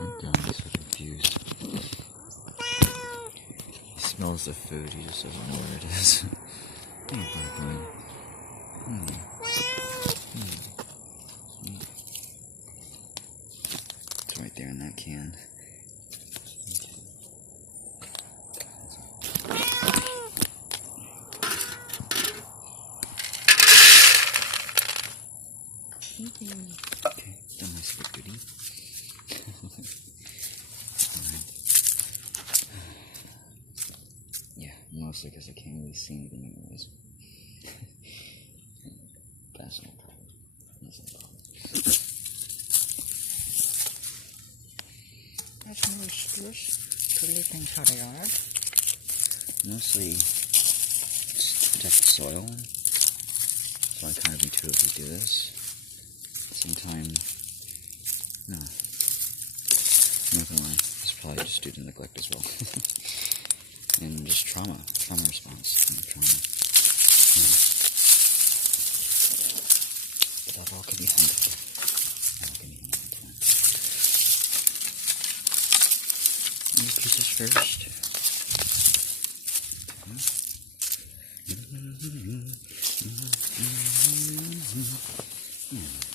God, he's so confused. He smells the food, he just doesn't know what it is. Hey, boy. It's right there in that can. Okay, done my sweet goodie. Yeah, mostly because I can't really see anything anyways. That's no problem. That's no problem. That's monstrous. Totally thinks how they are. Mostly to protect the soil. So I kind of intuitively do this. At the same time, no. I'm not gonna lie. It's probably just due to neglect as well. And just trauma response. Trauma. Yeah. But that all can be handled. These pieces first.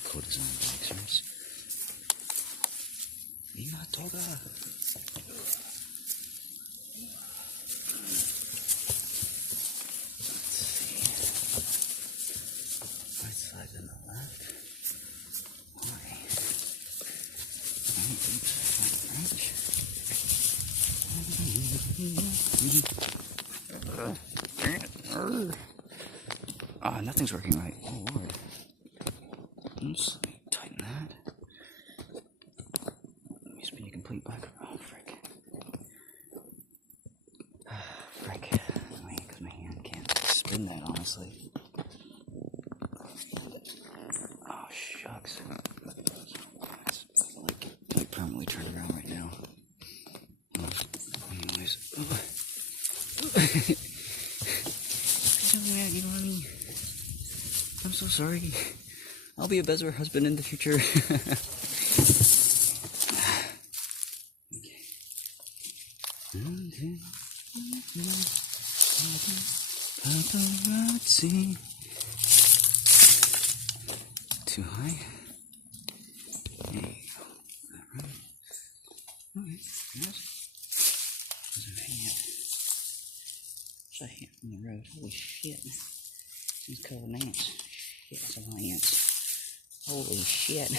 Co-design boxers. Mira toda. Right side and the left. Ah, nothing's working right. Oh Lord. Oops, let me tighten that. Needs to be a complete back. Oh frick. Frick. Because my hand can't spin that honestly. Oh shucks. It's like permanently turned around right now. Anyways. You know what I mean? I'm so sorry. I'll be a better husband in the future. Paparazzi. Too high. There you go. Alright. Okay, yes. There's a hand. There's a hand on the road. Holy shit. He's covered in ants. Shit, that's a lot of ants. Holy shit.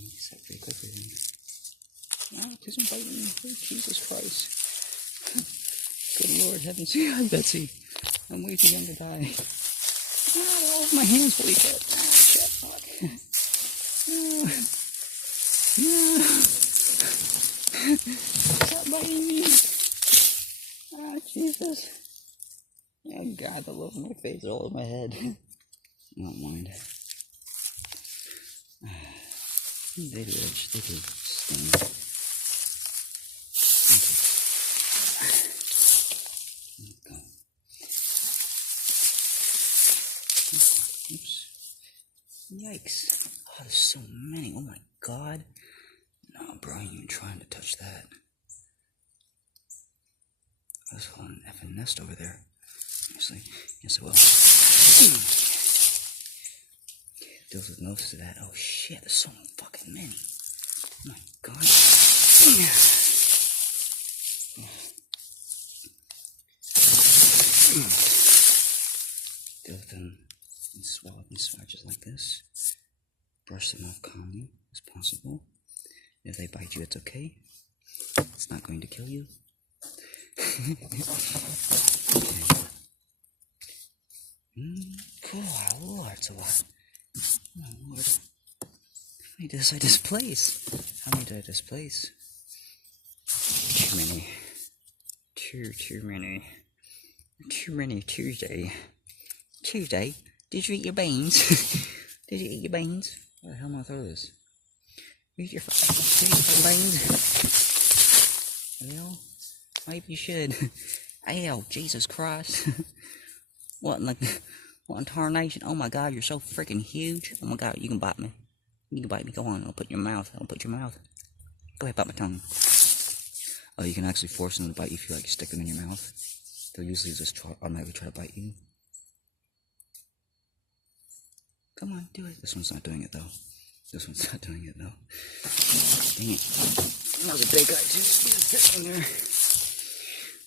It's pretty quickly then. Oh, it isn't biting me. Oh, Jesus Christ. Good Lord, heavens. Hi, Betsy. I'm way too young to die. Ah, all of my hands. Holy shit. Ah, shit, fuck. No. Stop biting me. Ah, Jesus. Oh God, the love of my face all over my head. I don't mind. They do itch, they do sting. Oops. Yikes. Oh, there's so many. Oh my God. No, bro, I ain't even trying to touch that. I was holding an effing nest over there. Honestly, yes I will. Deals with most of that. Oh shit, there's so fucking many. Oh my God. Deal with them in swatches like this. Brush them off calmly as possible. If they bite you, it's okay. It's not going to kill you. Cool, Lord, so what? Oh Lord. How many did I displace? How many did I displace? Too many. Too many. Too many Tuesday. Tuesday? Did you eat your beans? Did you eat your beans? Where the hell am I throw this? Eat your beans? Well, maybe you should. Ow, Jesus Christ. What in What in tarnation? Oh my god, you're so freaking huge. Oh my god, you can bite me. You can bite me. Go on, I'll put in your mouth. I'll put your mouth. Go ahead, bite my tongue. Oh, you can actually force them to bite you if you like stick them in your mouth. They'll usually just automatically try to bite you. Come on, do it. This one's not doing it though. This one's not doing it though. Dang it. That was a big guy too. Get in there.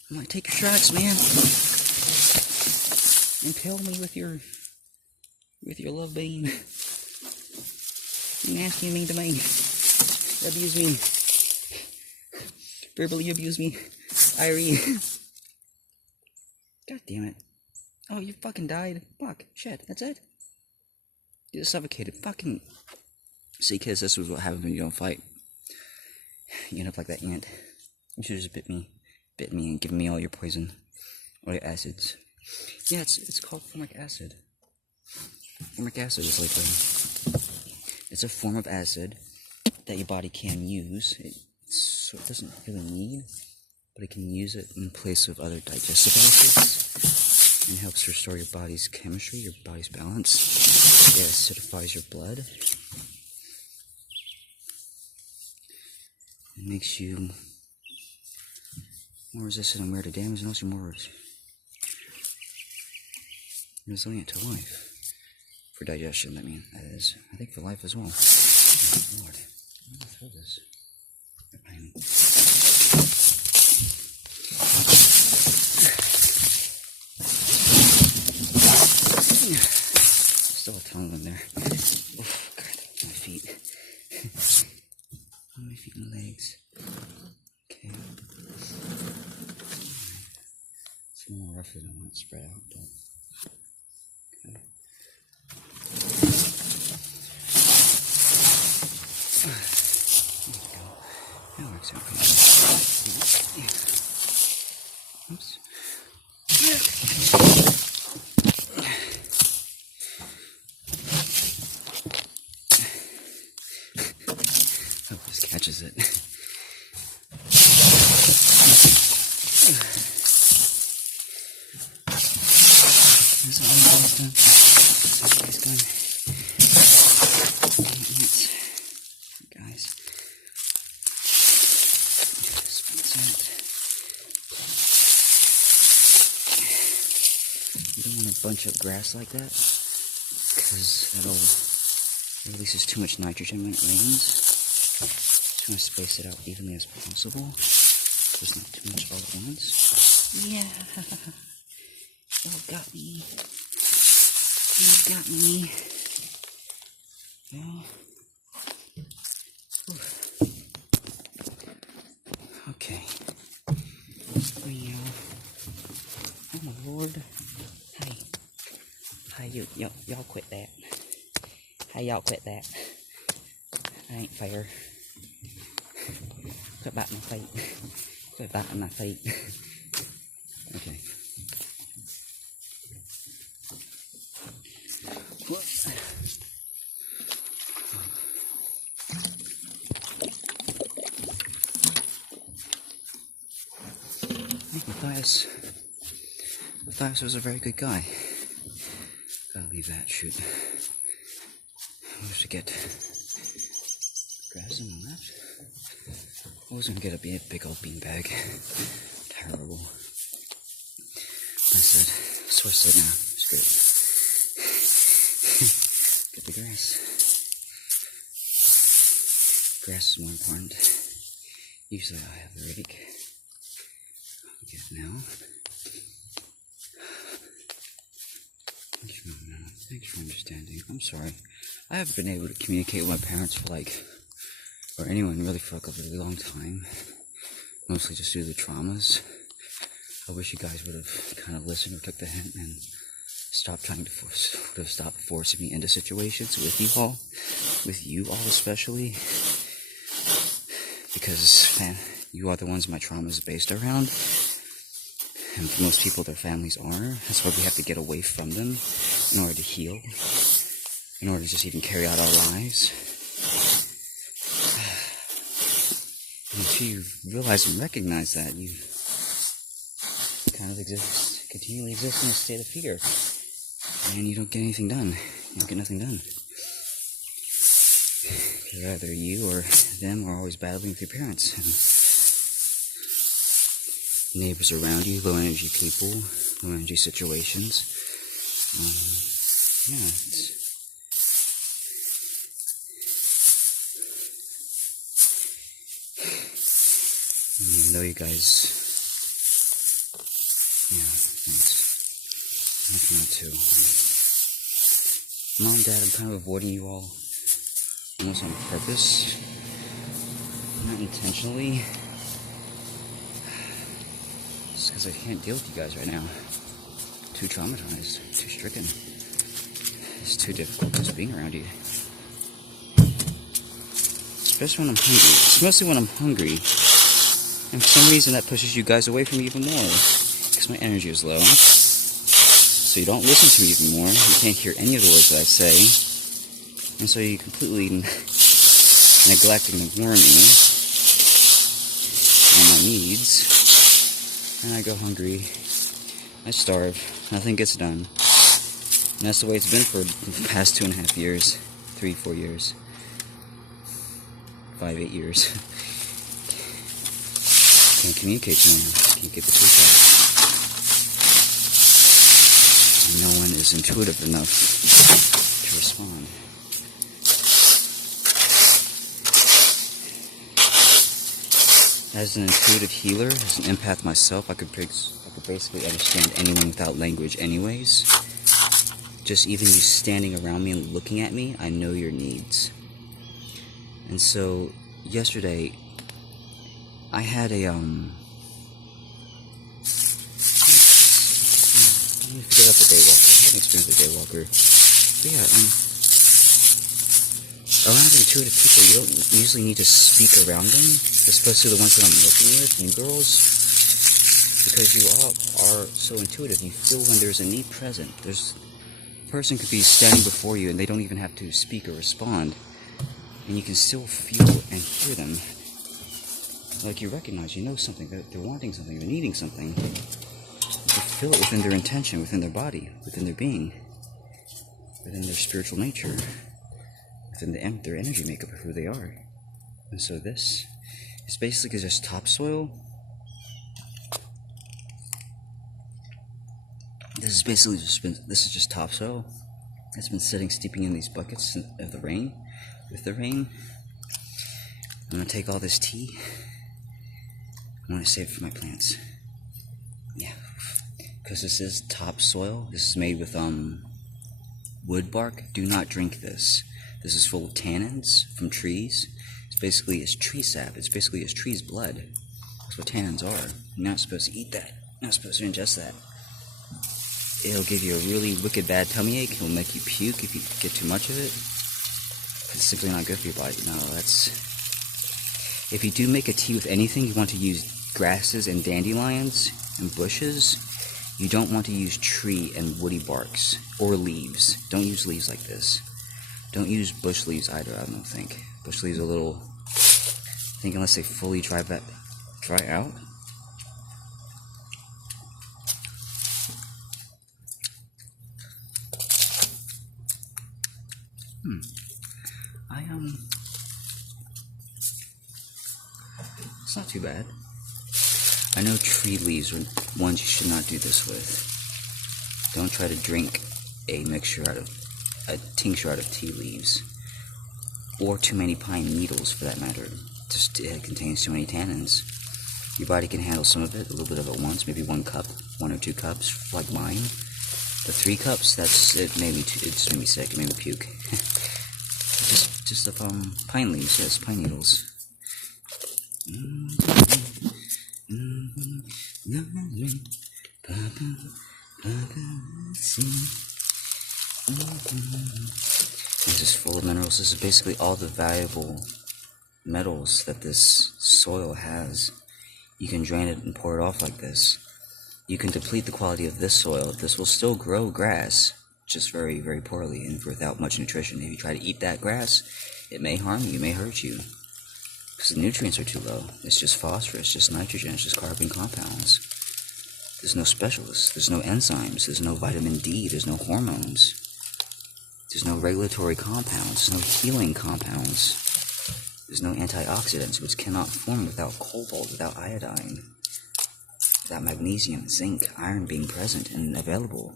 I'm like, take your shots, man. Impale me with your love beam. You nasty and mean to me. Abuse me. Verbally abuse me. Irene. God damn it. Oh, you fucking died. Fuck. Shit. That's it. You just suffocated. Fucking. See, kids, this was what happens when you don't fight. You end up like that ant. You should have just bit me and given me all your poison. All your acids. Yeah, it's called formic acid. Formic acid is like it's a form of acid that your body can use. It doesn't really need, but it can use it in place of other digestive acids and helps restore your body's chemistry, your body's balance. It acidifies your blood. It makes you more resistant and aware to damage and also more resilient to life. For digestion, that is. I think for life as well. Oh, Lord. I'm gonna throw this. Still a tongue in there. Oof, God, my feet. My feet and legs. Okay. It's a little rougher than when it's spread out, but okay. There we go. That works out pretty good. Oops. Hope this catches it. Is it almost done? It's going. Guys. You don't want to bunch up grass like that, because it releases too much nitrogen when it rains. Just want to space it out evenly as possible. There's not too much all at once. Yeah. You got me. You got me. Yeah. Okay. Oh my lord. Hey, y'all quit that. Hey, y'all quit that. That ain't fair. Quit biting my feet. Quit biting my feet. Okay. What? I think Matthias was a very good guy. Gotta leave that shoot. I wish to get grass in the left. I was gonna get a big old beanbag. Terrible. I said, nah, screw it. Get the grass. Grass is more important. Usually I have the rake. I'll get it now. Thanks for understanding. I'm sorry. I haven't been able to communicate with my parents or anyone really for a really long time. Mostly just due to the traumas. I wish you guys would have kind of listened or took the hint and stopped forcing me into situations with you all especially. Because, man, you are the ones my trauma is based around. And for most people, their families are. That's why we have to get away from them in order to heal. In order to just even carry out our lives. And if you realize and recognize that, you kind of continually exist in a state of fear. and you don't get anything done. You don't get nothing done. Because either you or them are always battling with your parents. And neighbors around you, low energy people, low energy situations. Yeah, even though you guys, yeah, thanks. I think that too. Mom, Dad, I'm kind of avoiding you all almost on purpose, not intentionally, just because I can't deal with you guys right now. Too traumatized, too stricken. It's too difficult just being around you. Especially when I'm hungry. It's mostly when I'm hungry. And for some reason that pushes you guys away from me even more. Because my energy is low. So you don't listen to me even more. You can't hear any of the words that I say. And so you completely neglect and ignore me. And my needs. And I go hungry. I starve. Nothing gets done. And that's the way it's been for the past 2.5 years. 3, 4 years. 5, 8 years. Can't communicate to me. Can't get the truth out. No one is intuitive enough to respond. As an intuitive healer, as an empath myself, I could basically understand anyone without language anyways. Just even you standing around me and looking at me, I know your needs. And so, yesterday, I had a, let me forget about the Daywalker. I haven't experienced the Daywalker. But yeah, around intuitive people, you don't usually need to speak around them, especially the ones that I'm working with, you girls, because you all are so intuitive. You feel when there's a need present. A person could be standing before you and they don't even have to speak or respond, and you can still feel and hear them. Like you recognize, you know something, they're wanting something, they're needing something. You feel it within their intention, within their body, within their being, within their spiritual nature, within their energy makeup of who they are. And so this is basically just topsoil. This is just topsoil. It's been sitting, steeping in these buckets of the rain, with the rain. I'm gonna take all this tea. I want to save it for my plants. Yeah, because this is topsoil. This is made with wood bark. Do not drink this. This is full of tannins from trees. It's tree sap. It's basically tree's blood. That's what tannins are. You're not supposed to eat that. You're not supposed to ingest that. It'll give you a really wicked bad tummy ache. It'll make you puke if you get too much of it. It's simply not good for your body. No, if you do make a tea with anything, you want to use grasses and dandelions and bushes. You don't want to use tree and woody barks or leaves. Don't use leaves like this. Don't use bush leaves either, I don't think. Bush leaves are a little, I think unless they fully dry out. It's not too bad. I know tree leaves are ones you should not do this with. Don't try to drink a tincture out of tea leaves. Or too many pine needles for that matter. It contains too many tannins. Your body can handle some of it, a little bit of it once, maybe 1 cup, 1 or 2 cups, like mine. The 3 cups, it just made me sick, it made me puke. just the pine leaves, yes, pine needles. This is full of minerals. This is basically all the valuable metals that this soil has. You can drain it and pour it off like this. You can deplete the quality of this soil. This will still grow grass, just very, very poorly and without much nutrition. If you try to eat that grass, it may harm you, it may hurt you. Because the nutrients are too low. It's just phosphorus, just nitrogen, it's just carbon compounds. There's no specialists. There's no enzymes. There's no vitamin D. There's no hormones. There's no regulatory compounds. There's no healing compounds. There's no antioxidants, which cannot form without cobalt, without iodine, without magnesium, zinc, iron being present and available.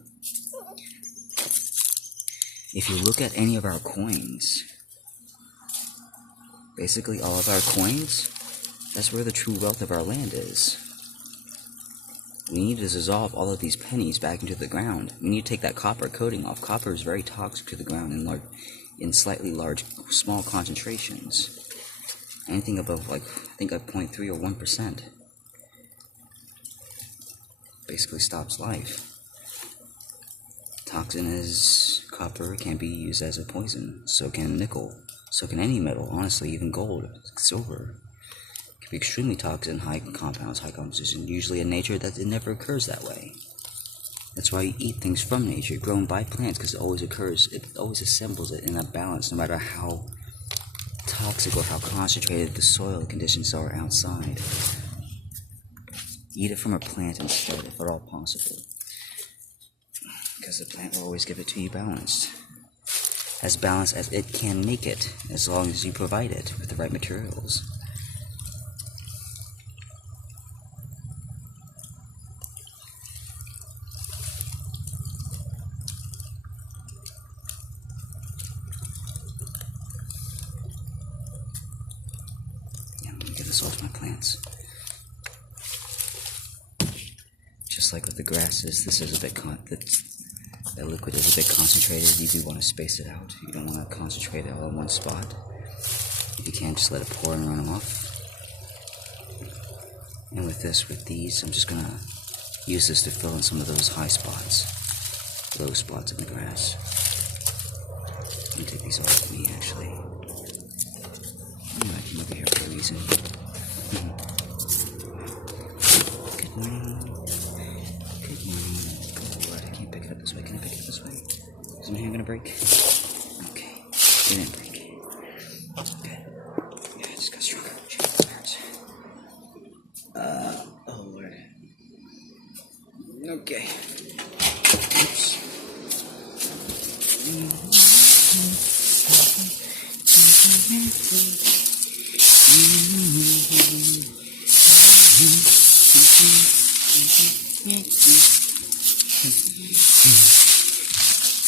If you look at any of our coins, basically all of our coins, that's where the true wealth of our land is. We need to dissolve all of these pennies back into the ground. We need to take that copper coating off. Copper is very toxic to the ground in slightly small concentrations. Anything above, like, I think at 0.3 or 1%. Basically stops life. Toxin is copper, can be used as a poison. So can nickel. So can any metal, honestly, even gold, silver. It can be extremely toxic, high compounds, high composition, usually in nature that it never occurs that way. That's why you eat things from nature, grown by plants, because it always occurs, it always assembles it in a balance, no matter how toxic or how concentrated the soil conditions are outside. Eat it from a plant instead, if at all possible. Because the plant will always give it to you balanced. As balanced as it can make it, as long as you provide it with the right materials. Yeah, I'm gonna get this off my plants. Just like with the grasses, this is a bit that liquid is a bit concentrated. You do want to space it out. You don't want to concentrate it all in one spot. If you can, just let it pour and run off. And with these, I'm just gonna use this to fill in some of those high spots, low spots in the grass. I'm gonna take these all with me, actually. I came over here for a reason. Good morning. Good morning. Oh, I can't pick it up this way. Can I pick it up this way? Is my hand gonna break? Okay. It didn't break. Good. Yeah, I just got stronger. Jeez, it hurts. Oh Lord. Okay. Oops.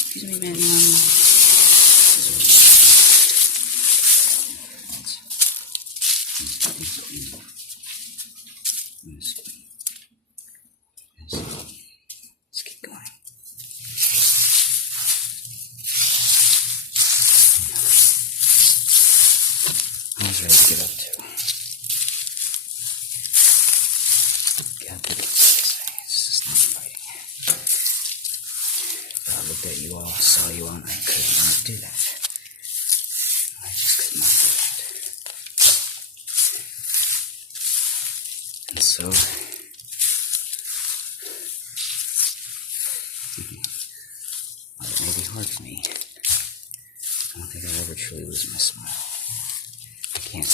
Excuse me, man. Let's keep going. I was ready to get up too. God, it's just not inviting. If I looked at you all, saw you all, I could not do that. I just could not do that. And so, while it may be hard for me, I don't think I'll ever truly lose my smile. I can't.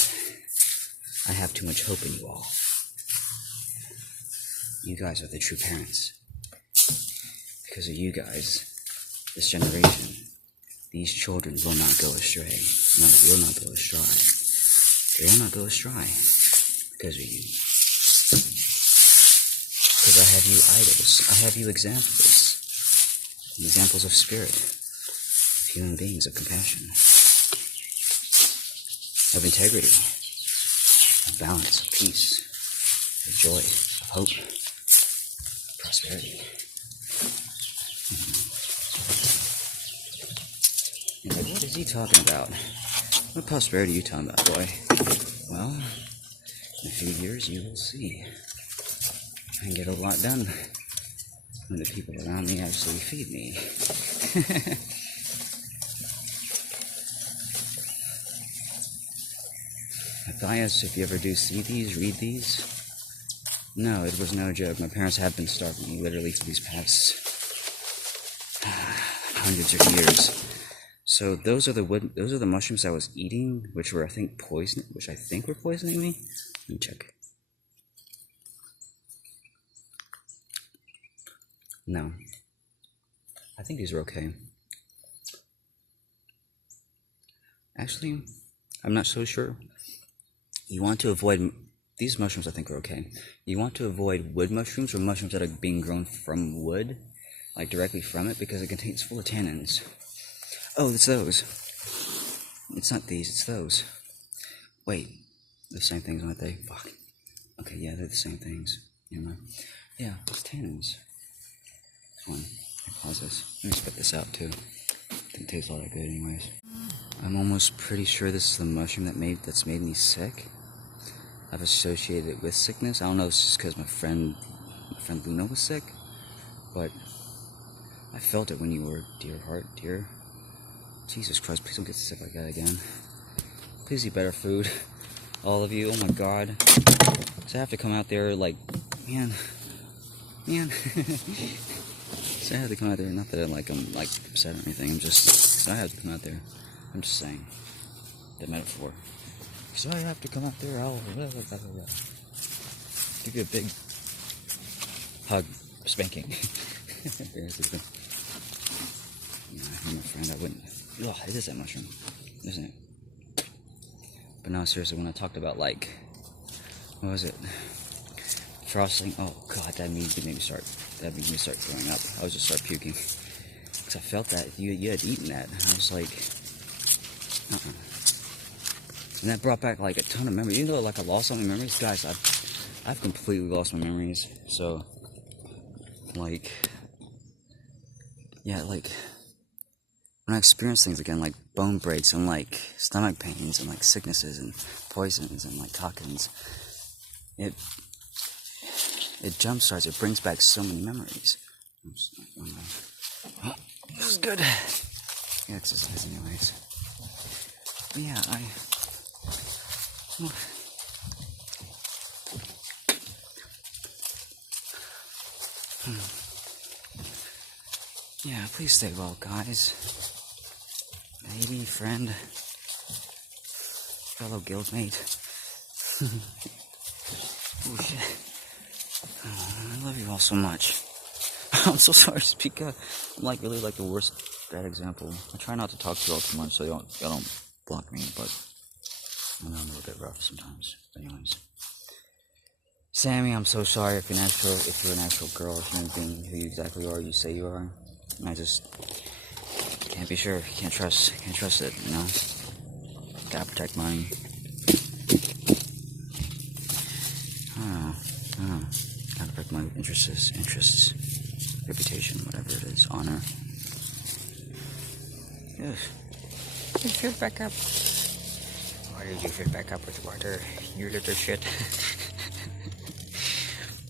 I have too much hope in you all. You guys are the true parents. Because of you guys, this generation, these children will not go astray. No, will not go astray. They will not go astray because of you. Because I have you idols. I have you examples. Examples of spirit, of human beings, of compassion, of integrity, of balance, of peace, of joy, of hope, of prosperity. You're like, what is he talking about? What prosperity are you talking about, boy? Well, in a few years you will see. I can get a lot done when the people around me actually feed me. Matthias, if you ever do see these, read these. No, it was no joke. My parents have been starving me literally for these past hundreds of years. So those are the mushrooms I was eating, which were I think were poisoning me. Let me check. No. I think these are okay. Actually, I'm not so sure. You want to avoid these mushrooms. I think are okay. You want to avoid wood mushrooms or mushrooms that are being grown from wood, like directly from it, because it's full of tannins. Oh, it's those. It's not these. It's those. Wait, the same things, aren't they? Fuck. Okay, yeah, they're the same things. Yeah, it's tannins. Hold on. Pause this. Let me spit this out too. Didn't taste all that good, anyways. I'm almost pretty sure this is the mushroom that's made me sick. I've associated it with sickness. I don't know if it's just because my friend Luna was sick, but I felt it when you were, dear. Jesus Christ, please don't get sick like that again. Please eat better food, all of you. Oh my God. So I have to come out there like, man. So I have to come out there. Not that I'm like upset or anything. So I have to come out there. I'm just saying the metaphor. So I have to come out there. I'll give you a big hug, spanking. Basically. I'm a friend. I wouldn't. Oh, it is that mushroom, isn't it? But no, seriously, when I talked about what was it? Frosting. Oh God, that made me start throwing up. I was just start puking because I felt that you had eaten that, and I was like, And that brought back like a ton of memories. Even though like I lost all my memories, guys, I've completely lost my memories. So like, yeah, like when I experience things again, like bone breaks and like stomach pains and like sicknesses and poisons and like toxins, it jumpstarts. It brings back so many memories. Oh, this is good. Yeah, exercise anyways. But yeah, yeah, please stay well, guys. Lady, friend, fellow guildmate. Oh shit. Oh, I love you all so much. I'm so sorry to speak up. I'm like really like the worst bad example. I try not to talk to you all too much so y'all don't block me, but I know I'm a little bit rough sometimes. But anyways. Sammy, I'm so sorry if you're an actual girl or human being who you exactly are, you say you are. I just can't be sure. Can't trust it, you know? Gotta protect mine. I don't know. Gotta protect my interests, reputation, whatever it is, honor. Yes. You fit back up. Why did you fit back up with water? You little shit.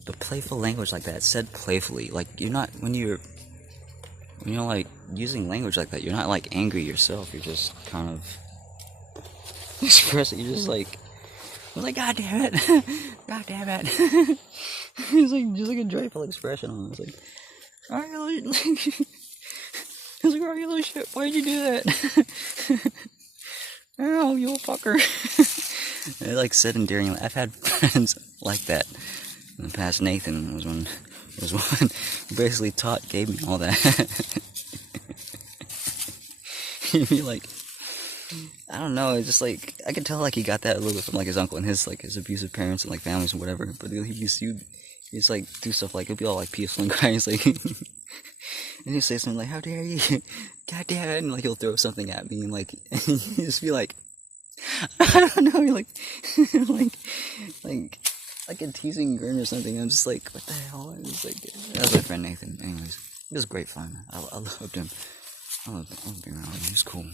The playful language like that, said playfully, like you're not when you're like using language like that, you're not like angry yourself. You're just kind of expressing. You're just like God damn it, God damn it. It's like just like a joyful expression on it. It's like, it's like, are you little shit? Why'd you do that? Oh, you little fucker. They like said endearing. I've had friends like that in the past. Nathan was one who basically gave me all that. He'd be like, I don't know, it's just like I could tell like he got that a little bit from like his uncle and his abusive parents and like families and whatever. But he's like do stuff like he'll be all like peaceful and crying. He's like, and he'll say something like, "How dare you, God damn it!" And like he'll throw something at me and like and you just be like, I don't know, like a teasing grin or something. I'm just like, what the hell? It was like, that was my friend Nathan. Anyways, it was great fun. I loved him. I loved being around him. He was cool.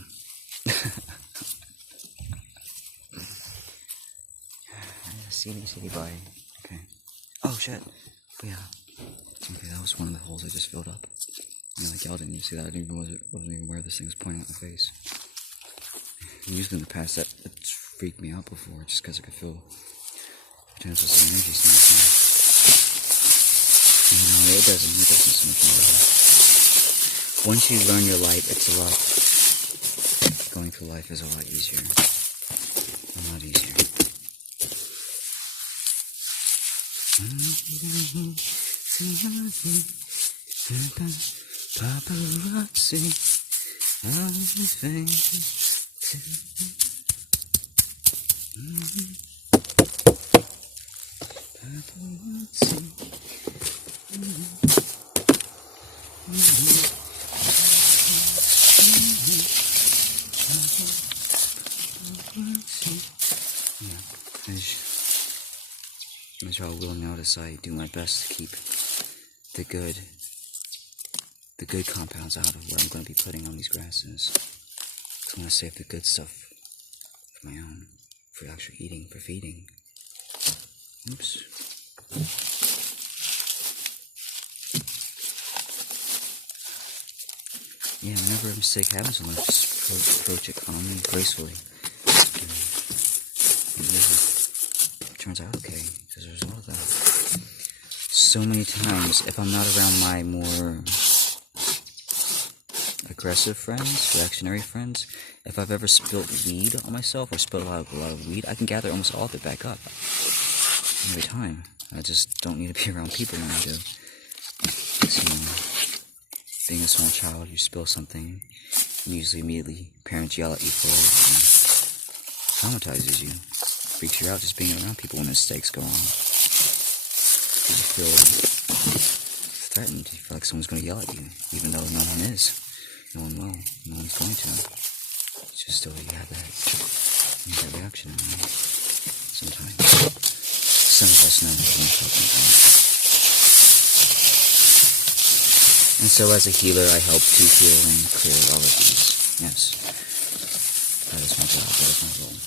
City boy. Okay. Oh shit. But yeah. Okay, that was one of the holes I just filled up. Like y'all didn't see that. I wasn't even aware this thing was pointing at my face. Usually in the past that freaked me out before, just because I could feel potential energy sometimes. You know, it doesn't so much matter. Once you learn your light, it's a lot. Going through life is a lot easier. A lot easier. Paparazzi, everything. Paparazzi. As y'all will notice, I do my best to keep the good compounds out of what I'm going to be putting on these grasses. So I want to save the good stuff for my own, for actually eating, for feeding. Oops. Yeah, whenever a mistake happens in life, just approach it calmly, gracefully. It turns out okay as a result of that. So many times, if I'm not around my more aggressive friends, reactionary friends, if I've ever spilled weed on myself or spilled a lot of weed, I can gather almost all of it back up every time. I just don't need to be around people when I do. So, being a small child, you spill something, usually immediately parents yell at you for it, and traumatizes you, freaks you out just being around people when mistakes go on. You feel threatened, you feel like someone's going to yell at you, even though no one is. No one will, no one's going to. It's just still you have that reaction sometimes. Some of us know what I'm talking about. And so as a healer, I help to heal and clear all of these. Yes. That is my job, that is my role.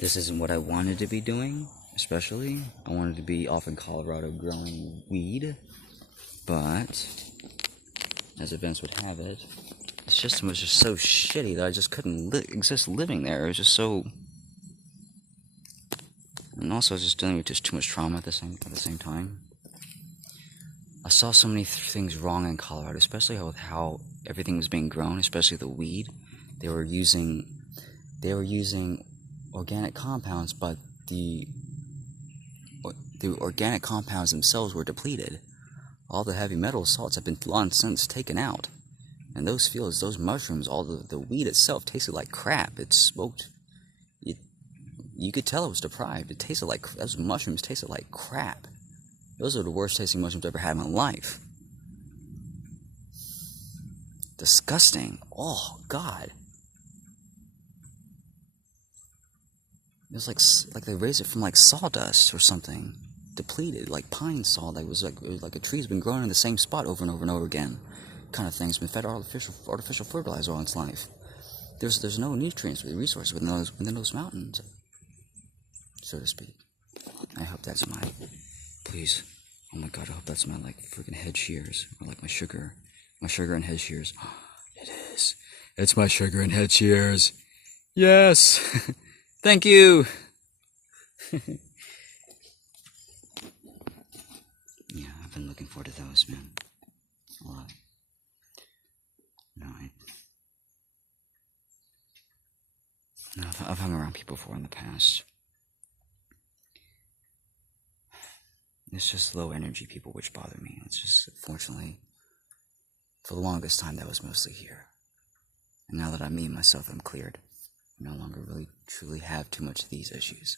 This isn't what I wanted to be doing, especially. I wanted to be off in Colorado growing weed. But, as events would have it, the system was just so shitty that I just couldn't exist living there. It was just so... And also I was just dealing with just too much trauma at the same time. I saw so many things wrong in Colorado, especially with how everything was being grown, especially the weed. They were using organic compounds, but the organic compounds themselves were depleted. All the heavy metal salts have been long since taken out. And those fields, those mushrooms, all the weed itself tasted like crap. It smoked. You could tell it was deprived. It tasted like, those mushrooms tasted like crap. Those are the worst tasting mushrooms I've ever had in my life. Disgusting. Oh, God. It was like they raised it from like sawdust or something. Depleted, like pine saw. It was like a tree's been growing in the same spot over and over and over again. Kind of thing's been fed artificial fertilizer all its life. There's no nutrients or resources within those mountains, so to speak. I hope that's my, please, oh my God, I hope that's my like freaking head shears, or like my sugar and head shears. It is. It's my sugar and head shears. Yes. Thank you. Yeah, I've been looking forward to those, man. A lot. No, I've hung around people before in the past. It's just low energy people which bother me. It's just, fortunately, for the longest time that was mostly here. And now that I, me, myself, am cleared, I no longer really truly have too much of these issues.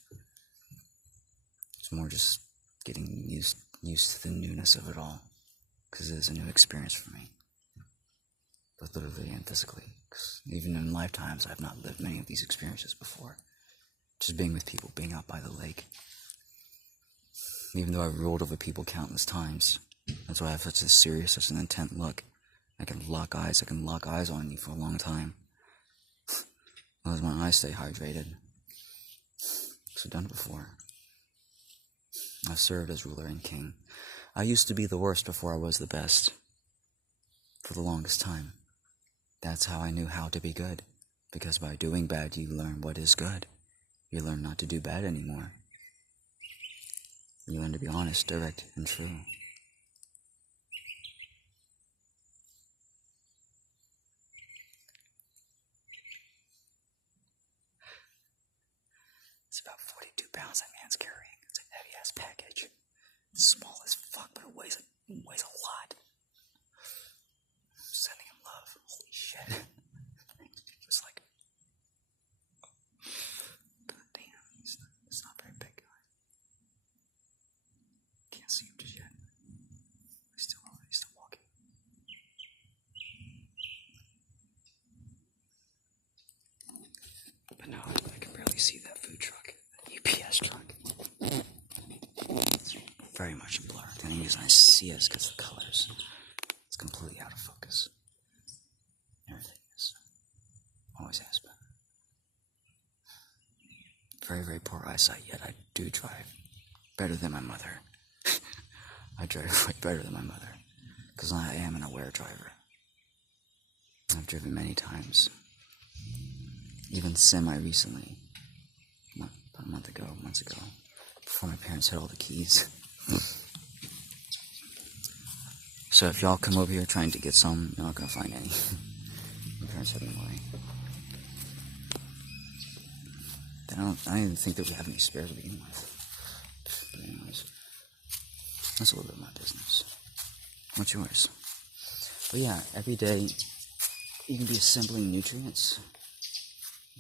It's more just getting used to the newness of it all. Because it is a new experience for me. Both literally and physically. Because even in lifetimes, I have not lived many of these experiences before. Just being with people, being out by the lake. Even though I've ruled over people countless times. That's why I have such a serious, such an intent look. I can lock eyes on you for a long time. As long as my eyes stay hydrated. So I've done it before. I've served as ruler and king. I used to be the worst before I was the best. For the longest time. That's how I knew how to be good. Because by doing bad, you learn what is good. You learn not to do bad anymore. You learn to be honest, direct, and true. It's about 42 pounds that man's carrying. It's a heavy-ass package. It's small as fuck, but it weighs a lot. very much blurred. The only reason I see it is because of the colors. It's completely out of focus. Everything is. Always has been. Very, very poor eyesight, yet I do drive better than my mother. I drive way better than my mother, because I am an aware driver. I've driven many times, even semi-recently, about a months ago, before my parents had all the keys. So if y'all come over here trying to get some, you're not going to find any. My parents had them away. I don't even think that we have any spare to begin with. But anyways, that's a little bit of my business. What's yours? But yeah, every day you can be assembling nutrients,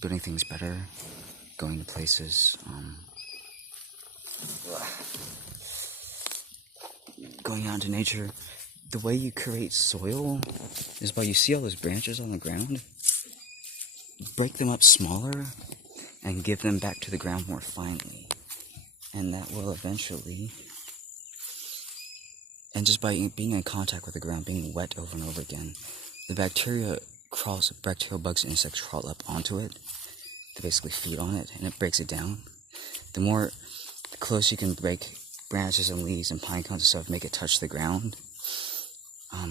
building things better, going to places, going out into nature. The way you create soil is by, you see all those branches on the ground? Break them up smaller and give them back to the ground more finely. And that will eventually, and just by being in contact with the ground, being wet over and over again, the bacterial bugs and insects crawl up onto it to basically feed on it, and it breaks it down. The closer you can break branches and leaves and pine cones and stuff, make it touch the ground,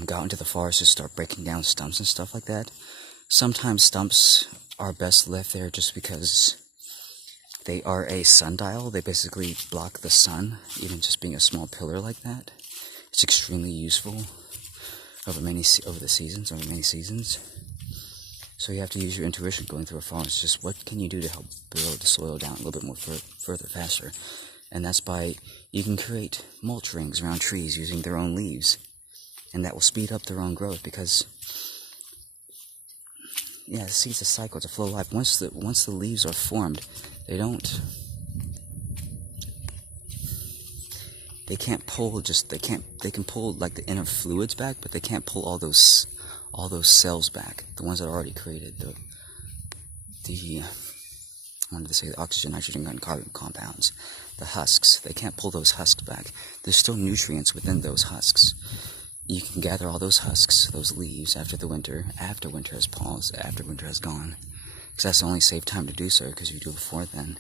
go out into the forest and start breaking down stumps and stuff like that. Sometimes stumps are best left there just because they are a sundial. They basically block the sun, even just being a small pillar like that. It's extremely useful over many seasons. So you have to use your intuition going through a forest. Just what can you do to help build the soil down a little bit more further faster? And that's by, you can create mulch rings around trees using their own leaves, and that will speed up their own growth because, yeah, see, it's a cycle, it's a flow of life. Once the leaves are formed, they can pull like the inner fluids back, but they can't pull all those cells back, the ones that are already created, I wanted to say the oxygen, nitrogen, and carbon compounds, the husks. They can't pull those husks back. There's still nutrients within those husks. You can gather all those husks, those leaves, after winter has paused, after winter has gone, because that's the only safe time to do so, because if you do it before then,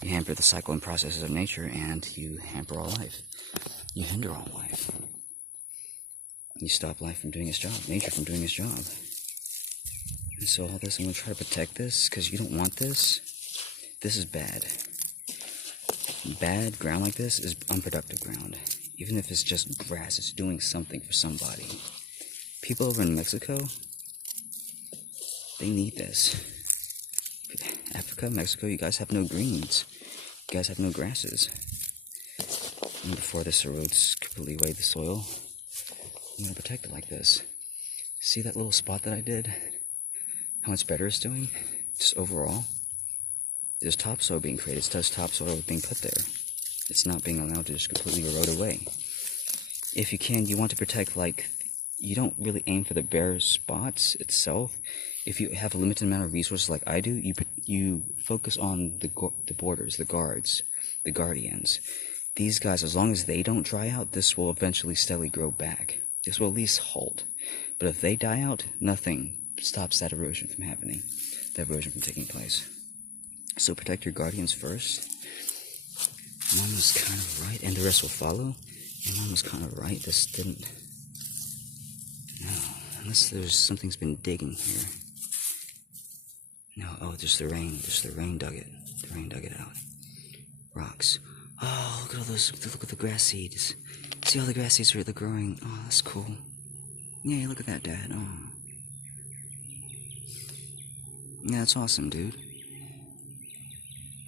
you hamper the cycle and processes of nature, and you hamper all life. You hinder all life. You stop life from doing its job, nature from doing its job. And so all this, I'm going to try to protect this, because you don't want this. This is bad. Bad ground like this is unproductive ground. Even if it's just grass, it's doing something for somebody. People over in Mexico, they need this. Africa, Mexico, you guys have no greens. You guys have no grasses. And before this erodes completely away the soil, I'm going to protect it like this. See that little spot that I did? How much better it's doing? Just overall. There's topsoil being created. There's topsoil being put there. It's not being allowed to just completely erode away. If you can, you want to protect, like, you don't really aim for the bare spots itself. If you have a limited amount of resources like I do, you focus on the borders, the guards, the guardians. These guys, as long as they don't dry out, this will eventually steadily grow back. This will at least halt. But if they die out, nothing stops that erosion from happening, that erosion from taking place. So protect your guardians first. Mom was kind of right, and the rest will follow. And Mom was kind of right. This didn't. No, unless something's been digging here. No, oh, just the rain. Just the rain dug it. The rain dug it out. Rocks. Oh, look at all those. Look at the grass seeds. See all the grass seeds are growing. Oh, that's cool. Yeah, look at that, Dad. Oh. Yeah, that's awesome, dude.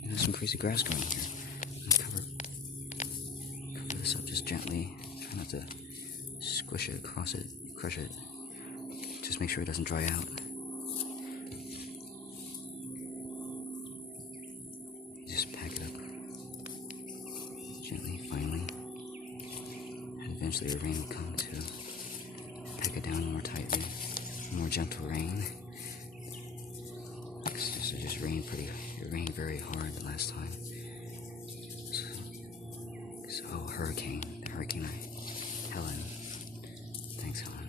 There's some crazy grass growing here. Cover this up just gently. Try not to squish it, cross it, crush it. Just make sure it doesn't dry out. Just pack it up gently, finally. And eventually a rain will come to pack it down more tightly. More gentle rain. It just rained it rained very hard the last time. So hurricane. Hurricane Helen. Thanks, Helen.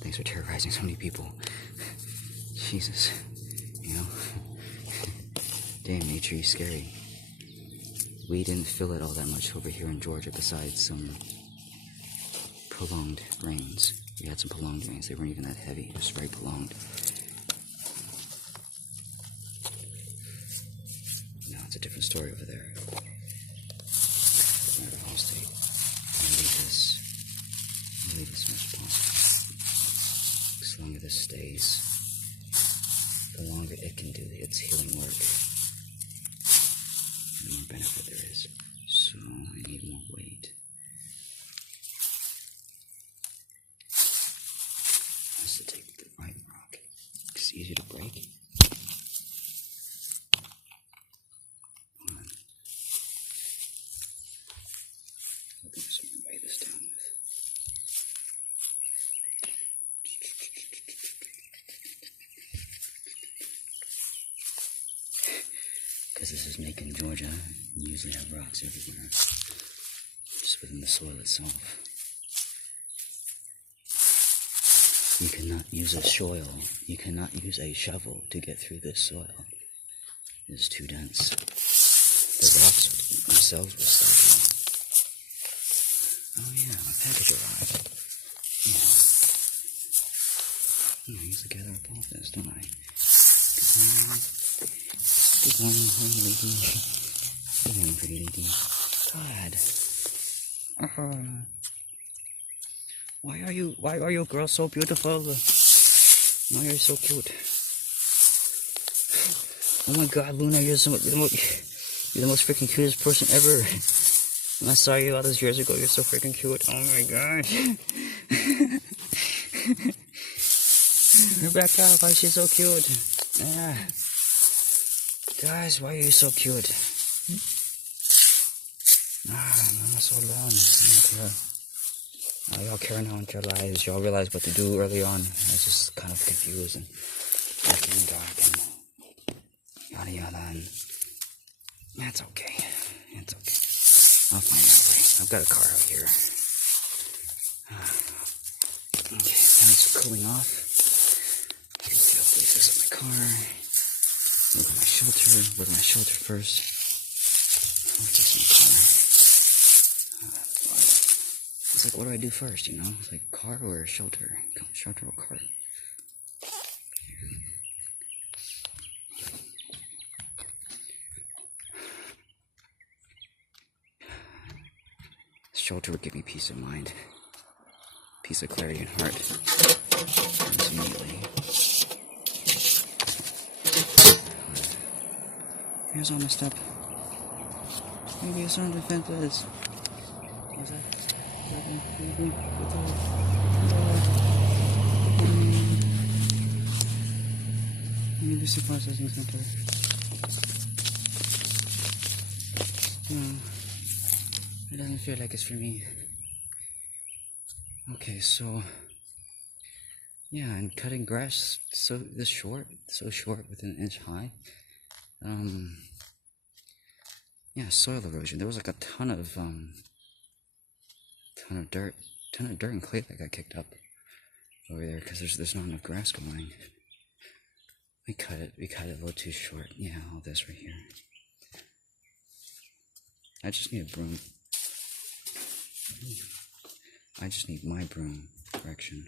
Thanks for terrorizing so many people. Jesus. You know? Damn, nature is scary. We didn't feel it all that much over here in Georgia besides some prolonged rains. We had some prolonged rains. They weren't even that heavy. It was very prolonged. No, it's a different story over there. Florida home state. I'll leave this as much as possible. As long as this stays, the longer it can do its healing work, the more benefit there is. So I need more weight. Has to take the right rock. It's easy to break. Hold on. I think there's something to weigh this down with. Because this is Macon, Georgia. You usually have rocks everywhere, just within the soil itself. You cannot use a soil. You cannot use a shovel to get through this soil. It's too dense. The rocks themselves will stop you. Oh yeah, my package arrived. Yeah. I usually gather up all this, don't I? Good morning, honey lady. Good morning, pretty lady. God. Why are you girls so beautiful? Why are you so cute? Oh my God, Luna, you're the most freaking cutest person ever. When I saw you all those years ago, you're so freaking cute. Oh my gosh. Rebecca, why is she so cute? Yeah. Guys, why are you so cute? I'm so alone. Y'all carrying on with your lives. Y'all realize what to do early on. I was just kind of confused and acting in the dark and yada yada. And that's okay. It's okay. I'll find my way. I've got a car out here. Okay, now it's cooling off. I can feel places in my car. Look at my shelter. Look at my shelter first. What's this in the car? It's like, what do I do first, you know? It's like car or shelter? Shelter or car? Shelter would give me peace of mind. Peace of clarity and heart. Just immediately. Here's all messed up. Maybe it's on the fence. What's that? University Processing Center. No, it doesn't feel like it's for me. Okay, so yeah, and cutting grass so short within an inch high. Yeah, soil erosion. There was like a ton of dirt and clay that got kicked up over there because there's not enough grass growing. We cut it a little too short. Yeah, all this right here. I just need a broom. I just need my broom. Correction.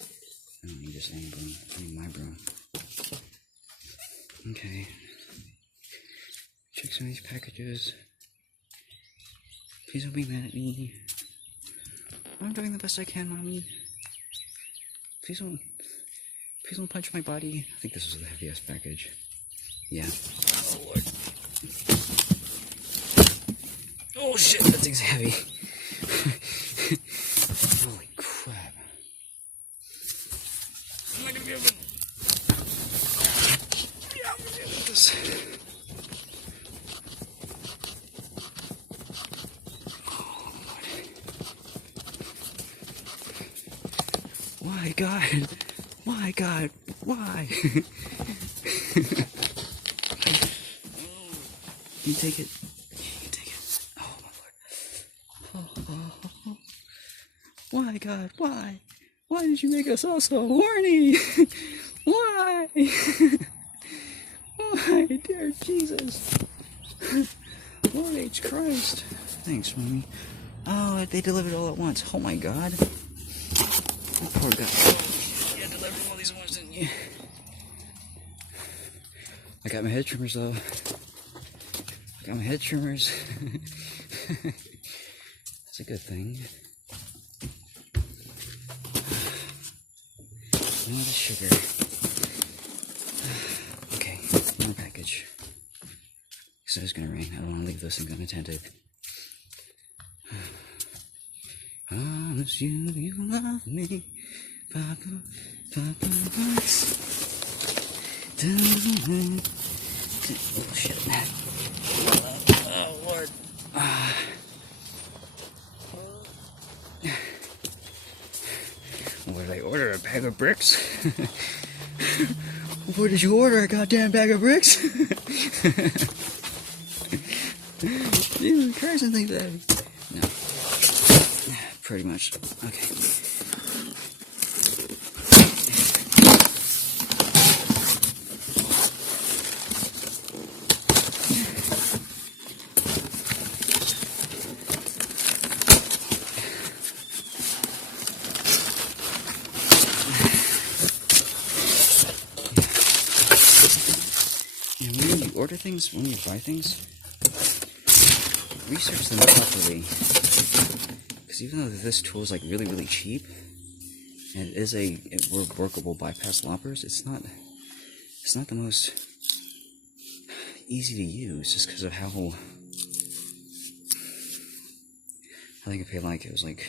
I don't need just any broom. I need my broom. Okay. Check some of these packages. Please don't be mad at me. I'm doing the best I can, Mommy. Please don't punch my body. I think this is the heaviest package. Yeah. Oh Lord. Oh shit, that thing's heavy. Holy crap. I'm not gonna be able to... Yeah, I'm gonna be able to do this. Why, God? Why, God? Why? You take it. You take it. Oh, my Lord. Oh, God, why? Why did you make us all so horny? Why? Why, dear Jesus? Lord H. Christ. Thanks, Mommy. Oh, they delivered all at once. Oh my God. Oh, poor guy. You delivered all these at once, didn't you? I got my head trimmers though. I got my head trimmers. That's a good thing. No, the sugar. Okay, more package. Because it's gonna rain. I don't want to leave this thing unattended. Promise you love me. Papa, Papa, oh shit. Oh Lord. What did I order? A bag of bricks? What did you order? A goddamn bag of bricks? Jesus Christ, I think that. No. Pretty much. Okay. And when you order things, when you buy things, research them properly. Because even though this tool is like really cheap, and it is a workable bypass loppers, it's not the most easy to use, just because of how I think I paid like, it was like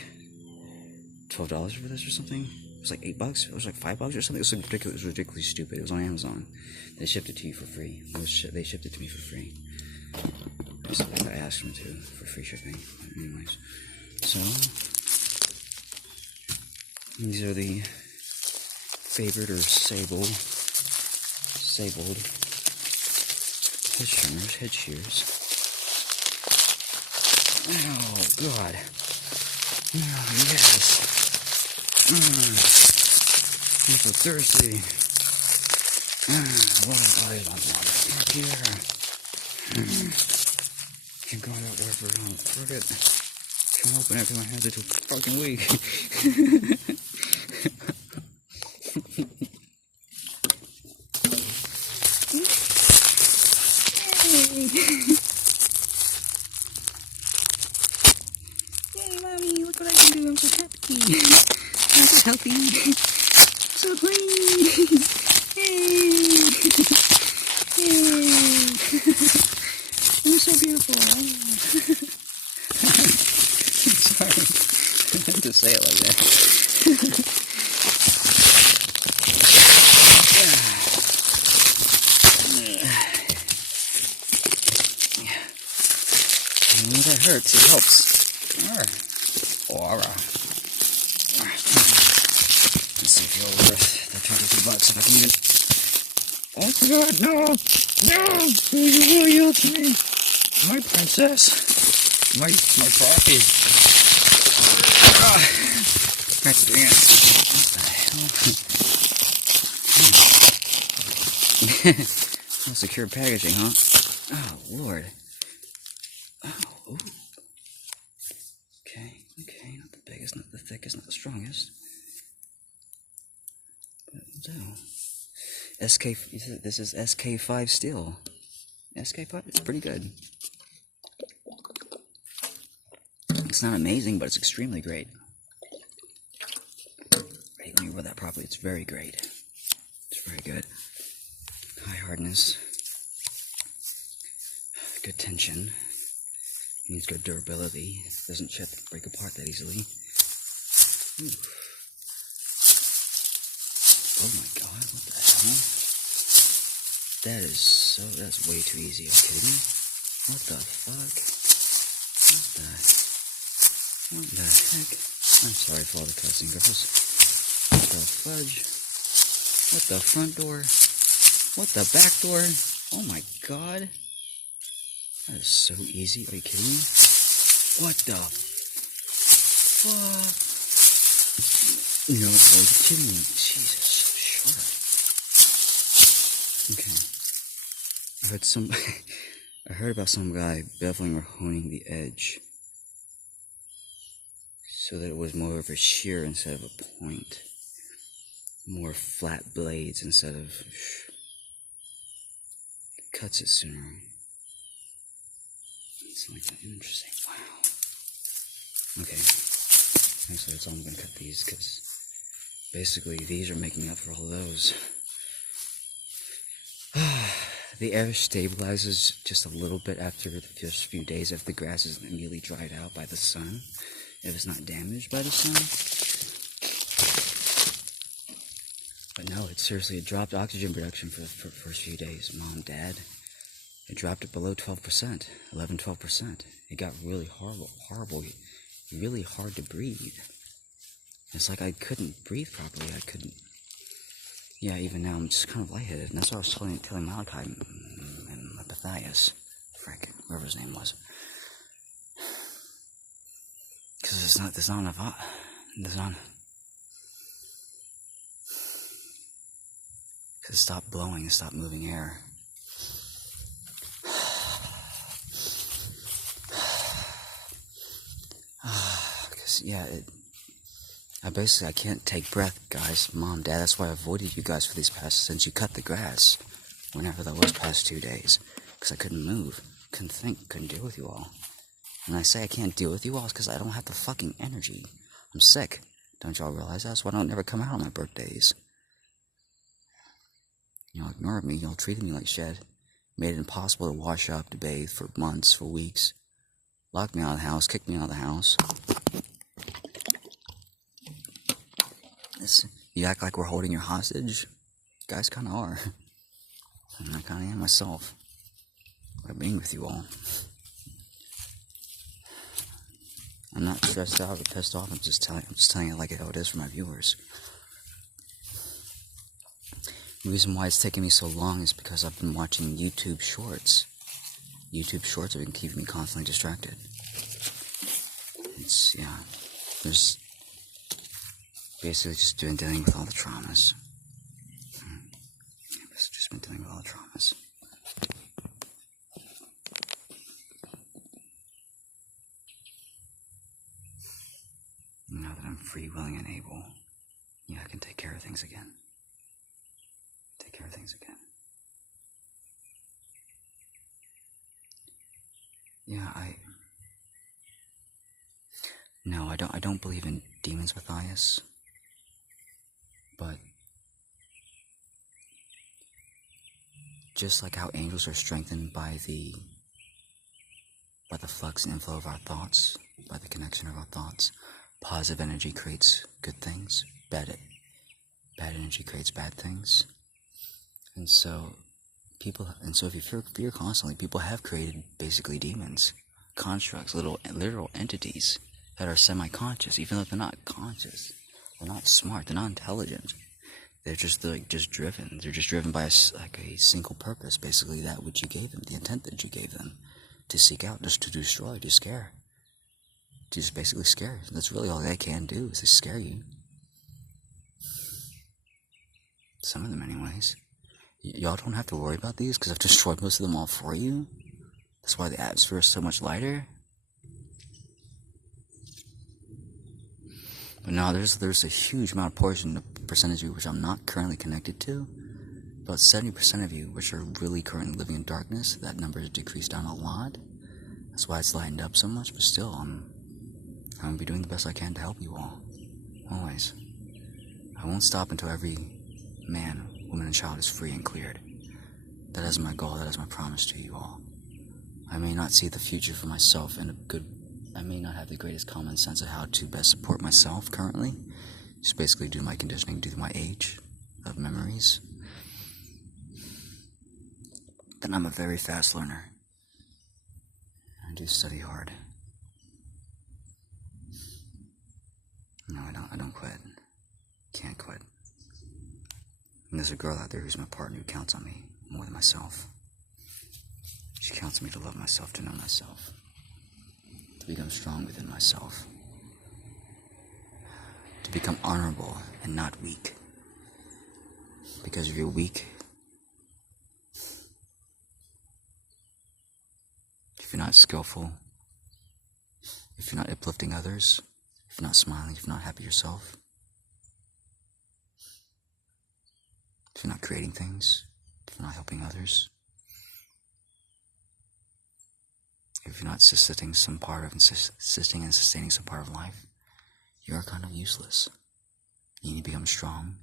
$12 for this or something. It was like $8. It was like $5 or something. It was ridiculous. It was ridiculously stupid. It was on Amazon. They shipped it to you for free. They shipped it to me for free. I asked them to for free shipping. But anyways, so these are the favored or sabled head shears. Oh God! Oh yes! I'm so thirsty. What I love here. Can't go out there for forget. Can't open after my hands are too fucking weak. Yay, Mommy, look what I can do. I'm so happy. I'm so healthy. So clean. Yay. Yay. You're so beautiful. Sorry. I had to say it like that. And that hurts, it helps. Aura. Let's see if you're worth the $22 if I can even. Oh God, no! No! You will yield to me! My princess! My property! That's the end. What the hell? No secure packaging, huh? Oh, Lord. Oh, ooh. Okay, not the biggest, not the thickest, not the strongest. But it'll do. This is SK5 steel. SK5, it's pretty good. It's not amazing, but it's extremely great. Right, let me word that properly. It's very great. It's very good. High hardness. Good tension. It needs good durability. Doesn't break apart that easily. Ooh. Oh my God, what the hell? That's way too easy. Are you kidding me? What the fuck? What the heck? I'm sorry for all the cussing, girls. What the fudge? What the front door? What the back door? Oh my God. That is so easy. Are you kidding me? What the fuck? No, are you kidding me? Jesus, shut up. Okay. I heard about some guy beveling or honing the edge so that it was more of a shear instead of a point. More flat blades instead of cuts it sooner. It's like that. Interesting. Wow. Okay. Actually, that's all I'm gonna cut these because basically these are making up for all those. The air stabilizes just a little bit after the first few days if the grass isn't immediately dried out by the sun, if it's not damaged by the sun. But no, it dropped oxygen production for the first few days. Mom, Dad, it dropped it below 12%, 11-12%. It got really horrible, really hard to breathe. It's like I couldn't breathe properly. I couldn't. Yeah, even now I'm just kind of lightheaded, and that's what I was telling Malachi and Matthias, frick, whoever his name was. Because there's not enough, because stop blowing and stop moving air. Because, yeah, I can't take breath, guys. Mom, Dad, that's why I avoided you guys for these since you cut the grass. Whenever that was past 2 days. Because I couldn't move. Couldn't think. Couldn't deal with you all. And I say I can't deal with you all because I don't have the fucking energy. I'm sick. Don't y'all realize that? That's why I don't never come out on my birthdays. Y'all ignored me. Y'all treated me like shit. Made it impossible to wash up, to bathe for months, for weeks. Locked me out of the house. Kicked me out of the house. You act like we're holding you hostage? You guys kind of are. And I kind of am myself. By being with you all. I'm not stressed out or pissed off. I'm just telling you like how it is for my viewers. The reason why it's taking me so long is because I've been watching YouTube Shorts. YouTube Shorts have been keeping me constantly distracted. There's basically just dealing with all the traumas. I've just been dealing with all the traumas. Now that I'm free, willing, and able, I can take care of things again. No, I don't believe in demons, Matthias. But just like how angels are strengthened by the flux and inflow of our thoughts, by the connection of our thoughts, positive energy creates good things, bad energy creates bad things. And so if you fear constantly, people have created basically demons, constructs, literal entities that are semi-conscious, even though they're not conscious. They're not smart, they're not intelligent. They're just driven. They're just driven by a single purpose, basically that which you gave them, the intent that you gave them, to seek out, just to destroy, to scare. To just basically scare. That's really all they can do, is to scare you. Some of them anyways. Y'all don't have to worry about these, because I've destroyed most of them all for you. That's why the atmosphere is so much lighter. But no, there's a huge amount of percentage of you which I'm not currently connected to. About 70% of you which are really currently living in darkness. That number has decreased down a lot. That's why it's lightened up so much. But still, I'm going to be doing the best I can to help you all. Always. I won't stop until every man, woman, and child is free and cleared. That is my goal. That is my promise to you all. I may not see the future for myself I may not have the greatest common sense of how to best support myself currently. Just basically due to my conditioning, due to my age of memories. But I'm a very fast learner. I do study hard. No, I don't quit. Can't quit. And there's a girl out there who's my partner who counts on me more than myself. She counts on me to love myself, to know myself, to become strong within myself. to become honorable and not weak. Because if you're weak, if you're not skillful, if you're not uplifting others, if you're not smiling, if you're not happy yourself, if you're not creating things, if you're not helping others, if you're not assisting and sustaining some part of life, you're kind of useless. You need to become strong,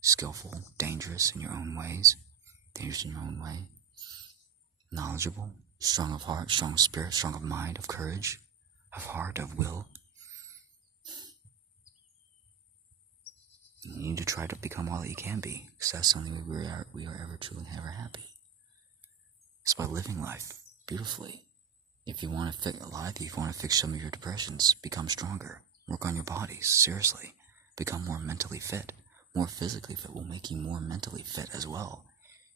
skillful, dangerous in your own ways, knowledgeable, strong of heart, strong of spirit, strong of mind, of courage, of heart, of will. You need to try to become all that you can be, because that's the only way we are ever truly ever happy. It's by living life beautifully. If you want to fix some of your depressions, become stronger. Work on your bodies, seriously. Become more mentally fit. More physically fit will make you more mentally fit as well.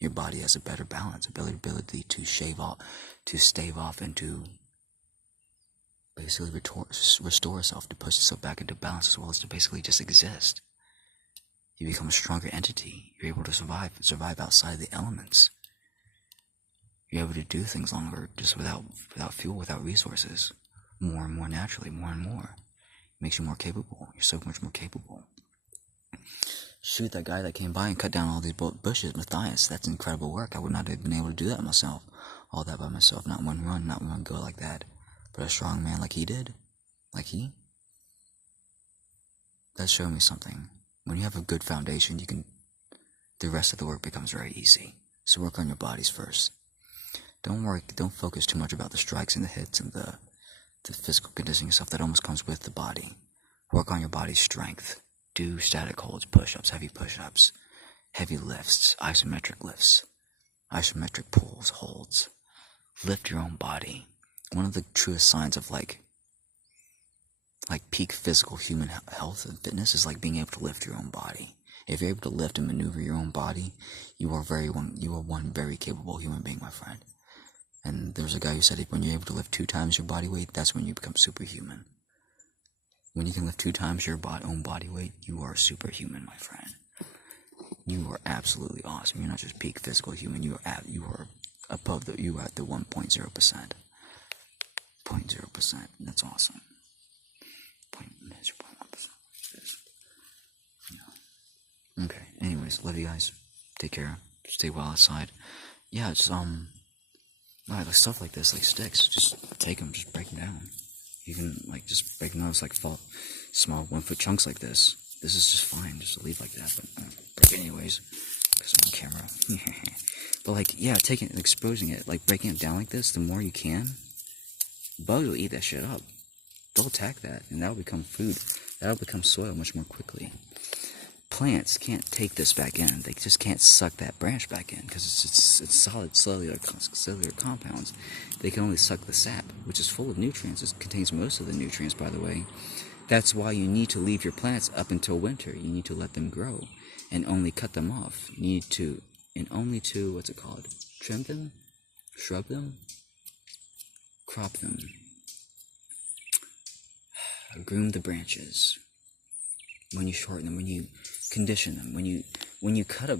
Your body has a better balance, ability to stave off and to basically restore itself, to push itself back into balance, as well as to basically just exist. You become a stronger entity. You're able to survive outside the elements. You're able to do things longer, just without fuel, without resources. More and more naturally, more and more. It makes you more capable. You're so much more capable. Shoot, that guy that came by and cut down all these bushes, Matthias, that's incredible work. I would not have been able to do that myself. All that by myself. Not one run, not one go like that. But a strong man like he did. That showed me something. When you have a good foundation, the rest of the work becomes very easy. So work on your bodies first. Don't focus too much about the strikes and the hits and the physical conditioning stuff that almost comes with the body. Work on your body's strength. Do static holds, push-ups, heavy push-ups, heavy lifts, isometric lifts, isometric pulls, holds. Lift your own body. One of the truest signs of like peak physical human health and fitness is like being able to lift your own body. If you're able to lift and maneuver your own body, you are one very capable human being, my friend. And there's a guy who said when you're able to lift 2 times your body weight, that's when you become superhuman. When you can lift 2 times your own body weight, you are superhuman, my friend. You are absolutely awesome. You're not just peak physical human. You are above you are at the 1.0%. 0.0%. That's awesome. 0.1%. Yeah. Okay. Anyways, love you guys. Take care. Stay well outside. Yeah, it's like stuff like this, like sticks, just take them, just break them down. You can just break them out, small 1-foot chunks like this. This is just fine, just to leave like that, but break it anyways, because I'm on camera. But exposing it, breaking it down like this, the more you can, bugs will eat that shit up. They'll attack that, and that'll become food. That'll become soil much more quickly. Plants can't take this back in. They just can't suck that branch back in because it's solid cellular compounds. They can only suck the sap, which is full of nutrients. It contains most of the nutrients, by the way. That's why you need to leave your plants up until winter. You need to let them grow and only cut them off. You need to, trim them, shrub them, crop them, groom the branches. When you shorten them, when you condition them, when you cut a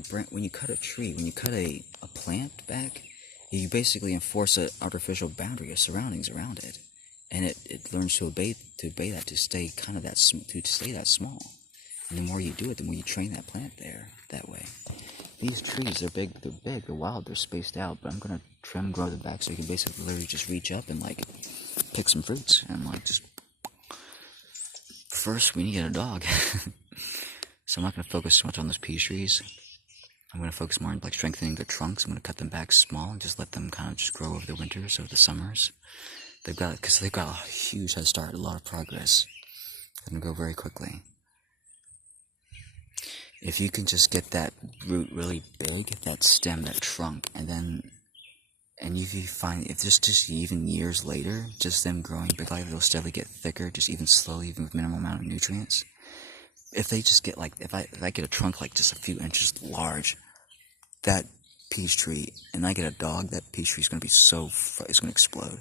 tree, when you cut a plant back, you basically enforce an artificial boundary of surroundings around it, and it learns to obey that, to stay that small. And the more you do it, the more you train that plant there that way. These trees, they're big, they're wild, they're spaced out, but I'm gonna grow them back so you can basically literally just reach up and pick some fruits and just. First, we need to get a dog. So I'm not going to focus too much on those peach trees. I'm going to focus more on strengthening their trunks. I'm going to cut them back small and just let them kind of just grow over the winters, over the summers. They've got a huge head start, a lot of progress. They're going to go very quickly. If you can just get that root really big, that stem, that trunk, and if you find, if just even years later, just them growing big, they'll steadily get thicker, just even slowly, even with minimal amount of nutrients. If they just get if I get a trunk just a few inches large, that peach tree, and I get a dog, that peach tree is going to be it's going to explode.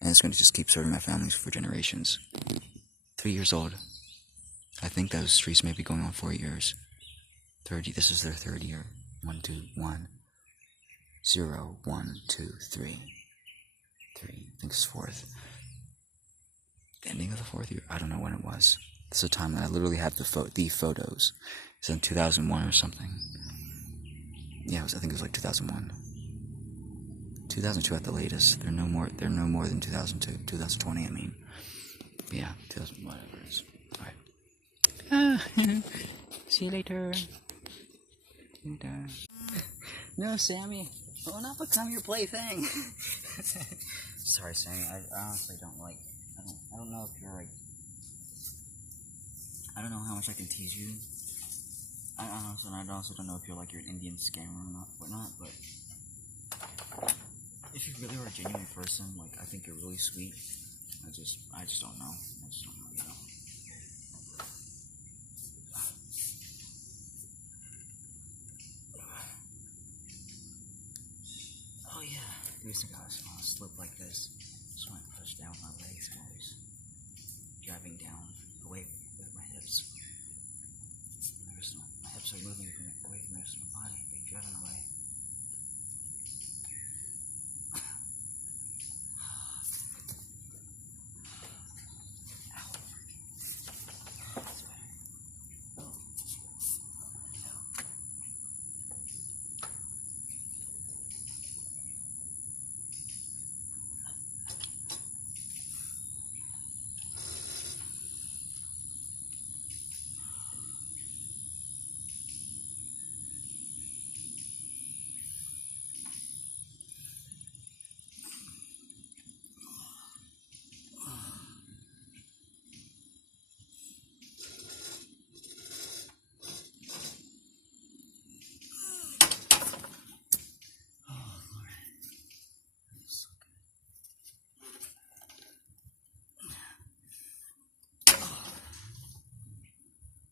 And it's going to just keep serving my family for generations. 3 years old. I think those streets may be going on 4 years. This is their third year. 1, 2, 1, 0, 1, 2, 3. I think it's fourth. Ending of the fourth year. I don't know when it was. It's a time that I literally have the photos. It's in 2001 or something. Yeah, I think it was like 2001. 2002 at the latest. They're no more than 2002. 2020, I mean. Yeah, 2000, whatever it is. Alright. See you later. No, Sammy. I will not become your plaything. Sorry, Sammy. I honestly don't like. I don't know if you're like. I don't know how much I can tease you. I also don't know if you're like you're an Indian scammer or not, whatnot. But if you really are a genuine person, like I think you're really sweet. I just don't know. You know. Oh yeah. These guys want to slip like this. Just want to push down my legs, guys. Driving down away with my hips. My hips are moving away from the rest of my body, being driven away.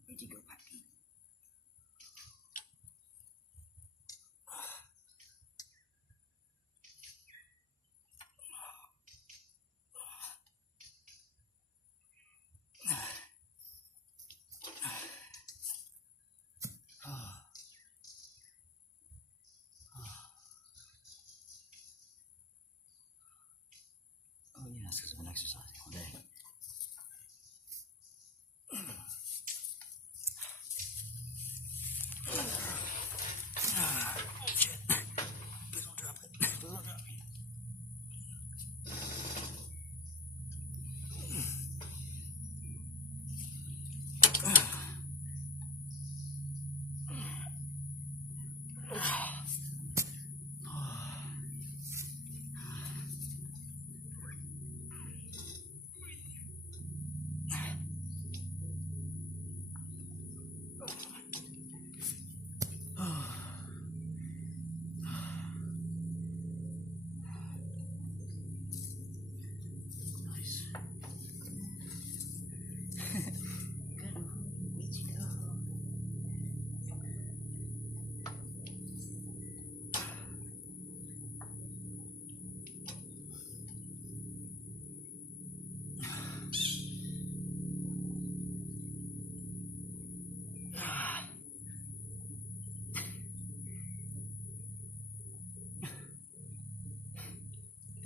Where'd you go, puppy? Oh yeah, that's because I've been exercising all day.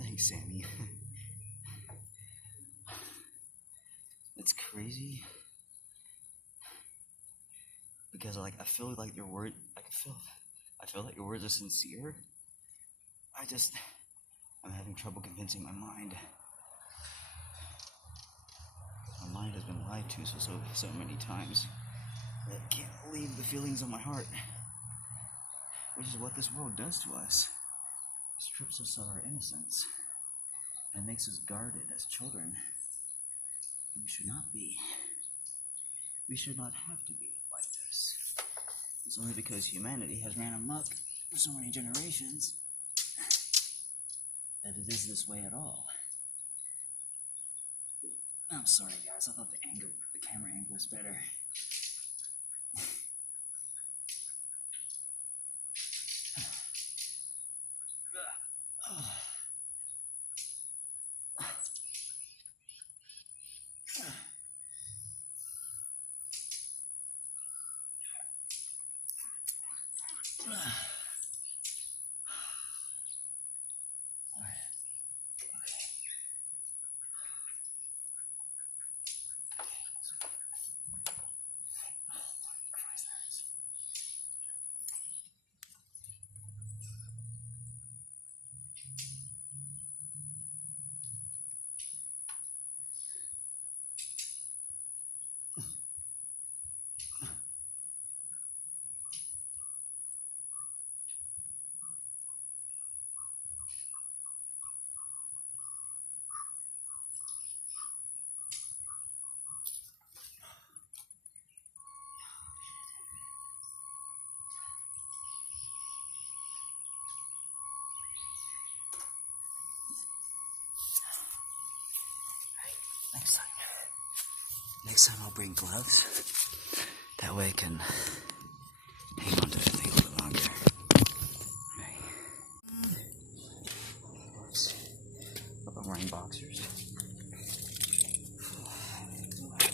Thanks, Sammy. It's crazy because like I feel like your word, I feel like your words are sincere. I'm having trouble convincing my mind. My mind has been lied to so many times that I can't believe the feelings of my heart, which is what this world does to us. It strips us of our innocence and makes us guarded as children. We should not be. We should not have to be like this. It's only because humanity has ran amok for so many generations that it is this way at all. I'm sorry, guys. I thought the camera angle was better. Next time I'll bring gloves. That way I can hang on to the thing a little longer. Right. Oops. Hope I'm wearing boxers.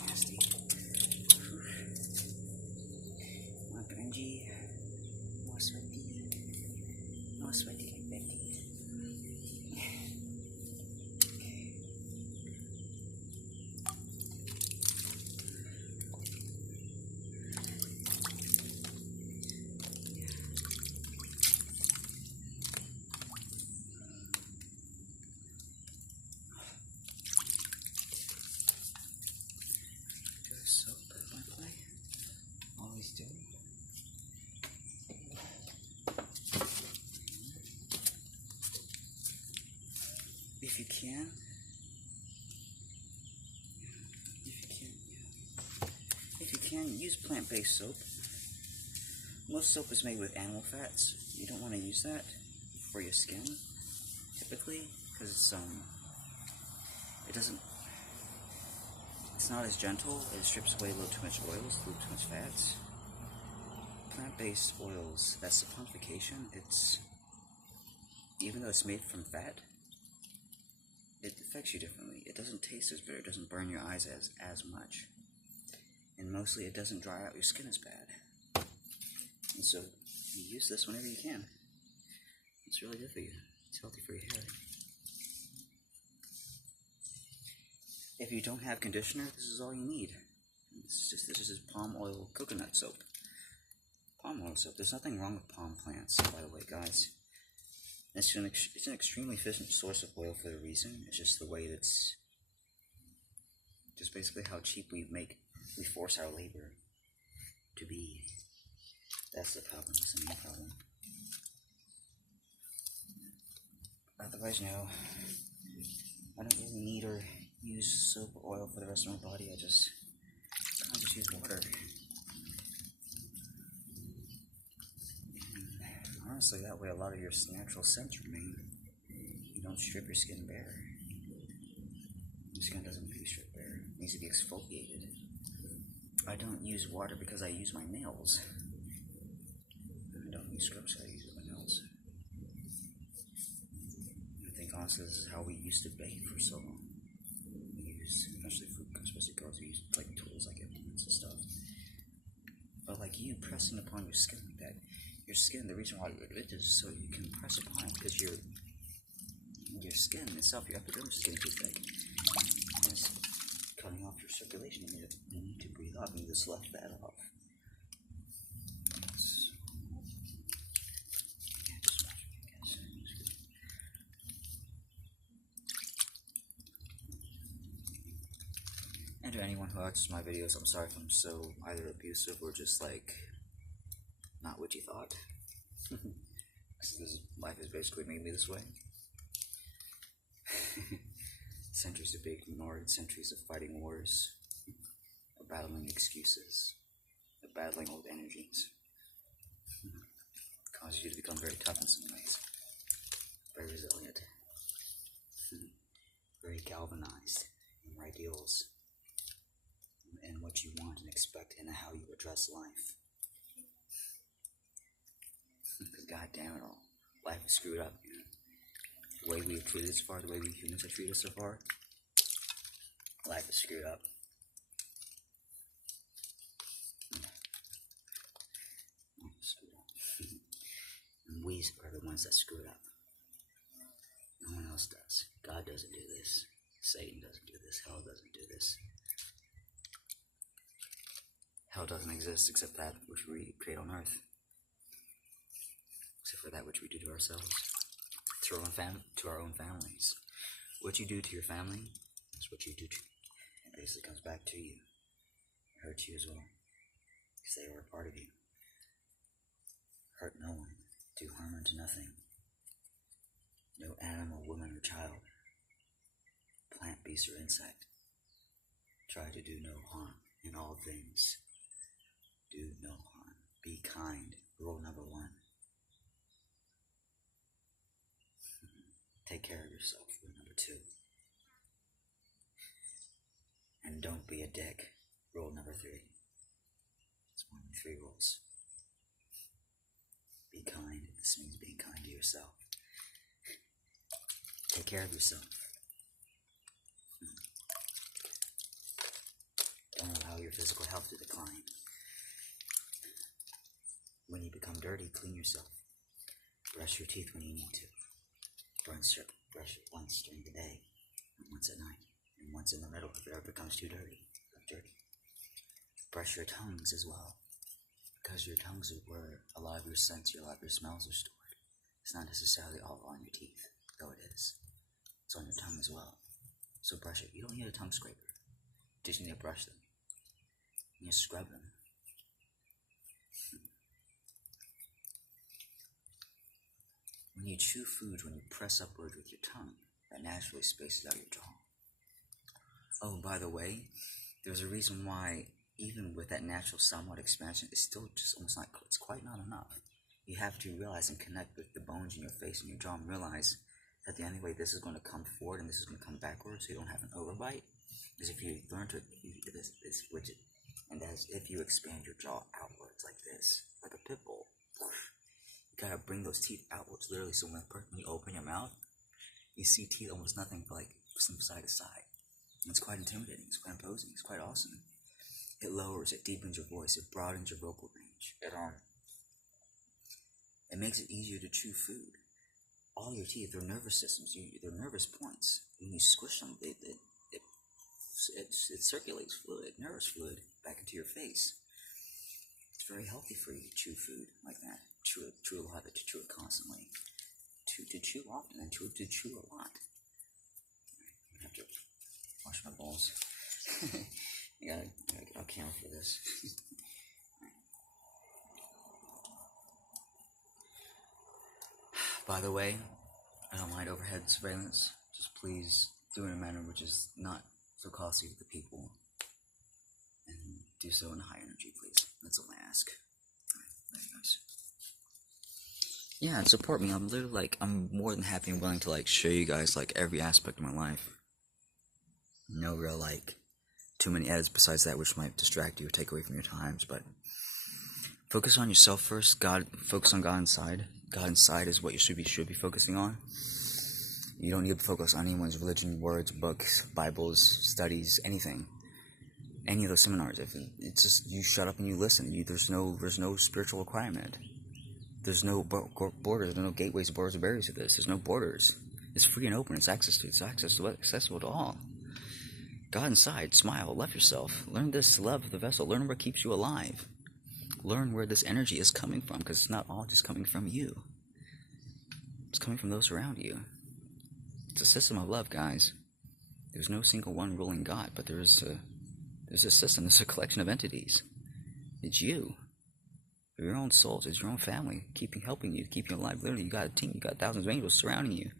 Nasty. More cringy. More sweaty. More sweaty like Betty. Soap, always do. If you can, use plant-based soap. Most soap is made with animal fats. You don't want to use that for your skin, typically, because it's not as gentle. It strips away a little too much oils, a little too much fats. Plant-based oils, that's saponification. Even though it's made from fat, it affects you differently. It doesn't taste as bitter. It doesn't burn your eyes as much. And mostly it doesn't dry out your skin as bad. And so you use this whenever you can. It's really good for you. It's healthy for your hair. If you don't have conditioner, this is all you need. This is palm oil coconut soap. Palm oil soap. There's nothing wrong with palm plants, by the way, guys. It's an extremely efficient source of oil for a reason. It's just the way it's just basically how cheap we force our labor to be. That's the problem. That's the main problem. Otherwise, no. I don't really need or use soap or oil for the rest of my body. I just use water. And honestly, that way a lot of your natural scents remain. You don't strip your skin bare. Your skin doesn't need to be stripped bare. It needs to be exfoliated. I don't use water because I use my nails. I don't use scrubs, I use my nails. I think honestly this is how we used to bathe for so long. We use, especially girls, we use like tools like implements and stuff. But like you pressing upon your skin like that, your skin, the reason why it is so you can press upon it because your skin itself, your epidermis is getting too thick. It's cutting off your circulation. You need to breathe off, and you just left that off. And to anyone who watches my videos, I'm sorry if I'm so either abusive or just like not what you thought. Life has basically made me this way. Centuries of being ignored, centuries of fighting wars, of battling excuses, of battling old energies. Causes you to become very tough in some ways, very resilient, very galvanized in your ideals, and what you want and expect, and how you address life. Because God damn it all, life is screwed up. You know? The way we have treated it so far, the way we humans have treated us so far, life is screwed up. And we are the ones that screw it up. No one else does. God doesn't do this. Satan doesn't do this. Hell doesn't do this. Hell doesn't exist except that which we create on earth. Except for that which we do to ourselves. To our own families. What you do to your family is what you do to you. It basically comes back to you. It hurts you as well. Because they are a part of you. Hurt no one. Do harm unto nothing. No animal, woman, or child. Plant, beast, or insect. Try to do no harm in all things. Do no harm. Be kind. Rule number 1. Take care of yourself. Rule number 2. And don't be a dick. Rule number 3. It's one of the 3 rules. Be kind. This means being kind to yourself. Take care of yourself. Don't allow your physical health to decline. When you become dirty, clean yourself. Brush your teeth when you need to. Brush it once during the day, and once at night, and once in the middle if it ever becomes too dirty. Brush your tongues as well, because your tongues are where a lot of your scents, a lot of your smells are stored. It's not necessarily all on your teeth, though it is. It's on your tongue as well. So brush it. You don't need a tongue scraper. You just need to brush them. You need to scrub them. When you chew food, when you press upward with your tongue, that naturally spaces out your jaw. Oh, by the way, there's a reason why, even with that natural somewhat expansion, it's still just almost like, it's quite not enough. You have to realize and connect with the bones in your face and your jaw and realize that the only way this is going to come forward and this is going to come backwards so you don't have an overbite is if you learn to this widget. And as if you expand your jaw outwards like this, like a pit bull. You gotta bring those teeth outwards, literally, so when you open your mouth, you see teeth almost nothing but like from side to side. And it's quite intimidating, it's quite imposing, it's quite awesome. It lowers, it deepens your voice, it broadens your vocal range. It makes it easier to chew food. All your teeth, they're nervous systems, they're nervous points. When you squish them, it circulates fluid, nervous fluid, back into your face. It's very healthy for you to chew food like that. Chew a lot, to chew it constantly. To chew often and to chew a lot. I have to wash my balls. I'll count for this. By the way, I don't mind overhead surveillance. Just please do it in a manner which is not so costly to the people. And do so in a high energy, please. That's all I ask. Alright, very nice. Yeah, and support me. I'm literally I'm more than happy and willing to show you guys every aspect of my life. No real too many edits besides that which might distract you or take away from your times, but focus on yourself first. Focus on God inside. God inside is what you should be focusing on. You don't need to focus on anyone's religion, words, books, Bibles, studies, anything. Any of those seminars. It's just you shut up and you listen. There's no spiritual requirement. There's no borders. There's no gateways, borders, or barriers to this. There's no borders. It's free and open. It's accessible to all. God inside. Smile. Love yourself. Learn this love of the vessel. Learn what keeps you alive. Learn where this energy is coming from, because it's not all just coming from you. It's coming from those around you. It's a system of love, guys. There's no single one ruling God, but there's a system. There's a collection of entities. It's you. Your own souls. It's your own family, helping you, keeping you alive. Literally, you got a team. You got thousands of angels surrounding you.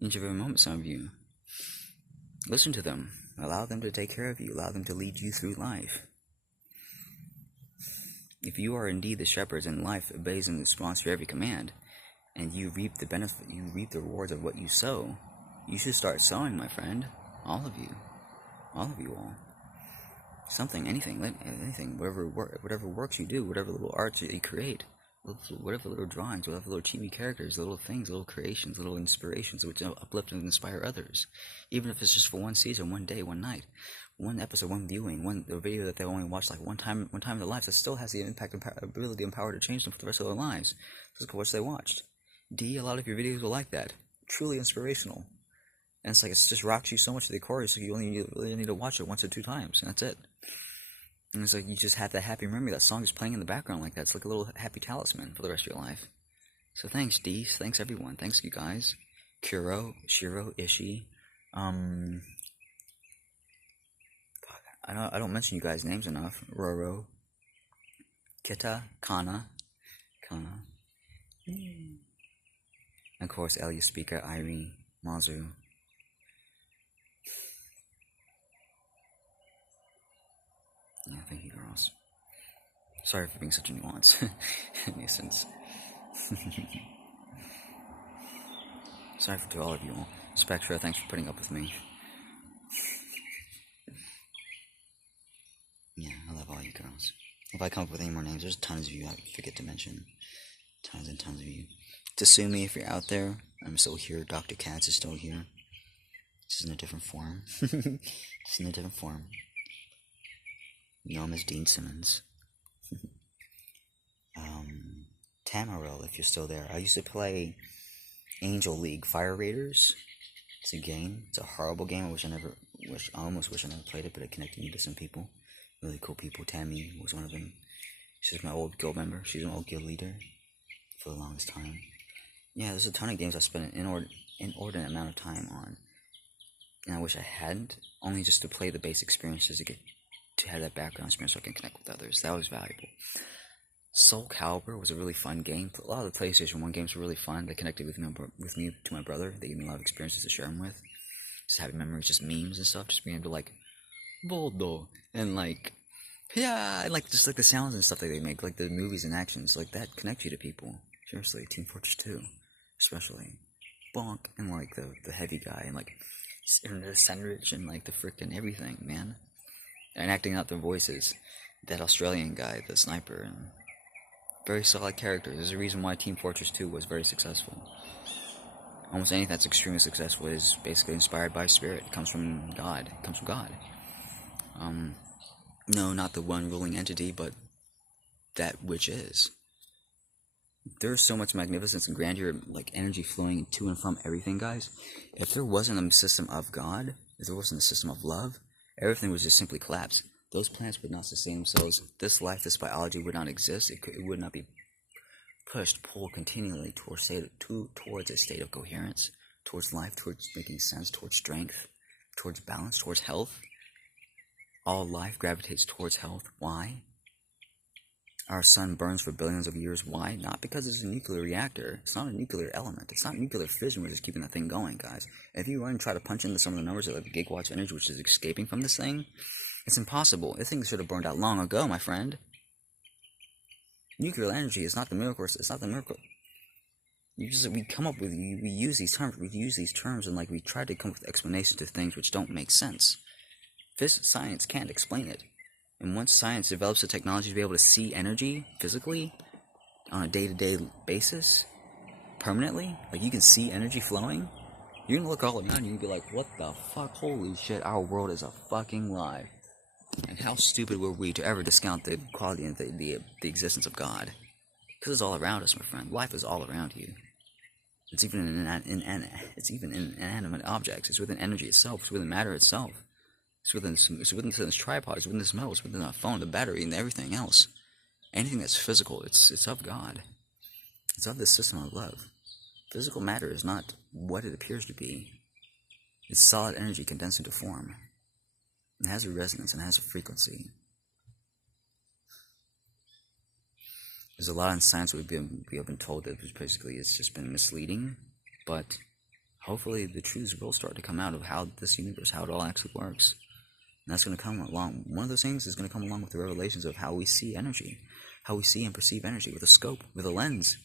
Each and every moment, some of you. Listen to them. Allow them to take care of you. Allow them to lead you through life. If you are indeed the shepherds and life obeys and responds to every command, and you reap the benefit, you reap the rewards of what you sow, you should start sowing, my friend. All of you all. Something, anything, whatever works you do, whatever little arts you create, whatever little drawings, whatever little chibi characters, little things, little creations, little inspirations which uplift and inspire others. Even if it's just for one season, one day, one night, one episode, one viewing, a video that they only watch one time in their life, that still has the impact and ability and power to change them for the rest of their lives. Just watch they watched. A lot of your videos are like that. Truly inspirational. And it's it just rocks you so much to the core, so you only really need to watch it once or 2 times, and that's it. And it's you just have that happy memory. That song is playing in the background like that. It's like a little happy talisman for the rest of your life. So thanks, Dees. Thanks, everyone. Thanks, you guys. Kuro, Shiro, Ishii. I don't mention you guys' names enough. Roro. Kita. Kana. And of course, Elia Speaker, Irene, Mazu. Yeah, thank you, girls. Sorry for being such a nuance. In essence. Sorry to all of you all. Spectra, thanks for putting up with me. if I come up with any more names. There's tons of you I forget to mention. Tons and tons of you. To sue me if you're out there, I'm still here. Dr. Katz is still here. Just in a different form. Just in a different form. You know him as Dean Simmons. Tamarill, if you're still there. I used to play Angel League Fire Raiders. It's a game. It's a horrible game. I almost wish I never played it, but it connected me to some people. Really cool people. Tammy was one of them. She's my old guild member. She's an old guild leader for the longest time. Yeah, there's a ton of games I spent an inordinate amount of time on. And I wish I hadn't, only just to play the base experiences to have that background experience so I can connect with others. That was valuable. Soul Calibur was a really fun game. A lot of the PlayStation 1 games were really fun. They connected with me to my brother. They gave me a lot of experiences to share them with. Just having memories, just memes and stuff. Just being able to like, Boldo, and like, yeah, and like just like the sounds and stuff that they make, like the movies and actions, like that connect you to people. Seriously, Team Fortress 2, especially. Bonk, and like the heavy guy, and like, and the Sandwich, and like the frickin' everything, man. And acting out their voices. That Australian guy, the sniper, and very solid characters. There's a reason why Team Fortress 2 was very successful. Almost anything that's extremely successful is basically inspired by spirit. It comes from God. It comes from God. No, not the one ruling entity, but that which is. There's so much magnificence and grandeur, like energy flowing to and from everything, guys. If there wasn't a system of God, if there wasn't a system of love, everything would just simply collapse. Those plants would not sustain themselves. This life, this biology would not exist. It would not be pulled continually towards a state of coherence, towards life, towards making sense, towards strength, towards balance, towards health. All life gravitates towards health. Why? Our sun burns for billions of years. Why? Not because it's a nuclear reactor. It's not a nuclear element. It's not nuclear fission which is keeping that thing going, guys. If you run and try to punch into some of the numbers of like gigawatts of energy which is escaping from this thing, it's impossible. This thing should have burned out long ago, my friend. Nuclear energy is not the miracle. It's not the miracle. We use these terms, and like we try to come up with explanations to things which don't make sense. Science can't explain it. And once science develops the technology to be able to see energy physically on a day-to-day basis, permanently, like you can see energy flowing, you're gonna look all around and you're gonna be like, what the fuck? Holy shit, our world is a fucking lie. And how stupid were we to ever discount the quality and the existence of God? Because it's all around us, my friend. Life is all around you. It's even in inanimate objects. It's within energy itself. It's within matter itself. It's within this tripod. It's within this metal. It's within our phone, the battery, and everything else. Anything that's physical, it's of God. It's of this system of love. Physical matter is not what it appears to be. It's solid energy condensed into form. It has a resonance and it has a frequency. There's a lot in science we have been told that basically it's just been misleading, but hopefully the truths will start to come out of how this universe, how it all actually works. And that's going to come along. One of those things is going to come along with the revelations of how we see energy, how we see and perceive energy with a scope, with a lens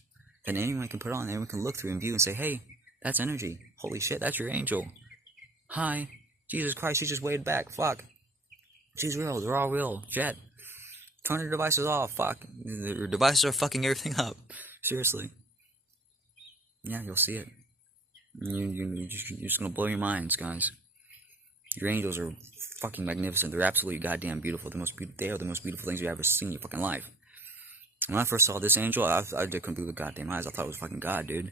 that anyone can put on, anyone can look through and view and say, hey, that's energy. Holy shit, that's your angel. Hi, Jesus Christ, he just waved back. Fuck. She's real. They're all real. Jet. Turn your devices off. Fuck. Your devices are fucking everything up. Seriously. Yeah, you'll see it. You're just going to blow your minds, guys. Your angels are fucking magnificent. They're absolutely goddamn beautiful. They are the most beautiful things you've ever seen in your fucking life. When I first saw this angel, I couldn't believe the goddamn eyes. I thought it was fucking God, dude.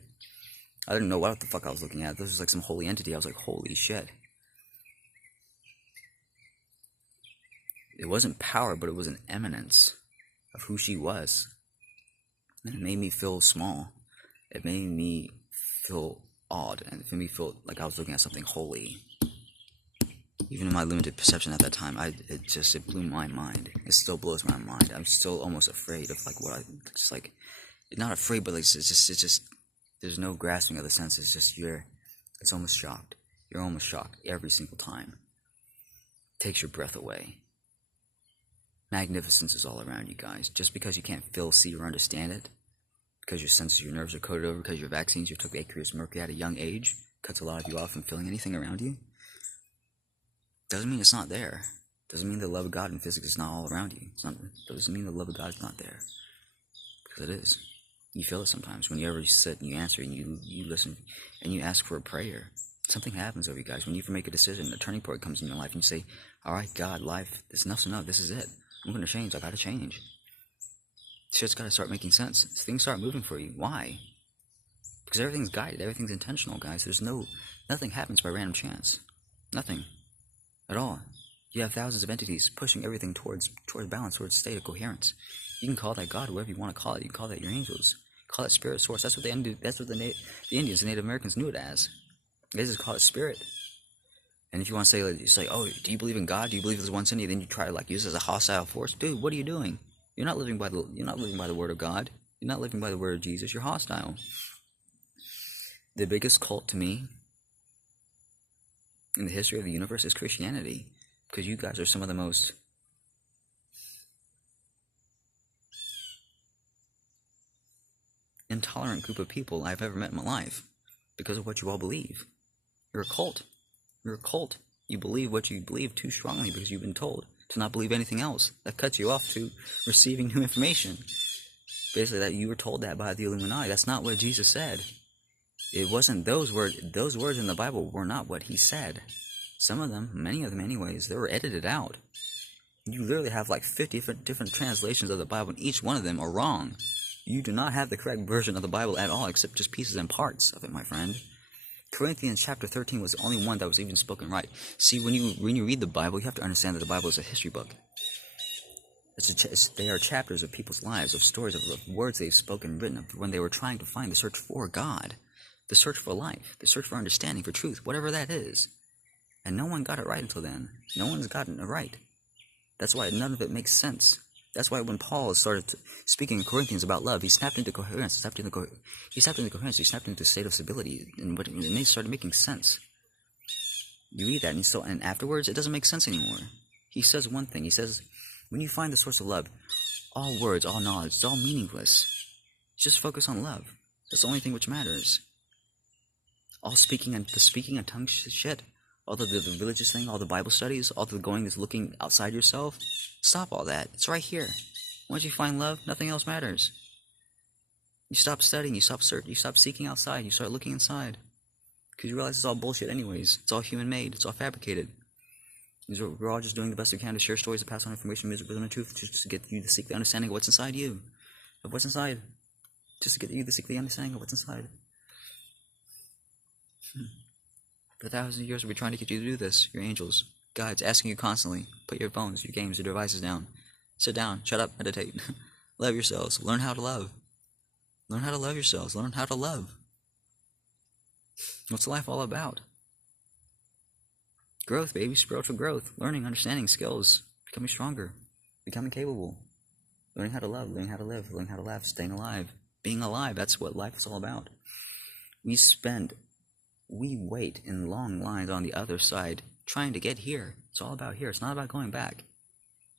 I didn't know what the fuck I was looking at. This was like some holy entity. I was like, holy shit. It wasn't power, but it was an eminence of who she was. And it made me feel small. It made me feel awed. And it made me feel like I was looking at something holy. Even in my limited perception at that time, it blew my mind. It still blows my mind. I'm still almost afraid of like not afraid, but like it's just there's no grasping of the senses. It's almost shocked. You're almost shocked every single time. It takes your breath away. Magnificence is all around you guys. Just because you can't feel, see, or understand it, because your senses, your nerves are coated over, because your vaccines, you took aqueous mercury at a young age, cuts a lot of you off from feeling anything around you, doesn't mean it's not there. Doesn't mean the love of God in physics is not all around you. Doesn't mean the love of God is not there. Because it is. You feel it sometimes. Whenever you sit and you answer and you listen and you ask for a prayer, something happens over you guys. When you make a decision, a turning point comes in your life and you say, all right, God, life, this enough's enough. This is it. I'm going to change. I got to change. Shit's got to start making sense. Things start moving for you. Why? Because everything's guided. Everything's intentional, guys. Nothing happens by random chance. Nothing. At all. You have thousands of entities pushing everything towards balance, towards state of coherence. You can call that God, whatever you want to call it. You can call that your angels. Call it spirit source. That's what the Indians and Native Americans knew it as. They just call it spirit. And if you want to say, like, you say, oh, do you believe in God? Do you believe there's one entity? Then you try to like use it as a hostile force. Dude, what are you doing? You're not living by the word of God. You're not living by the word of Jesus. You're hostile. The biggest cult to me in the history of the universe is Christianity. Because you guys are some of the most intolerant group of people I've ever met in my life. Because of what you all believe. You're a cult. You're a cult. You believe what you believe too strongly because you've been told to not believe anything else. That cuts you off to receiving new information. Basically, that you were told that by the Illuminati. That's not what Jesus said. It wasn't those words. Those words in the Bible were not what he said. Some of them, many of them anyways, they were edited out. You literally have like 50 different translations of the Bible, and each one of them are wrong. You do not have the correct version of the Bible at all, except just pieces and parts of it, my friend. Corinthians chapter 13 was the only one that was even spoken right. See, when you read the Bible, you have to understand that the Bible is a history book. They are chapters of people's lives, of stories, of words they've spoken, written, of when they were trying to find the search for God, the search for life, the search for understanding, for truth, whatever that is. And no one got it right until then. No one's gotten it right. That's why none of it makes sense. That's why when Paul started speaking in Corinthians about love, he snapped into coherence. He snapped into a state of stability, and it started making sense. You read that, and afterwards, it doesn't make sense anymore. He says one thing. He says, when you find the source of love, all words, all knowledge, it's all meaningless. Just focus on love. That's the only thing which matters. All the speaking in tongues shit. All the religious thing, all the Bible studies, all the going that's looking outside yourself. Stop all that. It's right here. Once you find love, nothing else matters. You stop studying, you stop searching, you stop seeking outside, you start looking inside. Because you realize it's all bullshit anyways. It's all human-made. It's all fabricated. We're all just doing the best we can to share stories, to pass on information, wisdom, and truth, just to get you to seek the understanding of what's inside you. Of what's inside. Just to get you to seek the understanding of what's inside. For thousands of years, we've been trying to get you to do this. Your angels, guides, asking you constantly. Put your phones, your games, your devices down. Sit down, shut up, meditate. Love yourselves. Learn how to love. Learn how to love yourselves. Learn how to love. What's life all about? Growth, baby. Spiritual growth. Learning, understanding, skills. Becoming stronger. Becoming capable. Learning how to love. Learning how to live. Learning how to laugh. Staying alive. Being alive. That's what life is all about. We wait in long lines on the other side trying to get here. It's all about here. It's not about going back.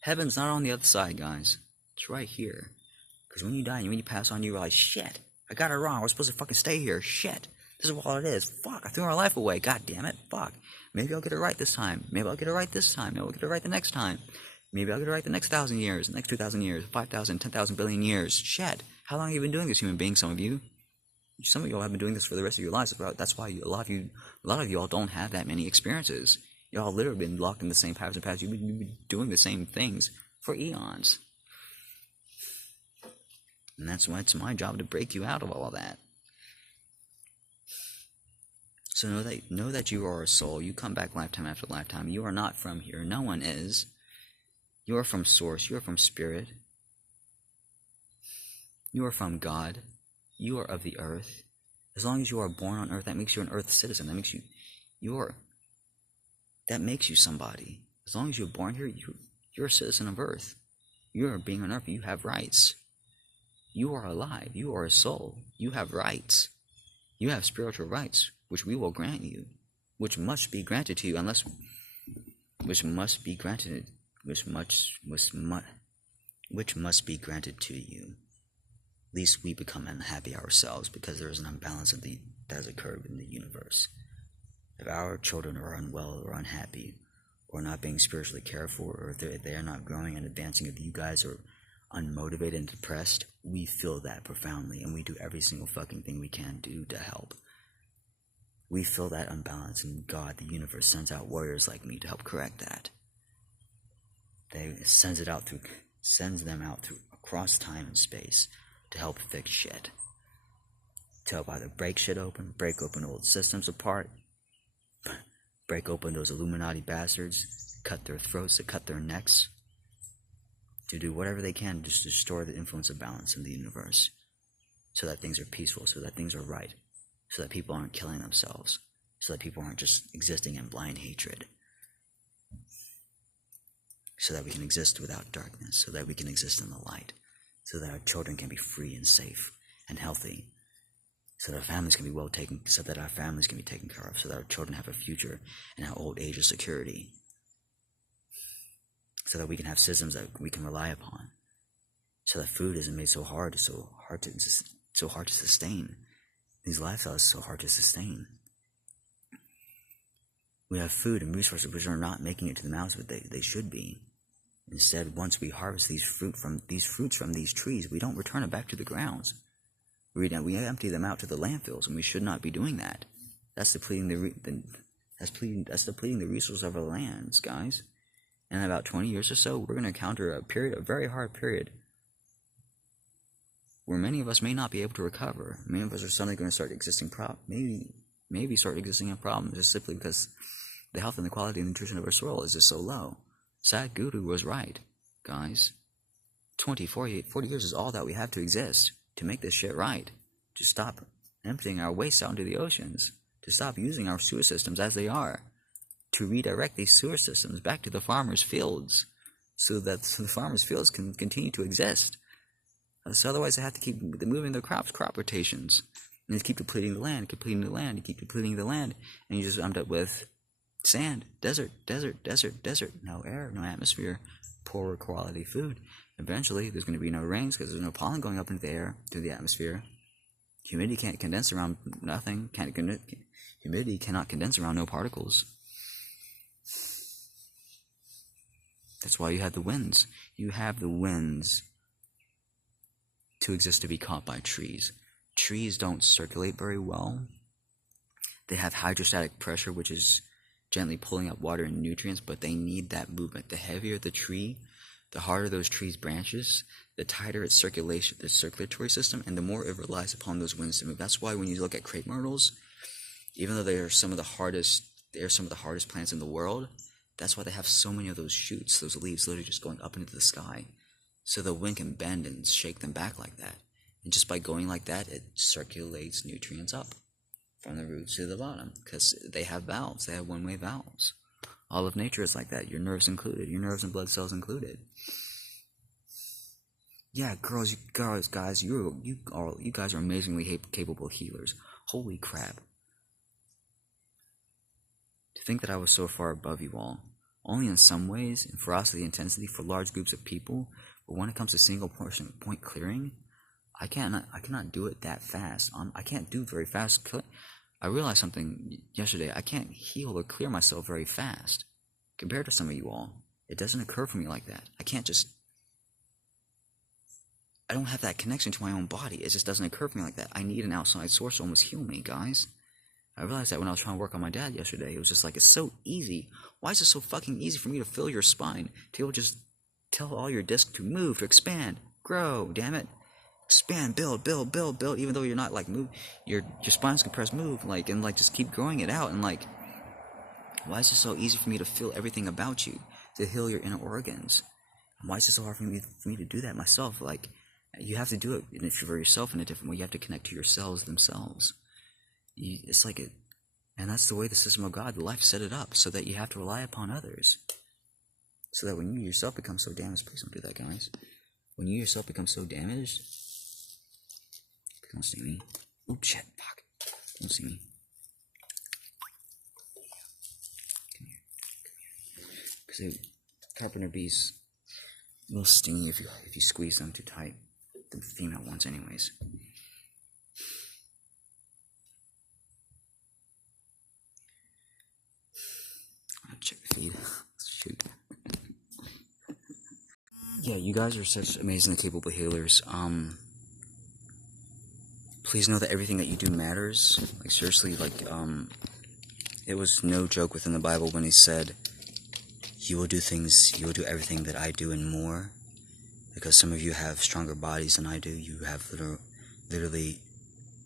Heaven's not on the other side, guys. It's right here. Because when you die and when you pass on, you realize, shit, I got it wrong. We're supposed to fucking stay here. Shit. This is all it is. Fuck, I threw our life away. God damn it. Fuck. Maybe I'll get it right this time. Maybe I'll get it right this time. Maybe I'll get it right the next time. Maybe I'll get it right the next 1,000 years, the next 2,000 years, 5,000, 10,000 billion years. Shit. How long have you been doing this, human being, some of you? Some of you all have been doing this for the rest of your lives. That's why a lot of you all don't have that many experiences. You all literally been locked in the same patterns and paths. You've been doing the same things for eons. And that's why it's my job to break you out of all of that. So know that you are a soul. You come back lifetime after lifetime. You are not from here. No one is. You are from Source. You are from Spirit. You are from God. You are of the earth. As long as you are born on earth, that makes you an earth citizen. That makes you somebody. As long as you're born here, you're a citizen of earth. You are being on earth. You have rights. You are alive. You are a soul. You have rights. You have spiritual rights, which we will grant you, which must be granted to you, which must be granted to you. Least we become unhappy ourselves because there is an imbalance that has occurred in the universe. If our children are unwell or unhappy, or not being spiritually cared for, or if they're not growing and advancing, if you guys are unmotivated and depressed, we feel that profoundly, and we do every single fucking thing we can do to help. We feel that unbalance, and God, the universe, sends out warriors like me to help correct that. They sends them out through across time and space to help fix shit. To help either break shit open, break open old systems apart, break open those Illuminati bastards, cut their throats, to cut their necks, to do whatever they can just to restore the influence of balance in the universe, so that things are peaceful, so that things are right, so that people aren't killing themselves, so that people aren't just existing in blind hatred, so that we can exist without darkness, so that we can exist in the light, so that our children can be free and safe and healthy, so that our families can be taken care of, so that our children have a future and our old age is security, so that we can have systems that we can rely upon, so that food isn't made so hard to sustain. These lifestyles are so hard to sustain. We have food and resources which are not making it to the mouths, but they should be. Instead, once we harvest these fruits from these trees, we don't return it back to the grounds. We empty them out to the landfills, and we should not be doing that. That's depleting the resources of our lands, guys. And in about 20 years or so, we're going to encounter a very hard period, where many of us may not be able to recover. Many of us are suddenly going to start existing maybe start existing in problems, just simply because the health and the quality and nutrition of our soil is just so low. Sadhguru was right, guys. 40 years is all that we have to exist to make this shit right. To stop emptying our waste out into the oceans. To stop using our sewer systems as they are. To redirect these sewer systems back to the farmers' fields, so that the farmers' fields can continue to exist. So otherwise they have to keep moving their crop rotations. And you keep depleting the land, and you just end up with sand, desert, no air, no atmosphere, poorer quality food. Eventually, there's going to be no rains because there's no pollen going up into the air, through the atmosphere. Humidity can't condense around nothing. Humidity cannot condense around no particles. That's why you have the winds. You have the winds to exist to be caught by trees. Trees don't circulate very well. They have hydrostatic pressure, which is gently pulling up water and nutrients, but they need that movement. The heavier the tree, the harder those trees' branches, the tighter its circulatory system, and the more it relies upon those winds to move. That's why when you look at crepe myrtles, even though they are some of the hardest plants in the world, that's why they have so many of those shoots, those leaves literally just going up into the sky. So the wind can bend and shake them back like that. And just by going like that, it circulates nutrients up from the roots to the bottom, because they have valves. They have one-way valves. All of nature is like that. Your nerves included. Your nerves and blood cells included. Yeah, guys, you guys are amazingly capable healers. Holy crap. To think that I was so far above you all, only in some ways, in ferocity and intensity for large groups of people, but when it comes to single point clearing, I cannot do it that fast. I can't do very fast. I realized something yesterday. I can't heal or clear myself very fast compared to some of you all. It doesn't occur for me like that. I don't have that connection to my own body. It just doesn't occur for me like that. I need an outside source to almost heal me, guys. I realized that when I was trying to work on my dad yesterday. It was just like, it's so easy. Why is it so fucking easy for me to feel your spine? To be able to just tell all your discs to move, to expand, grow, damn it. Expand, build, even though you're not like move, your spine's compressed, move, like, and like just keep growing it out, and like, why is it so easy for me to feel everything about you, to heal your inner organs? Why is it so hard for me to do that myself? Like, you have to do it for yourself in a different way. You have to connect to your cells themselves. It's like it, and that's the way the system of God, the life set it up, so that you have to rely upon others, so that when you yourself become so damaged, please don't do that, guys. When you yourself become so damaged. Don't see me. Oh shit, fuck. Don't see me. Come here. Because carpenter bees will sting you if you squeeze them too tight. The female ones, anyways. I'll check the feed. Yeah, you guys are such amazingly capable healers. Please know that everything that you do matters. Like, seriously, like, it was no joke within the Bible when he said, you will do everything that I do and more. Because some of you have stronger bodies than I do. You have literally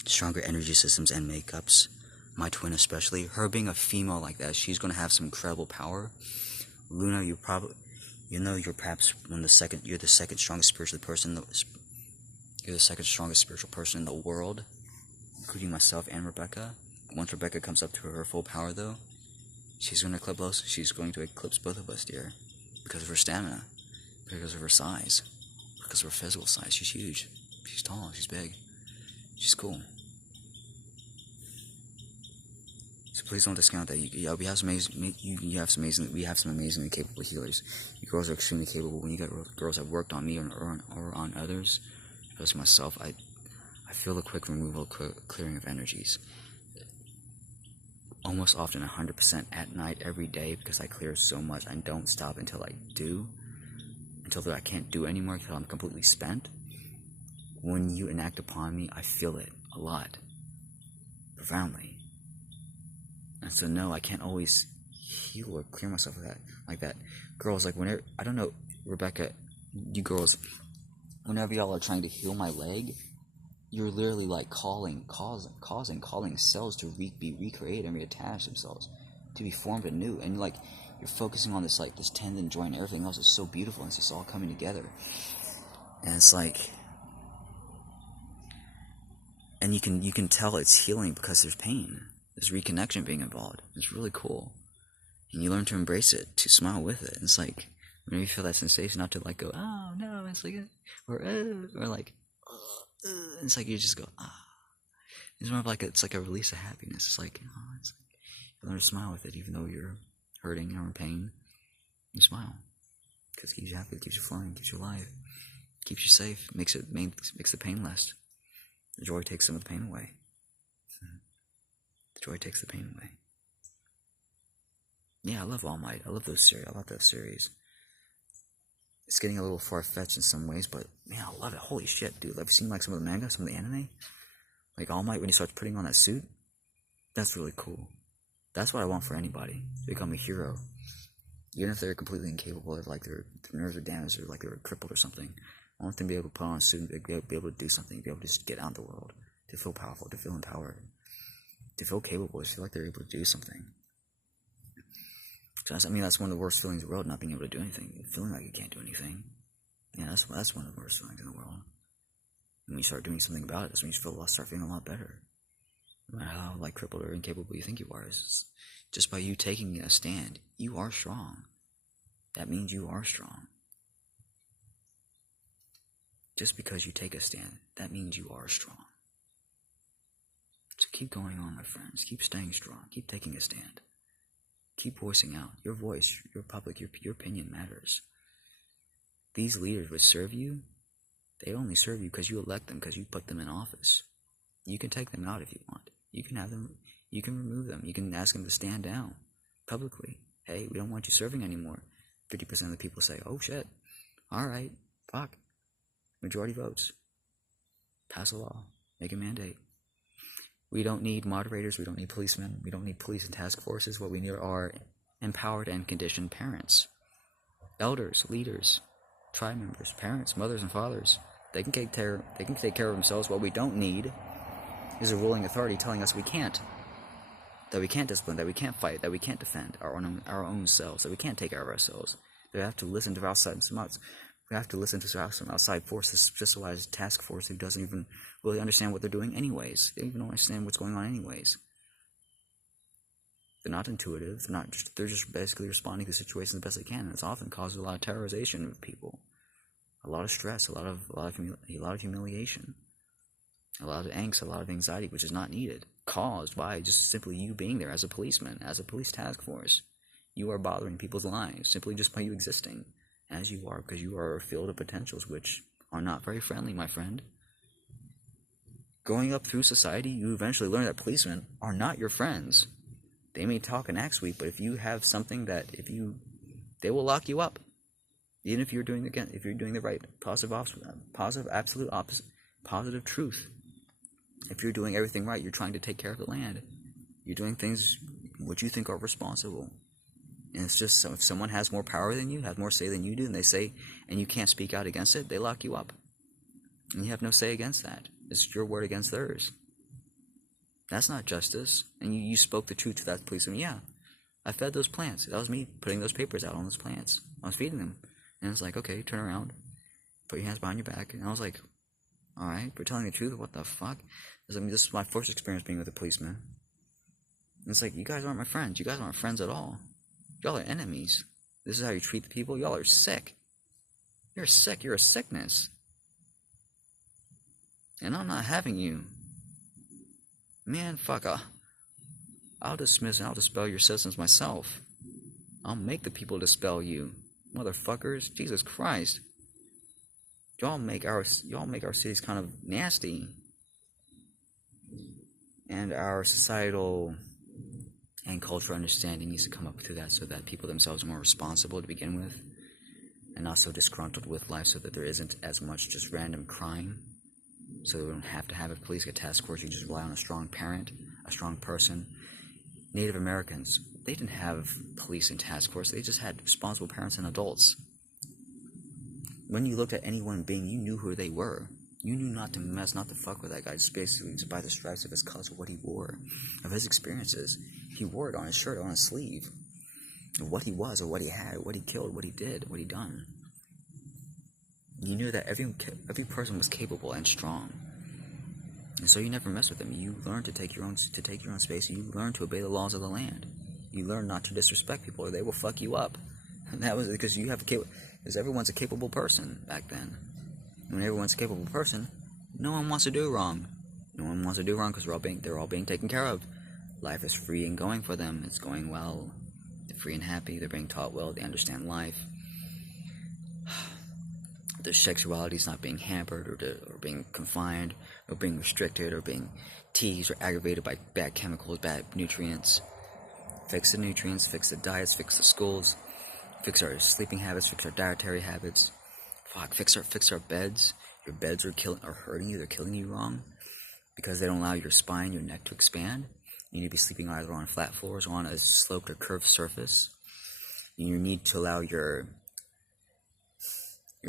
stronger energy systems and makeups. My twin especially. Her being a female like that, she's going to have some incredible power. Luna, you're perhaps you're the second strongest spiritual person. You're the second strongest spiritual person in the world, including myself and Rebecca. Once Rebecca comes up to her full power, though, she's going to eclipse both of us, dear, because of her stamina, because of her size, because of her physical size. She's huge. She's tall. She's big. She's cool. So please don't discount that. We have some amazingly capable healers. You girls are extremely capable. When you get girls that worked on me or on others, especially myself, I feel the quick removal, clearing of energies. Almost often 100% at night every day, because I clear so much. I don't stop until I do. Until I can't do anymore, until I'm completely spent. When you enact upon me, I feel it a lot. Profoundly. And so no, I can't always heal or clear myself like that. Girls, like whenever, I don't know, Rebecca, you girls, whenever y'all are trying to heal my leg, you're literally like causing cells to be recreated and reattach themselves, to be formed anew. And like, you're focusing on this tendon joint and everything else is so beautiful, and it's just all coming together. And it's like, and you can tell it's healing because there's pain. There's reconnection being involved. It's really cool. And you learn to embrace it, to smile with it. And it's like, when you feel that sensation, not to like go, oh no, it's like, or like, it's like you just go, ah. It's more of like, it's like a release of happiness. It's like, it's like, you learn to smile with it, even though you're hurting or in pain. You smile. Because it keeps you happy, it keeps you flowing, keeps you alive, keeps you safe, makes the pain less. The joy takes some of the pain away. The joy takes the pain away. Yeah, I love All Might. I love those series. I love that series. It's getting a little far-fetched in some ways, but man, I love it. Holy shit, dude. Have you seen like some of the manga, some of the anime? Like All Might, when he starts putting on that suit? That's really cool. That's what I want for anybody. To become a hero. Even if they're completely incapable, if like their nerves are damaged or like they're crippled or something. I want them to be able to put on a suit and be able to do something, be able to just get out in the world, to feel powerful, to feel empowered, to feel capable, to feel like they're able to do something. So that's one of the worst feelings in the world, not being able to do anything, feeling like you can't do anything. Yeah, that's one of the worst feelings in the world. And when you start doing something about it, that's when you start feeling a lot better. No matter how like crippled or incapable you think you are, just by you taking a stand, you are strong. That means you are strong. Just because you take a stand, that means you are strong. So keep going on, my friends. Keep staying strong. Keep taking a stand. Keep voicing out. Your voice, your public, your opinion matters. These leaders which serve you, they only serve you because you elect them, because you put them in office. You can take them out if you want. You can have them, you can remove them. You can ask them to stand down publicly. Hey, we don't want you serving anymore. 50% of the people say, oh shit, alright, fuck. Majority votes. Pass a law. Make a mandate. We don't need moderators. We don't need policemen. We don't need police and task forces. What we need are empowered and conditioned parents. Elders, leaders, tribe members, parents, mothers, and fathers. They can take care of themselves. What we don't need is a ruling authority telling us we can't. That we can't discipline, that we can't fight, that we can't defend our own selves, that we can't take care of ourselves. That we have to listen to some outside forces, just so as a task force who doesn't even really understand what they're doing anyways. They don't even understand what's going on anyways. They're not intuitive. They're just basically responding to situations the best they can. And it's often causes a lot of terrorization of people, a lot of stress, a lot of humiliation, a lot of angst, a lot of anxiety, which is not needed, caused by just simply you being there as a policeman, as a police task force. You are bothering people's lives simply just by you existing as you are, because you are a field of potentials which are not very friendly, my friend. Growing up through society, you eventually learn that policemen are not your friends. They may talk and act sweet, but if you have something they will lock you up. Even if you're doing the right positive truth. If you're doing everything right, you're trying to take care of the land. You're doing things what you think are responsible. And it's just, if someone has more power than you, has more say than you do, and they say, and you can't speak out against it, they lock you up. And you have no say against that. It's your word against theirs. That's not justice. And you spoke the truth to that policeman. Yeah, I fed those plants. That was me putting those papers out on those plants. I was feeding them. And it's like, okay, turn around. Put your hands behind your back. And I was like, alright, we're telling the truth? What the fuck? I mean, this is my first experience being with a policeman. And it's like, you guys aren't my friends. You guys aren't friends at all. Y'all are enemies. This is how you treat the people? Y'all are sick. You're sick. You're a sickness. And I'm not having you. Man, fuck. I'll dismiss and I'll dispel your citizens myself. I'll make the people dispel you. Motherfuckers. Jesus Christ. Y'all make our cities kind of nasty. And our societal and cultural understanding needs to come up through that, so that people themselves are more responsible to begin with, and not so disgruntled with life, so that there isn't as much just random crime. So we don't have to have a police task force. You just rely on a strong parent, a strong person. Native Americans, they didn't have police and task force. They just had responsible parents and adults. When you looked at any one being, you knew who they were. You knew not to mess, not to fuck with that guy, just basically just by the stripes of his colors, of what he wore, of his experiences. He wore it on his shirt, on his sleeve, of what he was, or what he had, what he killed, what he did, what he done. You knew that every person was capable and strong, and so you never mess with them. You learn to take your own space. You learn to obey the laws of the land. You learn not to disrespect people, or they will fuck you up. And that was because because everyone's a capable person back then. When everyone's a capable person, no one wants to do wrong. No one wants to do wrong because they're all being taken care of. Life is free and going for them. It's going well. They're free and happy. They're being taught well. They understand life. Their sexuality is not being hampered or being confined or being restricted or being teased or aggravated by bad chemicals, bad nutrients. Fix the nutrients, fix the diets, fix the schools, fix our sleeping habits, fix our dietary habits. Fuck, fix our beds. Your beds are hurting you. They're killing you wrong because they don't allow your spine, your neck to expand. You need to be sleeping either on flat floors or on a sloped or curved surface. You need to allow your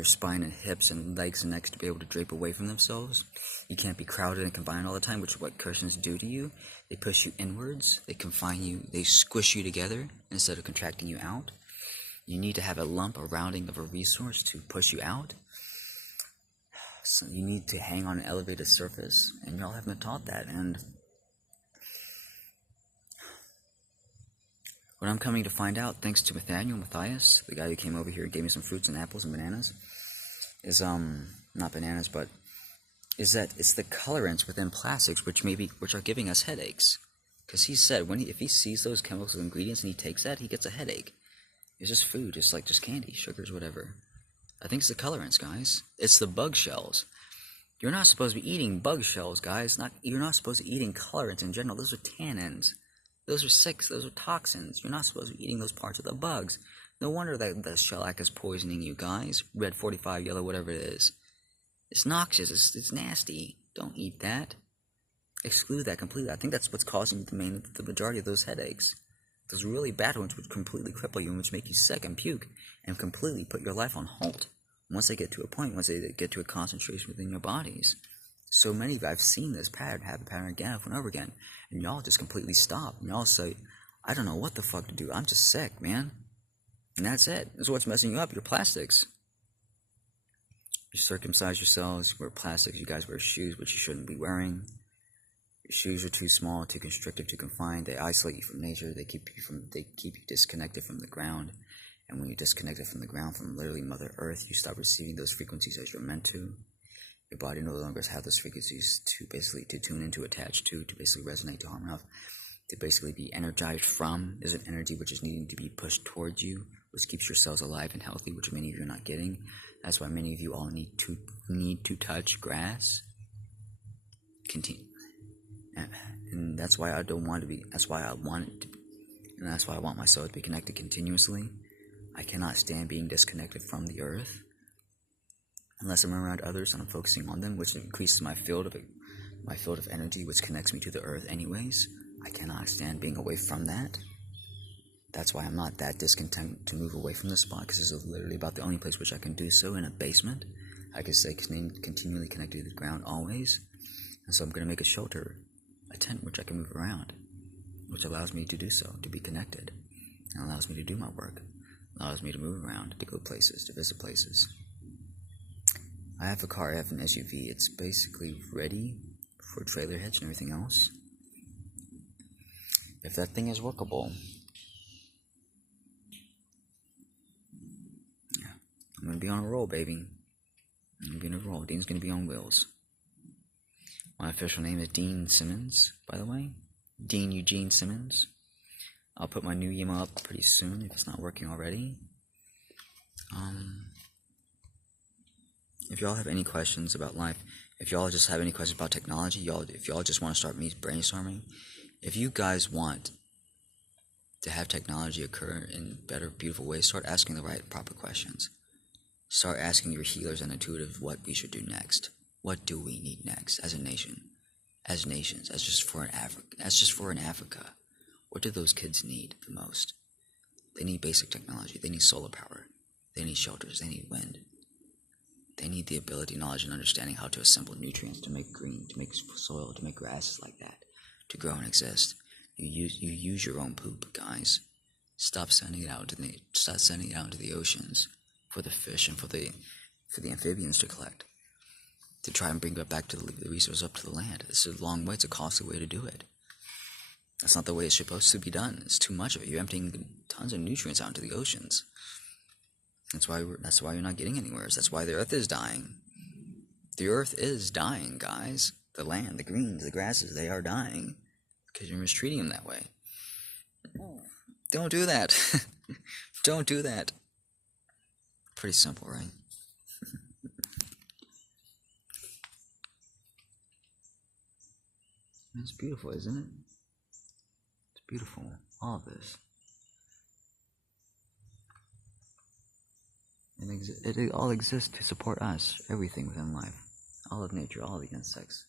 spine and hips and legs and necks to be able to drape away from themselves. You can't be crowded and confined all the time, which is what cushions do to you. They push you inwards. They confine you. They squish you together instead of contracting you out. You need to have a lump, a rounding of a resource to push you out. So you need to hang on an elevated surface, and y'all haven't been taught that. And what I'm coming to find out, thanks to Matthias, the guy who came over here and gave me some fruits and apples and bananas, is not bananas, but is that it's the colorants within plastics which are giving us headaches. Because he said if he sees those chemicals and ingredients and he takes that, he gets a headache. It's just food, just candy, sugars, whatever. I think it's the colorants, guys. It's the bug shells. You're not supposed to be eating bug shells, guys. You're not supposed to be eating colorants in general. Those are tannins. Those are toxins. You're not supposed to be eating those parts of the bugs. No wonder that the shellac is poisoning you, guys. Red 45, yellow, whatever it is. It's noxious. It's nasty. Don't eat that. Exclude that completely. I think that's what's causing the majority of those headaches. Those really bad ones which completely cripple you and which make you sick and puke and completely put your life on halt. Once they get to a concentration within your bodies. So many of you, I've seen this pattern again over and over again. And y'all just completely stop. And y'all say, I don't know what the fuck to do. I'm just sick, man. And that's it. This is what's messing you up. Your plastics. You circumcise yourselves. You wear plastics. You guys wear shoes, which you shouldn't be wearing. Your shoes are too small, too constrictive, too confined. They isolate you from nature. They keep you disconnected from the ground. And when you're disconnected from the ground, from literally Mother Earth, you stop receiving those frequencies as you're meant to. Your body no longer has those frequencies to tune into, attach to basically resonate, to harmonize, to basically be energized from. There's an energy which is needing to be pushed towards you, which keeps your cells alive and healthy, which many of you are not getting. That's why many of you all need to touch grass. Continue. And that's why I don't want to be, that's why I want it to be, and that's why I want my soul to be connected continuously I cannot stand being disconnected from the earth. Unless I'm around others and I'm focusing on them, which increases my field of energy, which connects me to the earth anyways. I cannot stand being away from that. That's why I'm not that discontent to move away from the spot, because this is literally about the only place which I can do so, in a basement. I can stay continually connected to the ground always. And so I'm going to make a shelter, a tent which I can move around, which allows me to do so, to be connected. And allows me to do my work. Allows me to move around, to go places, to visit places. I have a car, I have an SUV. It's basically ready for trailer hitch and everything else. If that thing is workable, yeah, I'm going to be on a roll, baby. I'm going to be on a roll. Dean's going to be on wheels. My official name is Dean Simmons, by the way. Dean Eugene Simmons. I'll put my new email up pretty soon if it's not working already. If y'all have any questions about life, if y'all just have any questions about technology, if y'all just want to start me brainstorming, if you guys want to have technology occur in better, beautiful ways, start asking the right, proper questions. Start asking your healers and intuitive what we should do next. What do we need next as a nation? As nations, as just for in Africa. What do those kids need the most? They need basic technology. They need solar power. They need shelters. They need wind. They need the ability, knowledge, and understanding how to assemble nutrients to make green, to make soil, to make grasses like that, to grow and exist. You use your own poop, guys. Stop sending it out into the oceans for the fish and for the amphibians to collect, to try and bring it back to the resource up to the land. This is a long way. It's a costly way to do it. That's not the way it's supposed to be done. It's too much of it. You're emptying tons of nutrients out into the oceans. That's why you're not getting anywhere. That's why the earth is dying. The earth is dying, guys. The land, the greens, the grasses, they are dying because you're mistreating them that way. Don't do that. Don't do that. Pretty simple, right? It's beautiful, isn't it? It's beautiful. All of this. It all exists to support us, everything within life. All of nature, all of the insects,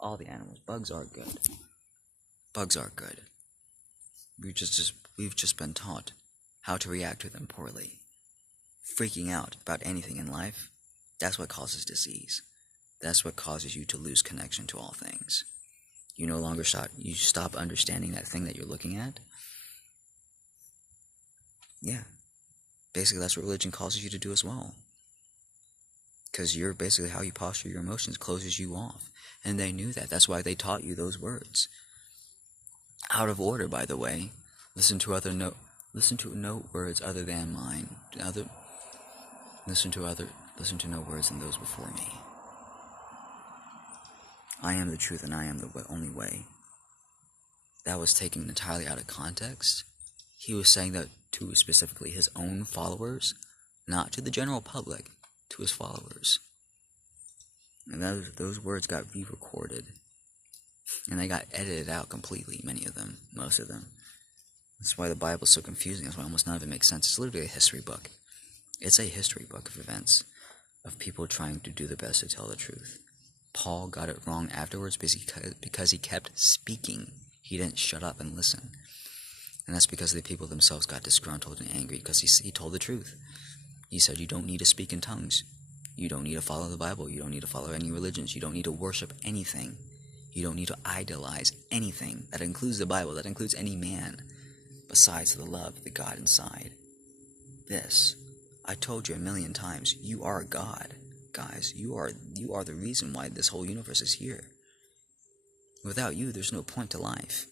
all the animals. Bugs are good. Bugs are good. We've just been taught how to react to them poorly. Freaking out about anything in life, that's what causes disease. That's what causes you to lose connection to all things. You stop understanding that thing that you're looking at. Yeah. Basically, that's what religion causes you to do as well. Because you're basically how you posture your emotions closes you off. And they knew that. That's why they taught you those words. Out of order, by the way. Listen to no words other than mine. Listen to no words than those before me. I am the truth and I am the only way. That was taken entirely out of context. He was saying that to specifically his own followers, not to the general public, to his followers. And those words got re-recorded. And they got edited out completely, many of them, most of them. That's why the Bible's so confusing. That's why almost none of it makes sense. It's literally a history book. It's a history book of events, of people trying to do their best to tell the truth. Paul got it wrong afterwards because he kept speaking. He didn't shut up and listen. And that's because the people themselves got disgruntled and angry because he told the truth. He said, you don't need to speak in tongues. You don't need to follow the Bible. You don't need to follow any religions. You don't need to worship anything. You don't need to idolize anything. That includes the Bible. That includes any man besides the love, the God inside. This, I told you a million times, you are God. Guys, you are the reason why this whole universe is here. Without you, there's no point to life.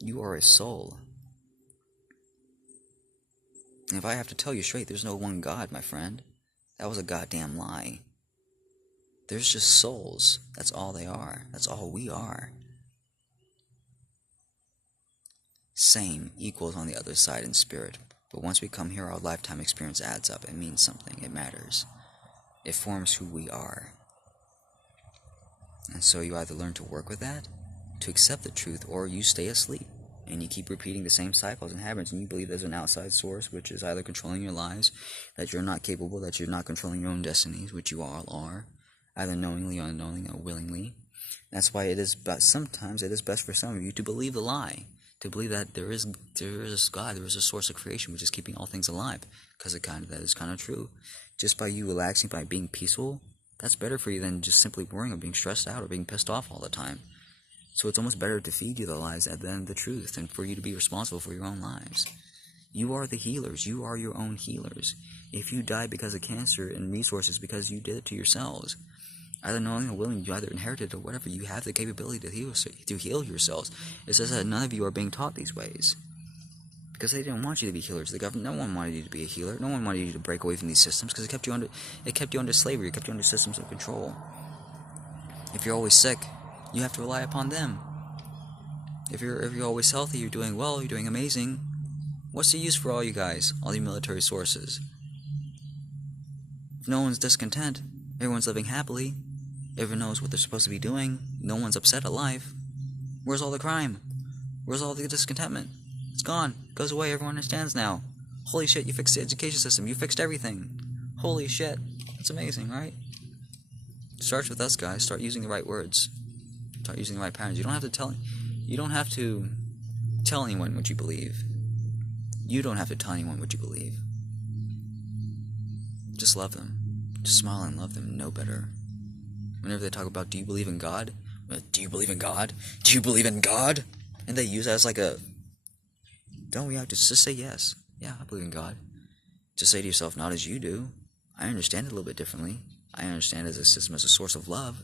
You are a soul. And if I have to tell you straight, there's no one God, my friend. That was a goddamn lie. There's just souls. That's all they are. That's all we are. Same equals on the other side in spirit. But once we come here, our lifetime experience adds up. It means something. It matters. It forms who we are. And so you either learn to work with that, to accept the truth, or you stay asleep. And you keep repeating the same cycles and habits, and you believe there's an outside source which is either controlling your lives, that you're not capable, that you're not controlling your own destinies, which you all are, either knowingly or unknowingly or willingly. That's why sometimes it is best for some of you to believe the lie, to believe that there is a God, there is a source of creation which is keeping all things alive, because that is kind of true. Just by you relaxing, by being peaceful, that's better for you than just simply worrying or being stressed out or being pissed off all the time. So it's almost better to feed you the lies than the truth, and for you to be responsible for your own lives. You are the healers. You are your own healers. If you die because of cancer and resources because you did it to yourselves, either knowing or willing, you either inherited it or whatever, you have the capability to heal yourselves. It says that none of you are being taught these ways, because they didn't want you to be healers. The government, no one wanted you to be a healer. No one wanted you to break away from these systems, because it kept you under slavery. It kept you under systems of control. If you're always sick, you have to rely upon them. If you're always healthy, you're doing well, you're doing amazing, what's the use for all you guys, all you military sources? If no one's discontent, everyone's living happily, everyone knows what they're supposed to be doing, no one's upset at life, where's all the crime? Where's all the discontentment? It's gone. It goes away. Everyone understands now. Holy shit, you fixed the education system. You fixed everything. Holy shit. That's amazing, right? It starts with us, guys. Start using the right words. Start using the right patterns. You don't have to tell anyone what you believe. You don't have to tell anyone what you believe. Just love them. Just smile and love them. Know better. Whenever they talk about, do you believe in God? Do you believe in God? Do you believe in God? And they use that as like a... Don't we have to just say yes? Yeah, I believe in God. Just say to yourself, not as you do. I understand it a little bit differently. I understand it as a system, as a source of love.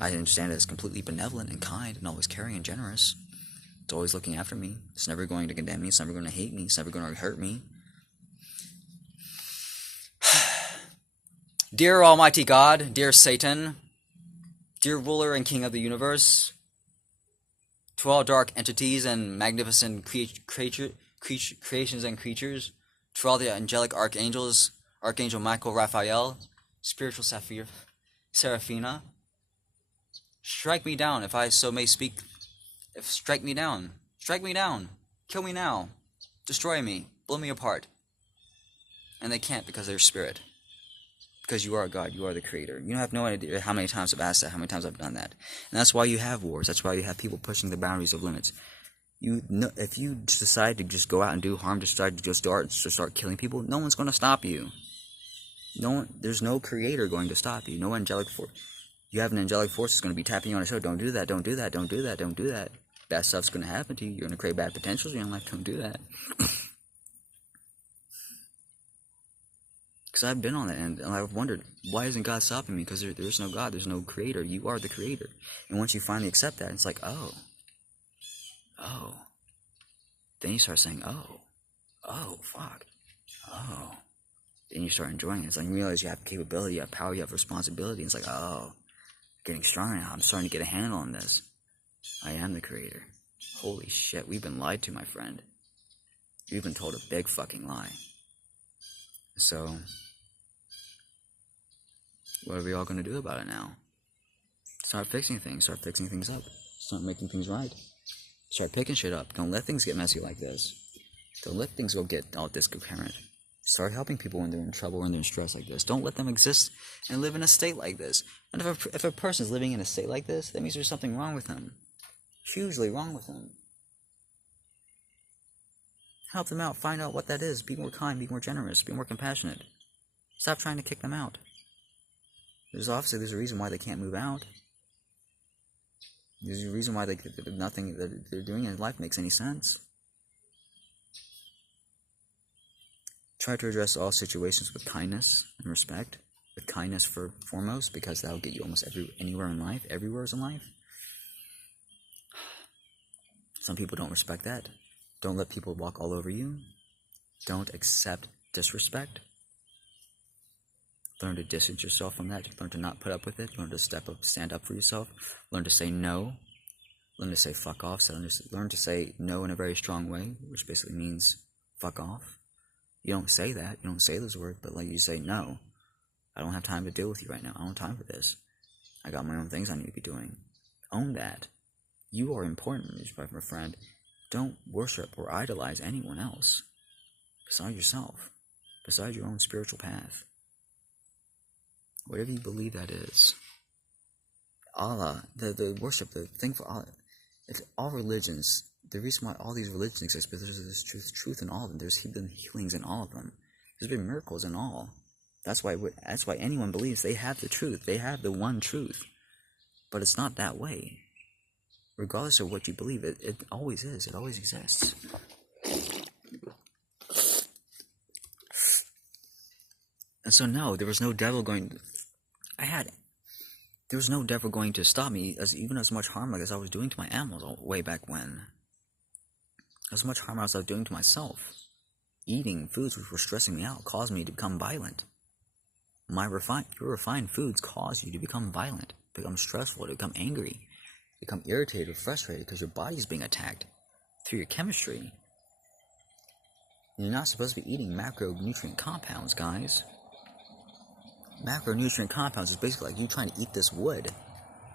I understand it as completely benevolent and kind and always caring and generous. It's always looking after me. It's never going to condemn me. It's never going to hate me. It's never going to hurt me. Dear Almighty God, dear Satan, dear ruler and king of the universe, to all dark entities and magnificent creations and creatures, to all the angelic archangels, Archangel Michael, Raphael, spiritual Seraphina, strike me down, if I so may speak. Strike me down. Strike me down. Kill me now. Destroy me. Blow me apart. And they can't, because they're spirit. Because you are God. You are the creator. You have no idea how many times I've asked that, how many times I've done that. And that's why you have wars. That's why you have people pushing the boundaries of limits. If you decide to just go out and do harm, decide to just start killing people, no one's going to stop you. There's no creator going to stop you. No angelic force. You have an angelic force that's going to be tapping you on the shoulder. Don't do that, don't do that, don't do that, don't do that. Bad stuff's going to happen to you. You're going to create bad potentials in your life. Don't do that. Because I've been on that end, and I've wondered, why isn't God stopping me? Because there is no God, there's no creator. You are the creator. And once you finally accept that, it's like, oh. Then you start saying, oh, fuck. Oh. Then you start enjoying it. It's like you realize you have capability, you have power, you have responsibility. It's like, oh, getting stronger now. I'm starting to get a handle on this. I am the creator. Holy shit, we've been lied to, my friend. You've been told a big fucking lie. So, what are we all going to do about it now? Start fixing things. Start fixing things up. Start making things right. Start picking shit up. Don't let things get messy like this. Don't let things go get all discoherent. Start helping people when they're in trouble, when they're in stress like this. Don't let them exist and live in a state like this. And if a person is living in a state like this, that means there's something wrong with them. Hugely wrong with them. Help them out. Find out what that is. Be more kind. Be more generous. Be more compassionate. Stop trying to kick them out. There's a reason why they can't move out. There's a reason why nothing that they're doing in life makes any sense. Try to address all situations with kindness and respect. With kindness foremost, because that'll get you almost anywhere in life. Everywhere in life. Some people don't respect that. Don't let people walk all over you. Don't accept disrespect. Learn to distance yourself from that. Learn to not put up with it. Learn to step up, stand up for yourself. Learn to say no. Learn to say fuck off. Learn to say no in a very strong way, which basically means fuck off. You don't say that. You don't say those words, but like you say, no. I don't have time to deal with you right now. I don't have time for this. I got my own things I need to be doing. Own that. You are important, my friend. Don't worship or idolize anyone else besides yourself, besides your own spiritual path. Whatever you believe that is. Allah, the worship, the thing for Allah, it's all religions. The reason why all these religions exist, because there's truth in all of them. There's been healings in all of them. There's been miracles in all. That's why anyone believes they have the truth. They have the one truth. But it's not that way. Regardless of what you believe, it always is. It always exists. And so no, there was no devil going. There was no devil going to stop me, even as much harm as I was doing to my animals way back when. As much harm as I was doing to myself. Eating foods which were stressing me out caused me to become violent. Your refined foods cause you to become violent, become stressful, to become angry, become irritated or frustrated because your body's being attacked through your chemistry. You're not supposed to be eating macronutrient compounds, guys. Macronutrient compounds is basically like you trying to eat this wood.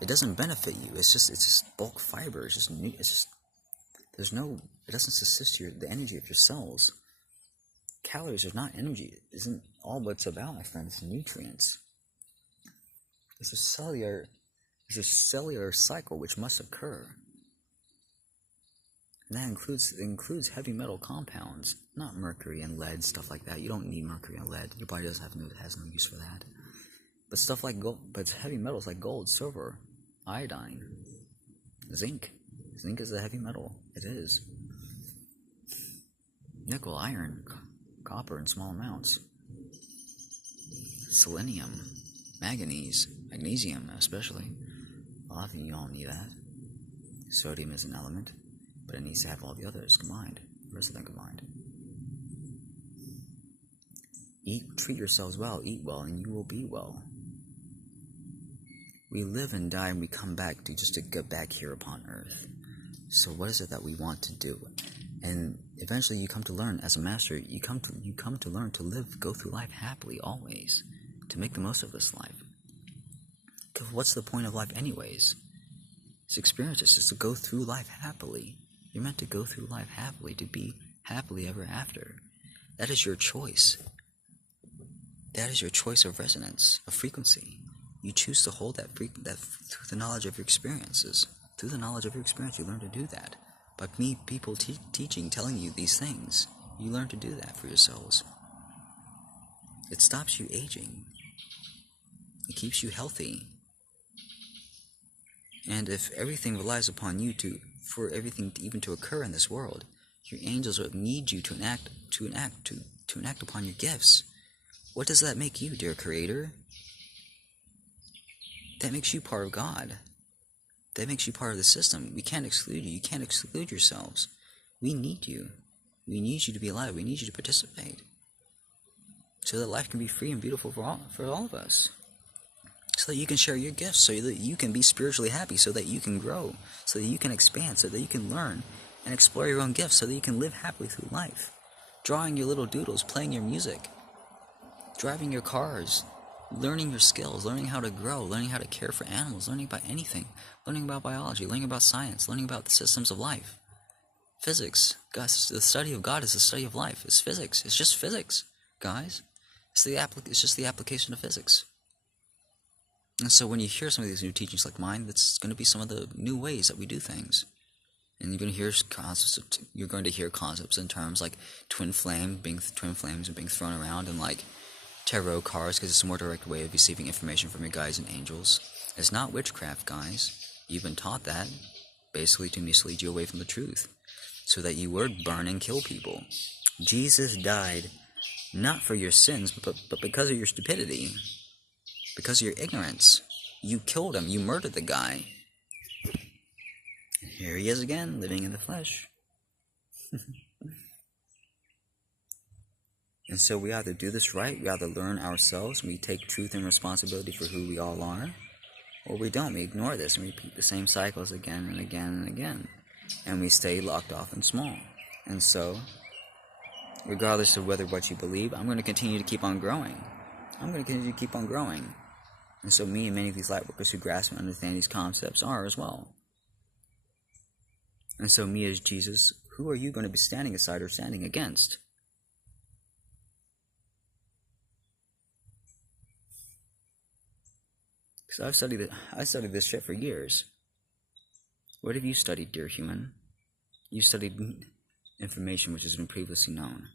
It doesn't benefit you. It's just bulk fiber. It doesn't assist the energy of your cells. Calories are not energy. It isn't all what it's about, my friends. It's nutrients. It's a cellular cycle which must occur. And that includes heavy metal compounds, not mercury and lead, stuff like that. You don't need mercury and lead. Your body has no use for that. But stuff like gold, but heavy metals like gold, silver, iodine, zinc. Zinc is a heavy metal. It is. Nickel, iron, copper in small amounts. Selenium, manganese, magnesium especially. A lot of you all need that. Sodium is an element, but it needs to have all the others combined. The rest of them combined. Treat yourselves well, eat well, and you will be well. We live and die and we come back to get back here upon earth. So what is it that we want to do? And eventually you come to learn as a master, you come to learn to go through life happily always, to make the most of this life. Because what's the point of life anyways? It's experiences, it's to go through life happily. You're meant to go through life happily, to be happily ever after. That is your choice. That is your choice of resonance, of frequency. You choose to hold that through the knowledge of your experiences. Through the knowledge of your experience, you learn to do that. By people teaching, telling you these things, you learn to do that for yourselves. It stops you aging. It keeps you healthy. And if everything relies upon you for everything even to occur in this world, your angels need you to enact upon your gifts. What does that make you, dear Creator? That makes you part of God. That makes you part of the system. We can't exclude you. You can't exclude yourselves. We need you. We need you to be alive. We need you to participate. So that life can be free and beautiful for all of us. So that you can share your gifts. So that you can be spiritually happy. So that you can grow. So that you can expand. So that you can learn and explore your own gifts. So that you can live happily through life. Drawing your little doodles. Playing your music. Driving your cars. Learning your skills, learning how to grow, learning how to care for animals, learning about anything, learning about biology, learning about science, learning about the systems of life. Physics, guys, the study of God is the study of life. It's physics. It's just physics, guys. It's just the application of physics. And so when you hear some of these new teachings like mine, that's going to be some of the new ways that we do things. And you're going to hear concepts in terms like twin flames being thrown around, and like tarot cards, because it's a more direct way of receiving information from your guides and angels. It's not witchcraft, guys. You've been taught that, basically to mislead you away from the truth, so that you would burn and kill people. Jesus died not for your sins, but because of your stupidity, because of your ignorance. You killed him. You murdered the guy. And here he is again, living in the flesh. And so we either do this right, we either learn ourselves, and we take truth and responsibility for who we all are, or we don't. We ignore this and repeat the same cycles again and again and again. And we stay locked off and small. And so, regardless of what you believe, I'm going to continue to keep on growing. And so me and many of these light workers who grasp and understand these concepts are as well. And so me as Jesus, who are you going to be standing aside or standing against? Because I studied this shit for years. What have you studied, dear human? You studied information which has been previously known,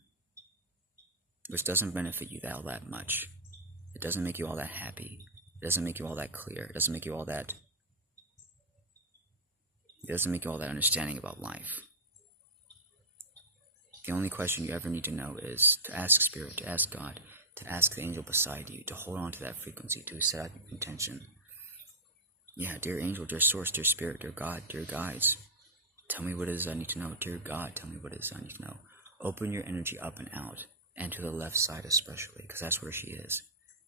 which doesn't benefit you all that much. It doesn't make you all that happy. It doesn't make you all that clear. It doesn't make you all that understanding about life. The only question you ever need to know is to ask Spirit, to ask God, to ask the angel beside you, to hold on to that frequency, to set out your intention. Yeah, dear angel, dear source, dear spirit, dear God, dear guides, tell me what it is I need to know. Dear God, tell me what it is I need to know. Open your energy up and out, and to the left side especially, because that's where she is.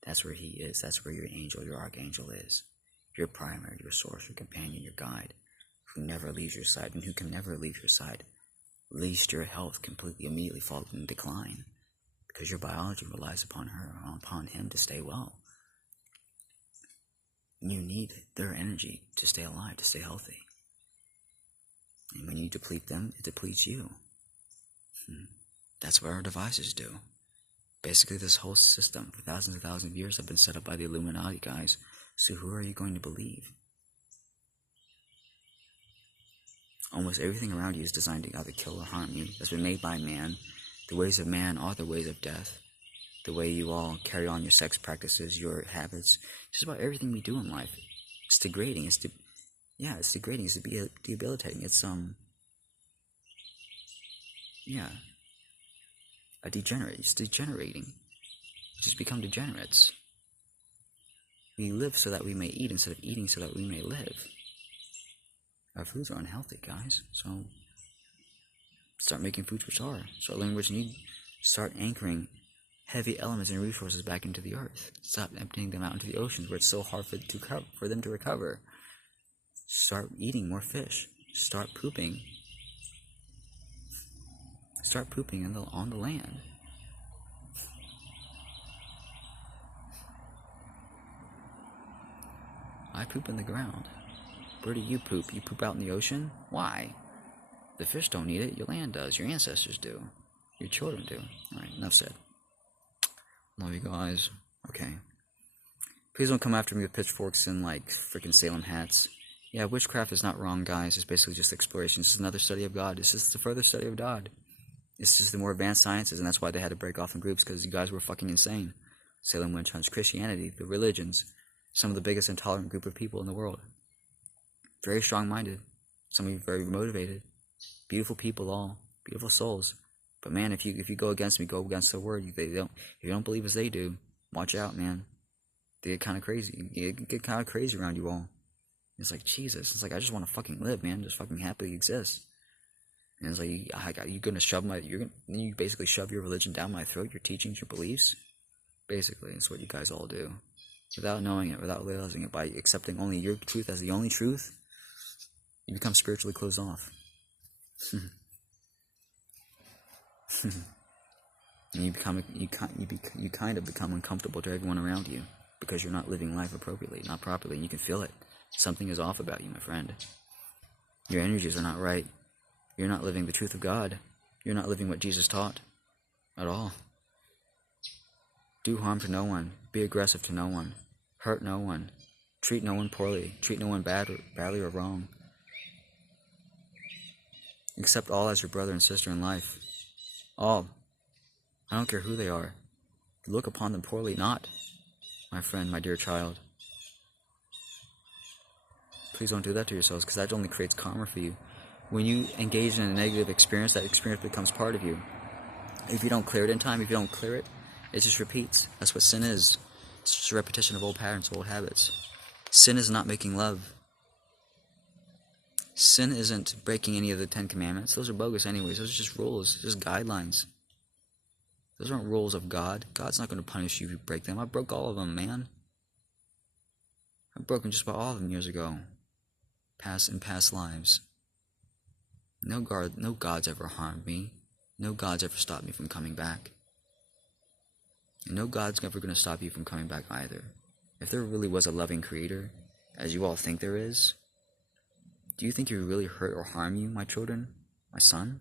That's where he is. That's where your angel, your archangel is. Your primary, your source, your companion, your guide, who never leaves your side and who can never leave your side, lest your health completely immediately fall in decline, because your biology relies upon her, upon him to stay well. You need their energy to stay alive, to stay healthy. And when you deplete them, it depletes you. That's what our devices do. Basically, this whole system for thousands and thousands of years have been set up by the Illuminati guys. So who are you going to believe? Almost everything around you is designed to either kill or harm you. It's been made by man. The ways of man are the ways of death. The way you all carry on your sex practices, your habits, just about everything we do in life. It's degrading. It's degrading. It's debilitating. It's a degenerate. It's degenerating. We just become degenerates. We live so that we may eat instead of eating so that we may live. Our foods are unhealthy, guys. So start making foods which are. Start learning what you need. Start anchoring heavy elements and resources back into the earth. Stop emptying them out into the oceans where it's so hard for them to recover. Start eating more fish. Start pooping. Start pooping on the land. I poop in the ground. Where do you poop? You poop out in the ocean? Why? The fish don't need it. Your land does. Your ancestors do. Your children do. Alright, enough said. Love you guys. Okay. Please don't come after me with pitchforks and like freaking Salem hats. Yeah, witchcraft is not wrong, guys. It's basically just exploration. It's just another study of God. It's just a further study of God. It's just the more advanced sciences, and that's why they had to break off in groups, because you guys were fucking insane. Salem witch hunts, Christianity, the religions, some of the biggest intolerant group of people in the world. Very strong-minded. Some of you very motivated. Beautiful people all. Beautiful souls. But man, if you go against me, go against the word. If you don't believe as they do, watch out, man. They get kind of crazy. It get kind of crazy around you all. It's like, Jesus. It's like, I just want to fucking live, man. Just fucking happily exist. And it's like, you basically shove your religion down my throat, your teachings, your beliefs. Basically, it's what you guys all do. Without knowing it, without realizing it, by accepting only your truth as the only truth, you become spiritually closed off. And you kind of become uncomfortable to everyone around you, because you're not living life appropriately, not properly, and you can feel it. Something is off about you, my friend. Your energies are not right. You're not living the truth of God. You're not living what Jesus taught at all. Do harm to no one. Be aggressive to no one. Hurt no one. Treat no one poorly. Treat no one badly or wrong. Accept all as your brother and sister in life. All. I don't care who they are. Look upon them poorly not, my friend, my dear child. Please don't do that to yourselves, because that only creates karma for you. When you engage in a negative experience, that experience becomes part of you. If you don't clear it in time, if you don't clear it, it just repeats. That's what sin is. It's just a repetition of old patterns, old habits. Sin is not making love. Sin isn't breaking any of the 10 Commandments. Those are bogus anyways. Those are just rules, just guidelines. Those aren't rules of God. God's not going to punish you if you break them. I broke all of them, man. I've broken just about all of them years ago. In past lives. No God's ever harmed me. No God's ever stopped me from coming back. And no God's ever going to stop you from coming back either. If there really was a loving creator, as you all think there is, do you think he would really hurt or harm you, my children? My son?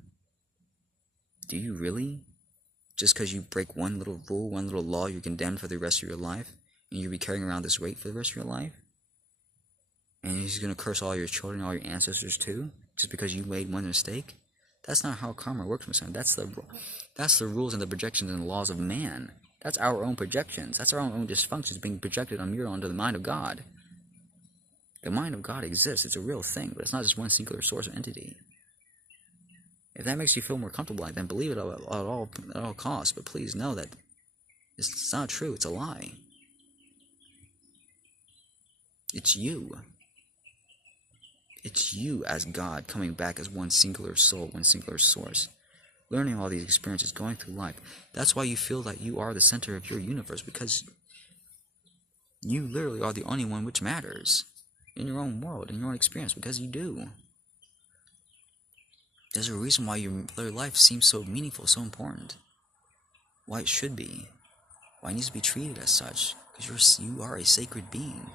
Do you really? Just because you break one little rule, one little law, you're condemned for the rest of your life? And you'll be carrying around this weight for the rest of your life? And he's going to curse all your children, all your ancestors too? Just because you made one mistake? That's not how karma works, my son. That's the rules and the projections and the laws of man. That's our own projections. That's our own dysfunctions being projected on mirror onto the mind of God. The mind of God exists. It's a real thing, but it's not just one singular source or entity. If that makes you feel more comfortable, then believe it at all costs. But please know that it's not true. It's a lie. It's you. It's you as God coming back as one singular soul, one singular source. Learning all these experiences, going through life. That's why you feel that you are the center of your universe, because you literally are the only one which matters in your own world, in your own experience, because you do. There's a reason why your life seems so meaningful, so important. Why it should be. Why it needs to be treated as such. Because you are a sacred being.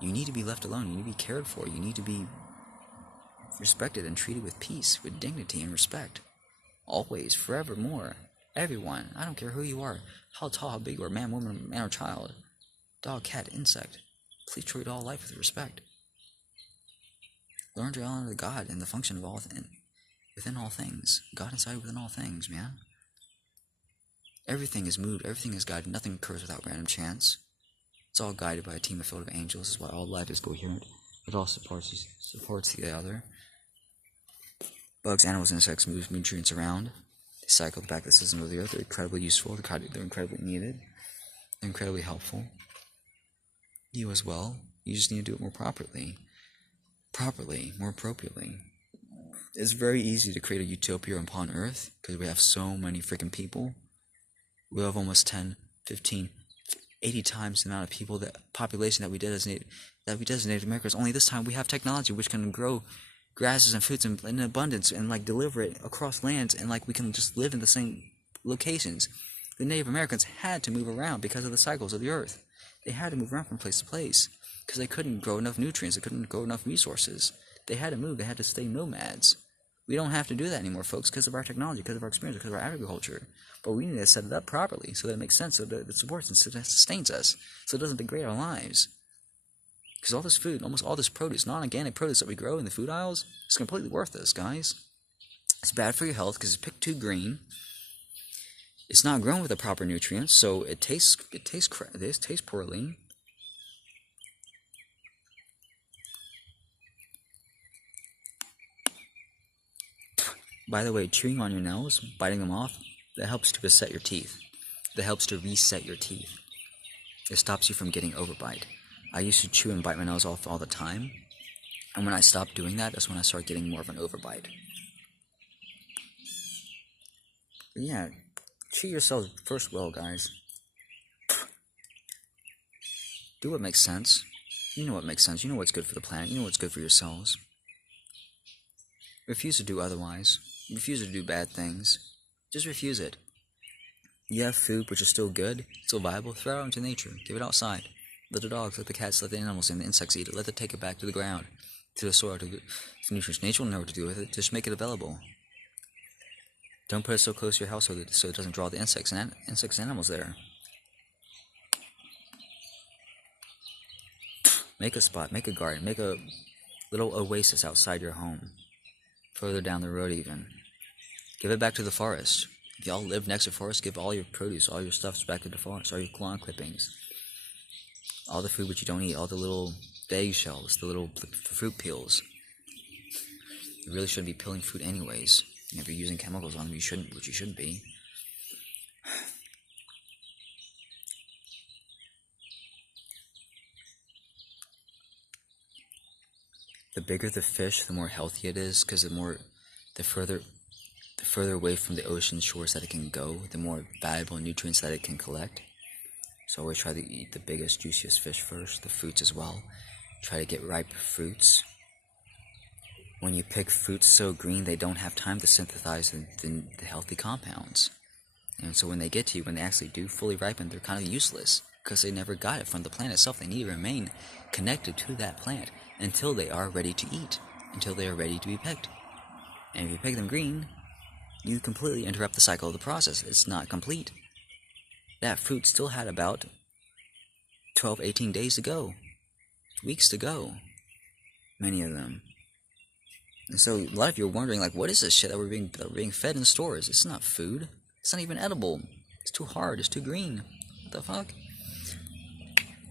You need to be left alone. You need to be cared for. You need to be respected and treated with peace, with dignity and respect. Always, forevermore. Everyone. I don't care who you are. How tall, how big you are. Man, woman, man or child. Dog, cat, insect. Please treat all life with respect. Learn to honor God and the function of all within all things. God inside within all things, man. Everything is moved. Everything is guided. Nothing occurs without random chance. It's all guided by a team filled of angels. This is why all life is coherent. It all supports the other. Bugs, animals, insects move nutrients around. They cycle back to the system of the earth. They're incredibly useful. They're incredibly needed. They're incredibly helpful. You as well. You just need to do it more properly. More appropriately. It's very easy to create a utopia upon Earth because we have so many freaking people. We have almost 10, 15, 80 times the amount of people, the population that we designated Americans. Only this time we have technology which can grow grasses and fruits in abundance and like deliver it across lands, and like we can just live in the same locations. The Native Americans had to move around because of the cycles of the Earth. They had to move around from place to place because they couldn't grow enough nutrients. They couldn't grow enough resources. They had to move. They had to stay nomads. We don't have to do that anymore, folks, because of our technology, because of our experience, because of our agriculture. But we need to set it up properly so that it makes sense, so that it supports and sustains us, so it doesn't degrade our lives. Because all this food, almost all this produce, non-organic produce that we grow in the food aisles, is completely worthless, guys. It's bad for your health because it's picked too green. It's not grown with the proper nutrients, so it tastes poorly. By the way, chewing on your nails, biting them off, that helps to reset your teeth. That helps to reset your teeth. It stops you from getting overbite. I used to chew and bite my nails off all the time, and when I stopped doing that, that's when I started getting more of an overbite. But yeah, treat yourselves first well, guys. Do what makes sense. You know what makes sense. You know what's good for the planet. You know what's good for yourselves. Refuse to do otherwise. Refuse to do bad things. Just refuse it. You have food which is still good, still viable, throw it out into nature. Give it outside. Let the dogs, let the cats, let the animals and the insects eat it. Let them take it back to the ground, to the soil, to the nutrients. Nature will know what to do with it. Just make it available. Don't put it so close to your house so it doesn't draw the insects and animals there. Make a spot, make a garden, make a little oasis outside your home. Further down the road even. Give it back to the forest. If y'all live next to the forest, give all your produce, all your stuffs back to the forest, all your lawn clippings. All the food which you don't eat, all the little eggshells, the little fruit peels. You really shouldn't be peeling fruit anyways. And if you're using chemicals on them, which you shouldn't be. The bigger the fish, the more healthy it is, because the further away from the ocean shores that it can go, the more valuable nutrients that it can collect. So always try to eat the biggest, juiciest fish first, the fruits as well. Try to get ripe fruits. When you pick fruits so green, they don't have time to synthesize the healthy compounds. And so when they get to you, when they actually do fully ripen, they're kind of useless, because they never got it from the plant itself. They need to remain connected to that plant until they are ready to eat, until they are ready to be picked. And if you pick them green, you completely interrupt the cycle of the process. It's not complete. That fruit still had about 12, 18 days to go, weeks to go, many of them. And so a lot of you are wondering, like, what is this shit that we're being fed in stores? It's not food. It's not even edible. It's too hard. It's too green. What the fuck?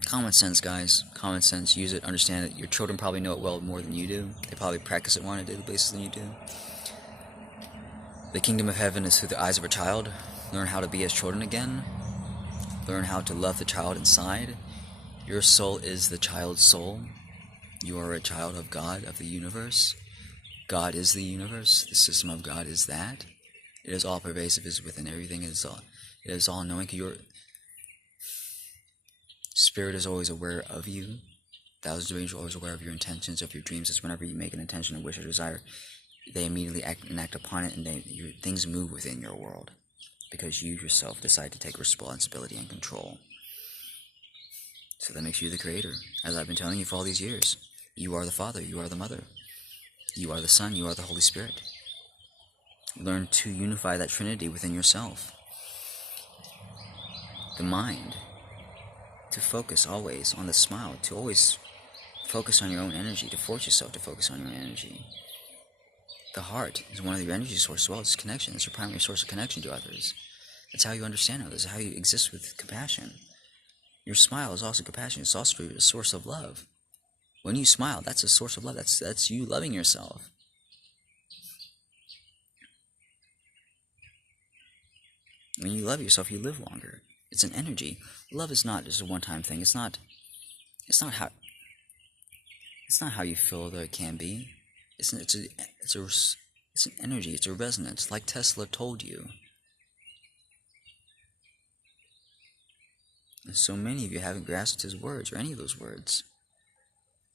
Common sense, guys. Common sense. Use it. Understand it. Your children probably know it well more than you do. They probably practice it more on a daily basis than you do. The kingdom of heaven is through the eyes of a child. Learn how to be as children again. Learn how to love the child inside. Your soul is the child's soul. You are a child of God, of the universe. God is the universe. The system of God is that. It is all pervasive, is within everything. It is all knowing. Your spirit is always aware of you. Thousands of angels are always aware of your intentions, of your dreams. It's whenever you make an intention, a wish, or desire, they immediately act upon it, and things move within your world because you yourself decide to take responsibility and control. So that makes you the creator. As I've been telling you for all these years, you are the Father, you are the Mother, you are the Son, you are the Holy Spirit. Learn to unify that Trinity within yourself. The mind, to focus always on the smile, to always focus on your own energy, to force yourself to focus on your own energy. The heart is one of your energy sources as well. It's connection. It's your primary source of connection to others. That's how you understand others, how you exist with compassion. Your smile is also compassion. It's also a source of love. When you smile, that's a source of love. That's you loving yourself. When you love yourself, you live longer. It's an energy. Love is not just a one-time thing. It's not how you feel that it can be. It's an energy. It's a resonance, like Tesla told you. And so many of you haven't grasped his words or any of those words.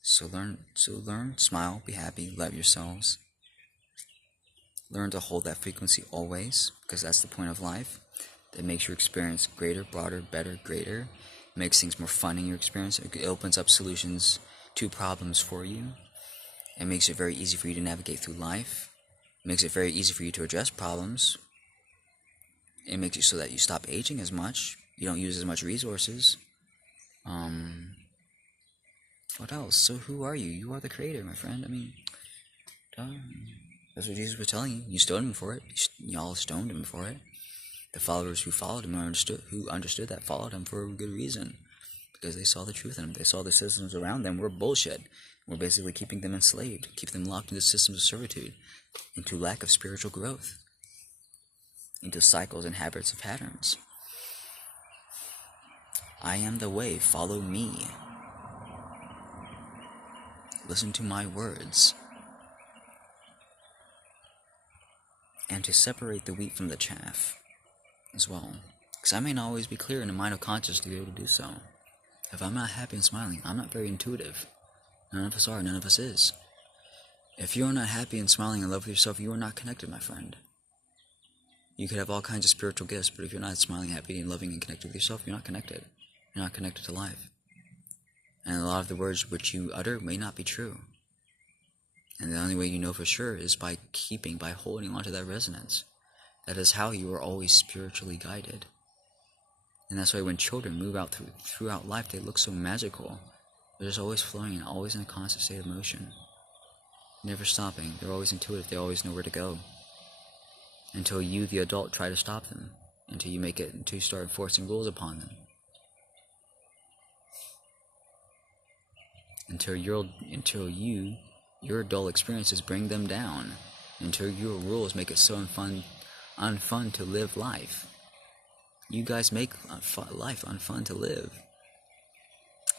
So learn, smile, be happy, love yourselves. Learn to hold that frequency always, because that's the point of life. That makes your experience greater, broader, better, greater. It makes things more fun in your experience. It opens up solutions to problems for you. It makes it very easy for you to navigate through life. It makes it very easy for you to address problems. It makes it so that you stop aging as much. You don't use as much resources. What else? So who are you? You are the creator, my friend. I mean, that's what Jesus was telling you. You stoned him for it. Y'all stoned him for it. The followers who followed him who understood that followed him for a good reason. Because they saw the truth in him. They saw the systems around them were bullshit. We're basically keeping them enslaved, keep them locked into systems of servitude, into lack of spiritual growth, into cycles and habits of patterns. I am the way, follow me. Listen to my words. And to separate the wheat from the chaff as well. Because I may not always be clear in the mind of conscious to be able to do so. If I'm not happy and smiling, I'm not very intuitive. None of us are, none of us is. If you're not happy and smiling in love with yourself, you are not connected, my friend. You could have all kinds of spiritual gifts, but if you're not smiling, happy, and loving and connected with yourself, you're not connected. You're not connected to life. And a lot of the words which you utter may not be true. And the only way you know for sure is by holding on to that resonance. That is how you are always spiritually guided. And that's why when children move out throughout life, they look so magical. They're just always flowing and always in a constant state of motion. Never stopping. They're always intuitive. They always know where to go. Until you, the adult, try to stop them. Until you start enforcing rules upon them. Until your dull experiences bring them down. Until your rules make it so unfun to live life. You guys make life unfun to live.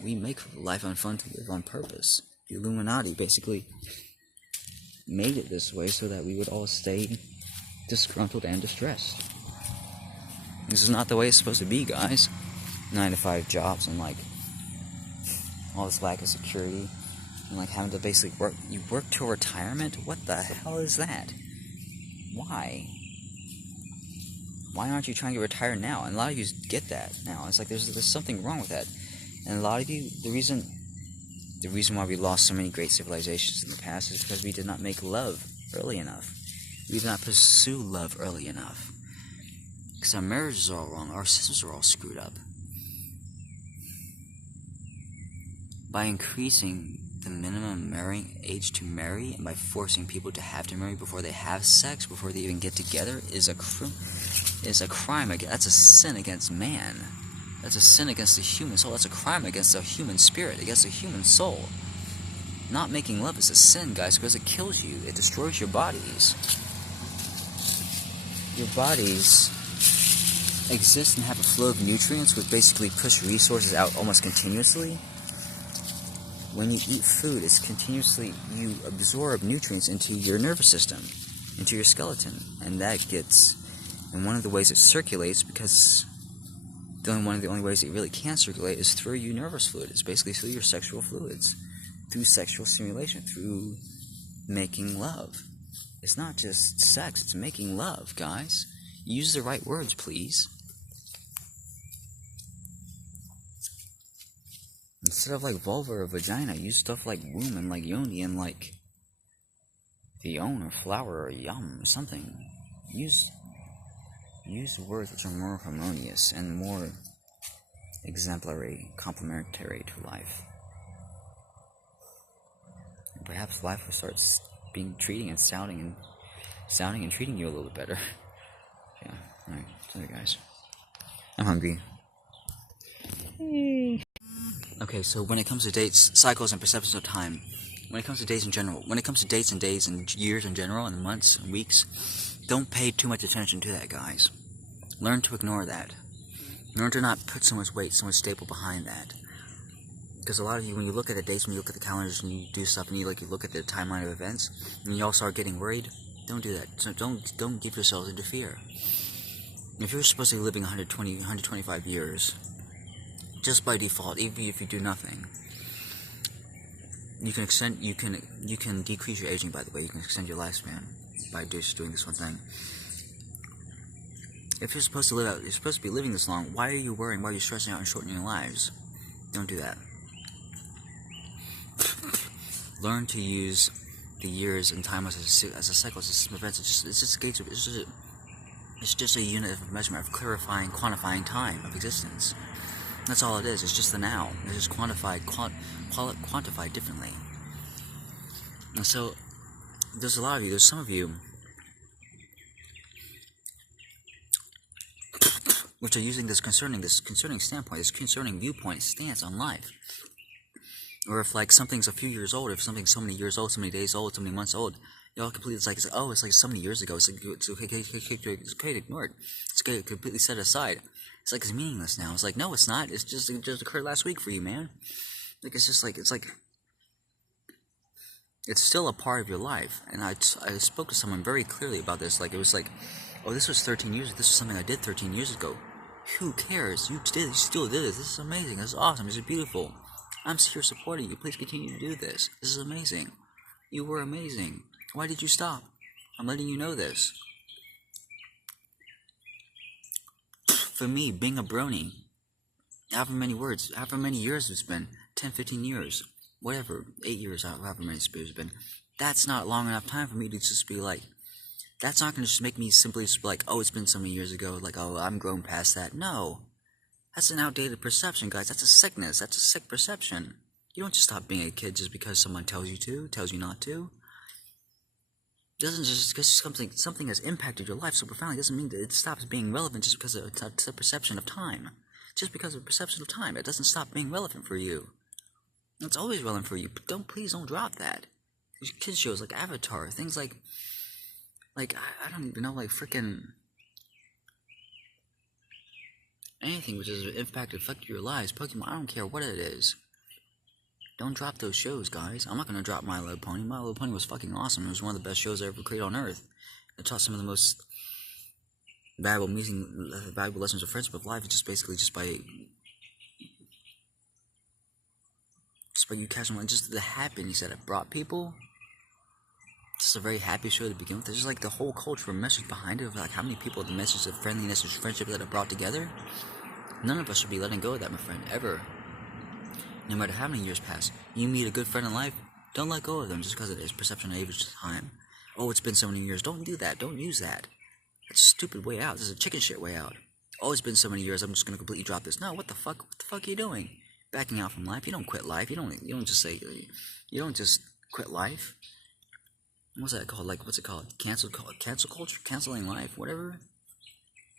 We make life unfun to live on purpose. The Illuminati basically made it this way so that we would all stay disgruntled and distressed. This is not the way it's supposed to be, guys. 9-to-5 jobs and all this lack of security and having to basically work. You work till retirement? What the hell is that? Why? Why aren't you trying to retire now? And a lot of you get that now. It's like there's something wrong with that. And a lot of you, the reason why we lost so many great civilizations in the past is because we did not make love early enough. We did not pursue love early enough. Because our marriages are all wrong. Our systems are all screwed up. By increasing the minimum marrying age to marry, and by forcing people to have to marry before they have sex, before they even get together, is a crime. That's a sin against man. That's a sin against the human soul. That's a crime against the human spirit, against the human soul. Not making love is a sin, guys, because it kills you. It destroys your bodies. Your bodies exist and have a flow of nutrients which basically push resources out almost continuously. When you eat food, it's continuously, you absorb nutrients into your nervous system, into your skeleton, and one of the ways it circulates, because one of the only ways it really can circulate is through your nervous fluid. It's basically through your sexual fluids, through sexual stimulation, through making love. It's not just sex, it's making love, guys. Use the right words, please. Instead of like vulva or vagina, use stuff like womb and like yoni and like theon or flower or yum or something. Use words which are more harmonious and more exemplary, complementary to life. And perhaps life will start treating and sounding and treating you a little bit better. Yeah, alright, sorry guys. I'm hungry. Hey. Okay, so when it comes to dates, cycles, and perceptions of time, when it comes to dates in general, when it comes to dates and days and years in general, and months and weeks, don't pay too much attention to that, guys. Learn to ignore that. Learn to not put so much weight, so much staple behind that. Because a lot of you, when you look at the dates, when you look at the calendars, and you do stuff, and you look at the timeline of events, and you all start getting worried, don't do that. So don't give yourselves into fear. If you're supposed to be living 125 years, just by default, even if you do nothing, you can decrease your aging. By the way, you can extend your lifespan by just doing this one thing. If you're supposed to be living this long, why are you worrying? Why are you stressing out and shortening your lives? Don't do that. Learn to use the years and time as a cycle, as a system of events. It's just a unit of measurement of clarifying, quantifying time of existence. That's all it is. It's just the now. It's just quantified differently. And so, there's some of you, which are using this concerning standpoint, this concerning viewpoint, stance on life. Or if like something's a few years old, if something's so many years old, so many days old, so many months old, y'all completely, it's like so many years ago, it's okay to ignore it. It's okay to completely set it aside. It's like it's meaningless now. It's like, no, it's not. It just occurred last week for you, man. Like, it's still a part of your life. And I spoke to someone very clearly about this. Like, it was like, oh, this was 13 years. This is something I did 13 years ago. Who cares? You still did it. This is amazing. This is awesome. This is beautiful. I'm here supporting you. Please continue to do this. This is amazing. You were amazing. Why did you stop? I'm letting you know this. For me, being a brony, however many years it's been, 10, 15 years, whatever, 8 years, however many it's been, that's not long enough time for me to just be like, that's not going to just make me simply just be like, oh, it's been so many years ago, like, oh, I'm grown past that. No. That's an outdated perception, guys. That's a sickness. That's a sick perception. You don't just stop being a kid just because someone tells you not to. It doesn't just because something has impacted your life so profoundly doesn't mean that it stops being relevant just because it's a perception of time. Just because of a perception of time, it doesn't stop being relevant for you. It's always relevant for you, but please don't drop that. There's kids shows like Avatar, things like I don't even know, like freaking anything which has affected your lives. Pokemon, I don't care what it is. Don't drop those shows, guys. I'm not gonna drop My Little Pony. My Little Pony was fucking awesome. It was one of the best shows I ever created on Earth. It taught some of the most valuable lessons of friendship of life. Just by you catching one. Just the happiness that it brought people. Just a very happy show to begin with. There's just like the whole cultural message behind it, of like how many people, the message of friendliness and friendship that it brought together. None of us should be letting go of that, my friend, ever. No matter how many years pass, you meet a good friend in life, don't let go of them just because of his perception of age or time. Oh, it's been so many years. Don't do that. Don't use that. That's a stupid way out. This is a chicken shit way out. Oh, it's been so many years. I'm just gonna completely drop this. No, what the fuck? What the fuck are you doing? Backing out from life. You don't quit life. You don't just say. You don't just quit life. What's that called? Like, what's it called? Cancel culture? Canceling life? Whatever?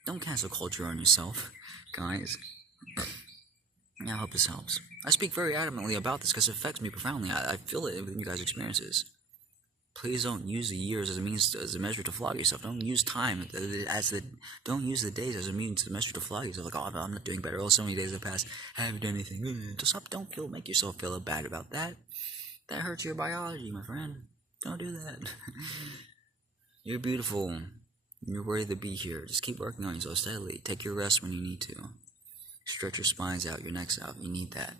Don't cancel culture on yourself, guys. Yeah, I hope this helps. I speak very adamantly about this because it affects me profoundly. I feel it within you guys' experiences. Please don't use the years as a measure to flog yourself. Don't use time don't use the days as a means to measure to flog yourself. Like, oh, I'm not doing better. Oh, so many days have passed. I haven't done anything. Don't make yourself feel bad about that. That hurts your biology, my friend. Don't do that. You're beautiful. You're worthy to be here. Just keep working on yourself steadily. Take your rest when you need to. Stretch your spines out, your necks out. You need that.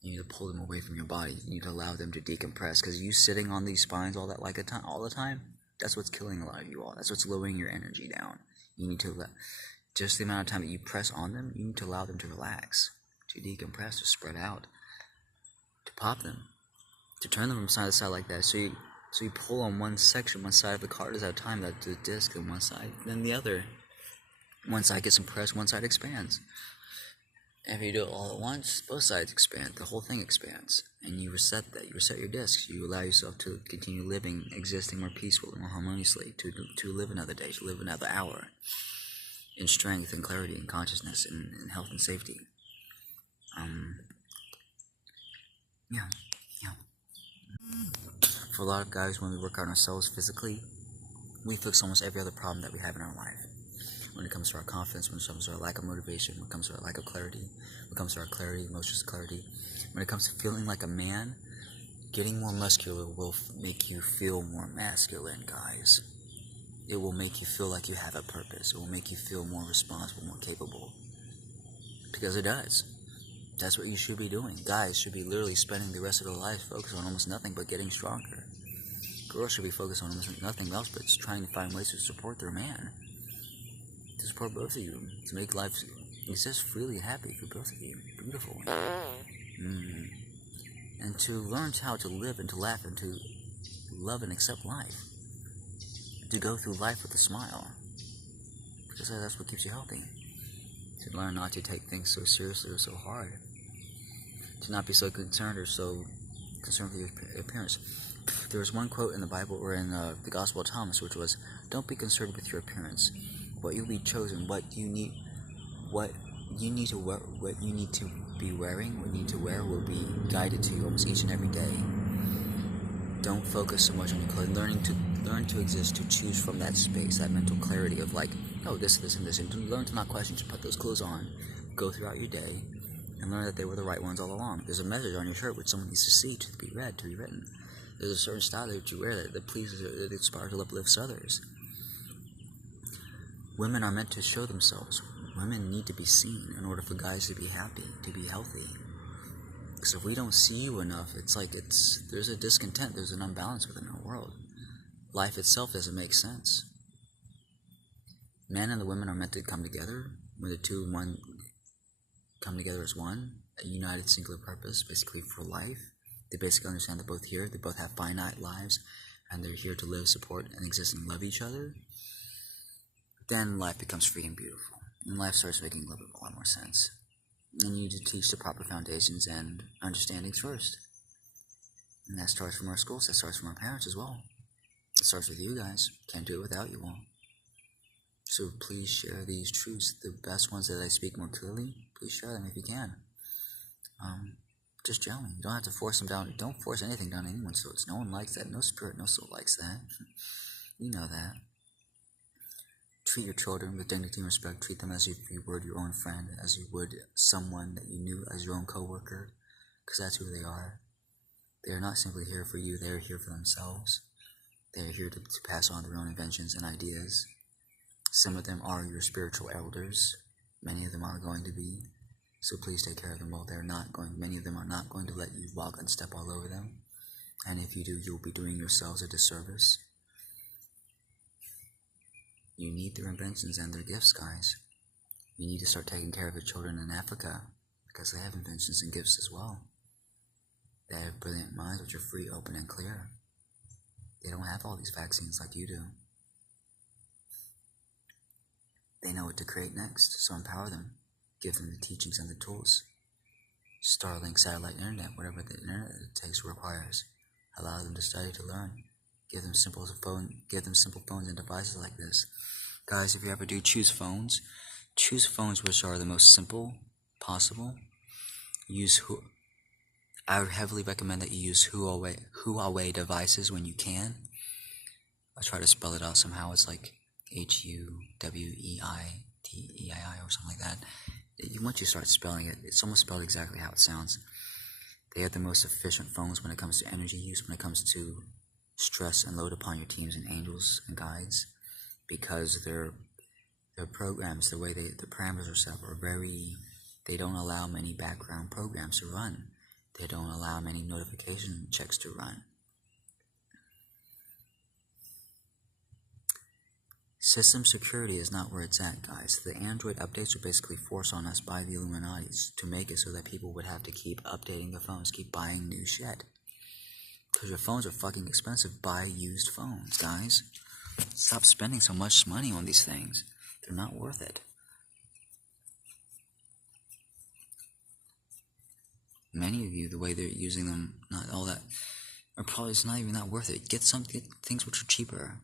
You need to pull them away from your body. You need to allow them to decompress. Because you sitting on these spines all the time, that's what's killing a lot of you all. That's what's lowering your energy down. You need to just the amount of time that you press on them, you need to allow them to relax, to decompress, to spread out, to pop them, to turn them from side to side like that. So you pull on one side of the cartilage at a time, that the disc on one side, then the other. One side gets compressed, one side expands. If you do it all at once, both sides expand, the whole thing expands, and you reset that. You reset your discs. You allow yourself to continue living, existing more peacefully, more harmoniously, to live another day, to live another hour, in strength and clarity and consciousness and health and safety. Yeah. For a lot of guys, when we work on ourselves physically, we fix almost every other problem that we have in our life. When it comes to our confidence, when it comes to our lack of motivation, when it comes to our lack of clarity, when it comes to our clarity, emotions clarity, when it comes to feeling like a man, getting more muscular will make you feel more masculine, guys. It will make you feel like you have a purpose. It will make you feel more responsible, more capable. Because it does. That's what you should be doing. Guys should be literally spending the rest of their lives focused on almost nothing but getting stronger. Girls should be focused on almost nothing else but just trying to find ways to support their man. To support both of you. To make life exist freely and happy for both of you. Beautiful. And to learn how to live and to laugh and to love and accept life. To go through life with a smile. Because that's what keeps you healthy. To learn not to take things so seriously or so hard. To not be so concerned or so concerned with your appearance. There was one quote in the Bible or in the Gospel of Thomas, which was, "Don't be concerned with your appearance. What you'll be chosen, what you need to be wearing, what you need to wear will be guided to you almost each and every day. Don't focus so much on your clothing. Learn to exist, to choose from that space, that mental clarity of like, oh, this, and this, and learn to not question, to put those clothes on, go throughout your day, and learn that they were the right ones all along. There's a message on your shirt which someone needs to see, to be read, to be written. There's a certain style that you wear that pleases, that inspires, that uplifts others. Women are meant to show themselves. Women need to be seen in order for guys to be happy, to be healthy. Because if we don't see you enough, there's a discontent, there's an unbalance within our world. Life itself doesn't make sense. Men and the women are meant to come together, when the two and one come together as one, a united singular purpose, basically for life. They basically understand they're both here, they both have finite lives, and they're here to live, support, and exist and love each other. Then life becomes free and beautiful, and life starts making a lot more sense. And you need to teach the proper foundations and understandings first. And that starts from our schools, that starts from our parents as well. It starts with you guys. Can't do it without you all. So please share these truths, the best ones that I speak more clearly. Please share them if you can. Just gently. You don't have to force them down. Don't force anything down anyone's throats. No one likes that. No spirit, no soul likes that. You know that. Treat your children with dignity and respect. Treat them as if you would your own friend, as you would someone that you knew as your own co-worker, because that's who they are. They are not simply here for you. They are here for themselves. They are here to pass on their own inventions and ideas. Some of them are your spiritual elders. Many of them are going to be. So please take care of them well. Many of them are not going to let you walk and step all over them. And if you do, you'll be doing yourselves a disservice. You need their inventions and their gifts, guys. You need to start taking care of your children in Africa, because they have inventions and gifts as well. They have brilliant minds which are free, open, and clear. They don't have all these vaccines like you do. They know what to create next, so empower them. Give them the teachings and the tools. Starlink, satellite, internet, whatever the internet it takes requires. Allow them to study, to learn. Give them simple phones and devices like this. Guys, if you ever do choose phones which are the most simple possible. I would heavily recommend that you use Huawei devices when you can. I'll try to spell it out somehow. It's like Huweitei or something like that. Once you start spelling it, it's almost spelled exactly how it sounds. They have the most efficient phones when it comes to energy use, when it comes to stress and load upon your teams and angels and guides, because their programs, the way the parameters are set up are they don't allow many background programs to run. They don't allow many notification checks to run. System security is not where it's at, guys. The Android updates are basically forced on us by the Illuminatis to make it so that people would have to keep updating their phones, keep buying new shit. Because your phones are fucking expensive. Buy used phones, guys. Stop spending so much money on these things. They're not worth it. Many of you, the way they're using them, not all that, are probably it's not even that worth it. Get things which are cheaper.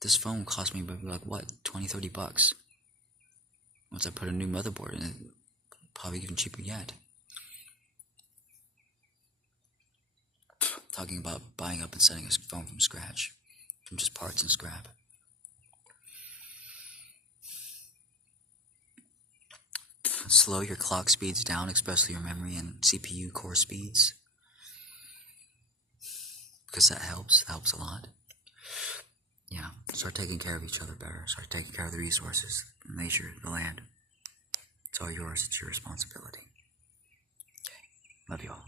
This phone cost me like what, $20-$30. Once I put a new motherboard in it, probably even cheaper yet. Talking about buying up and setting a phone from scratch, from just parts and scrap. Slow your clock speeds down, especially your memory and CPU core speeds, because that helps a lot. Yeah, start taking care of each other better. Start taking care of the resources, the nature, the land. It's all yours. It's your responsibility. Okay, love you all.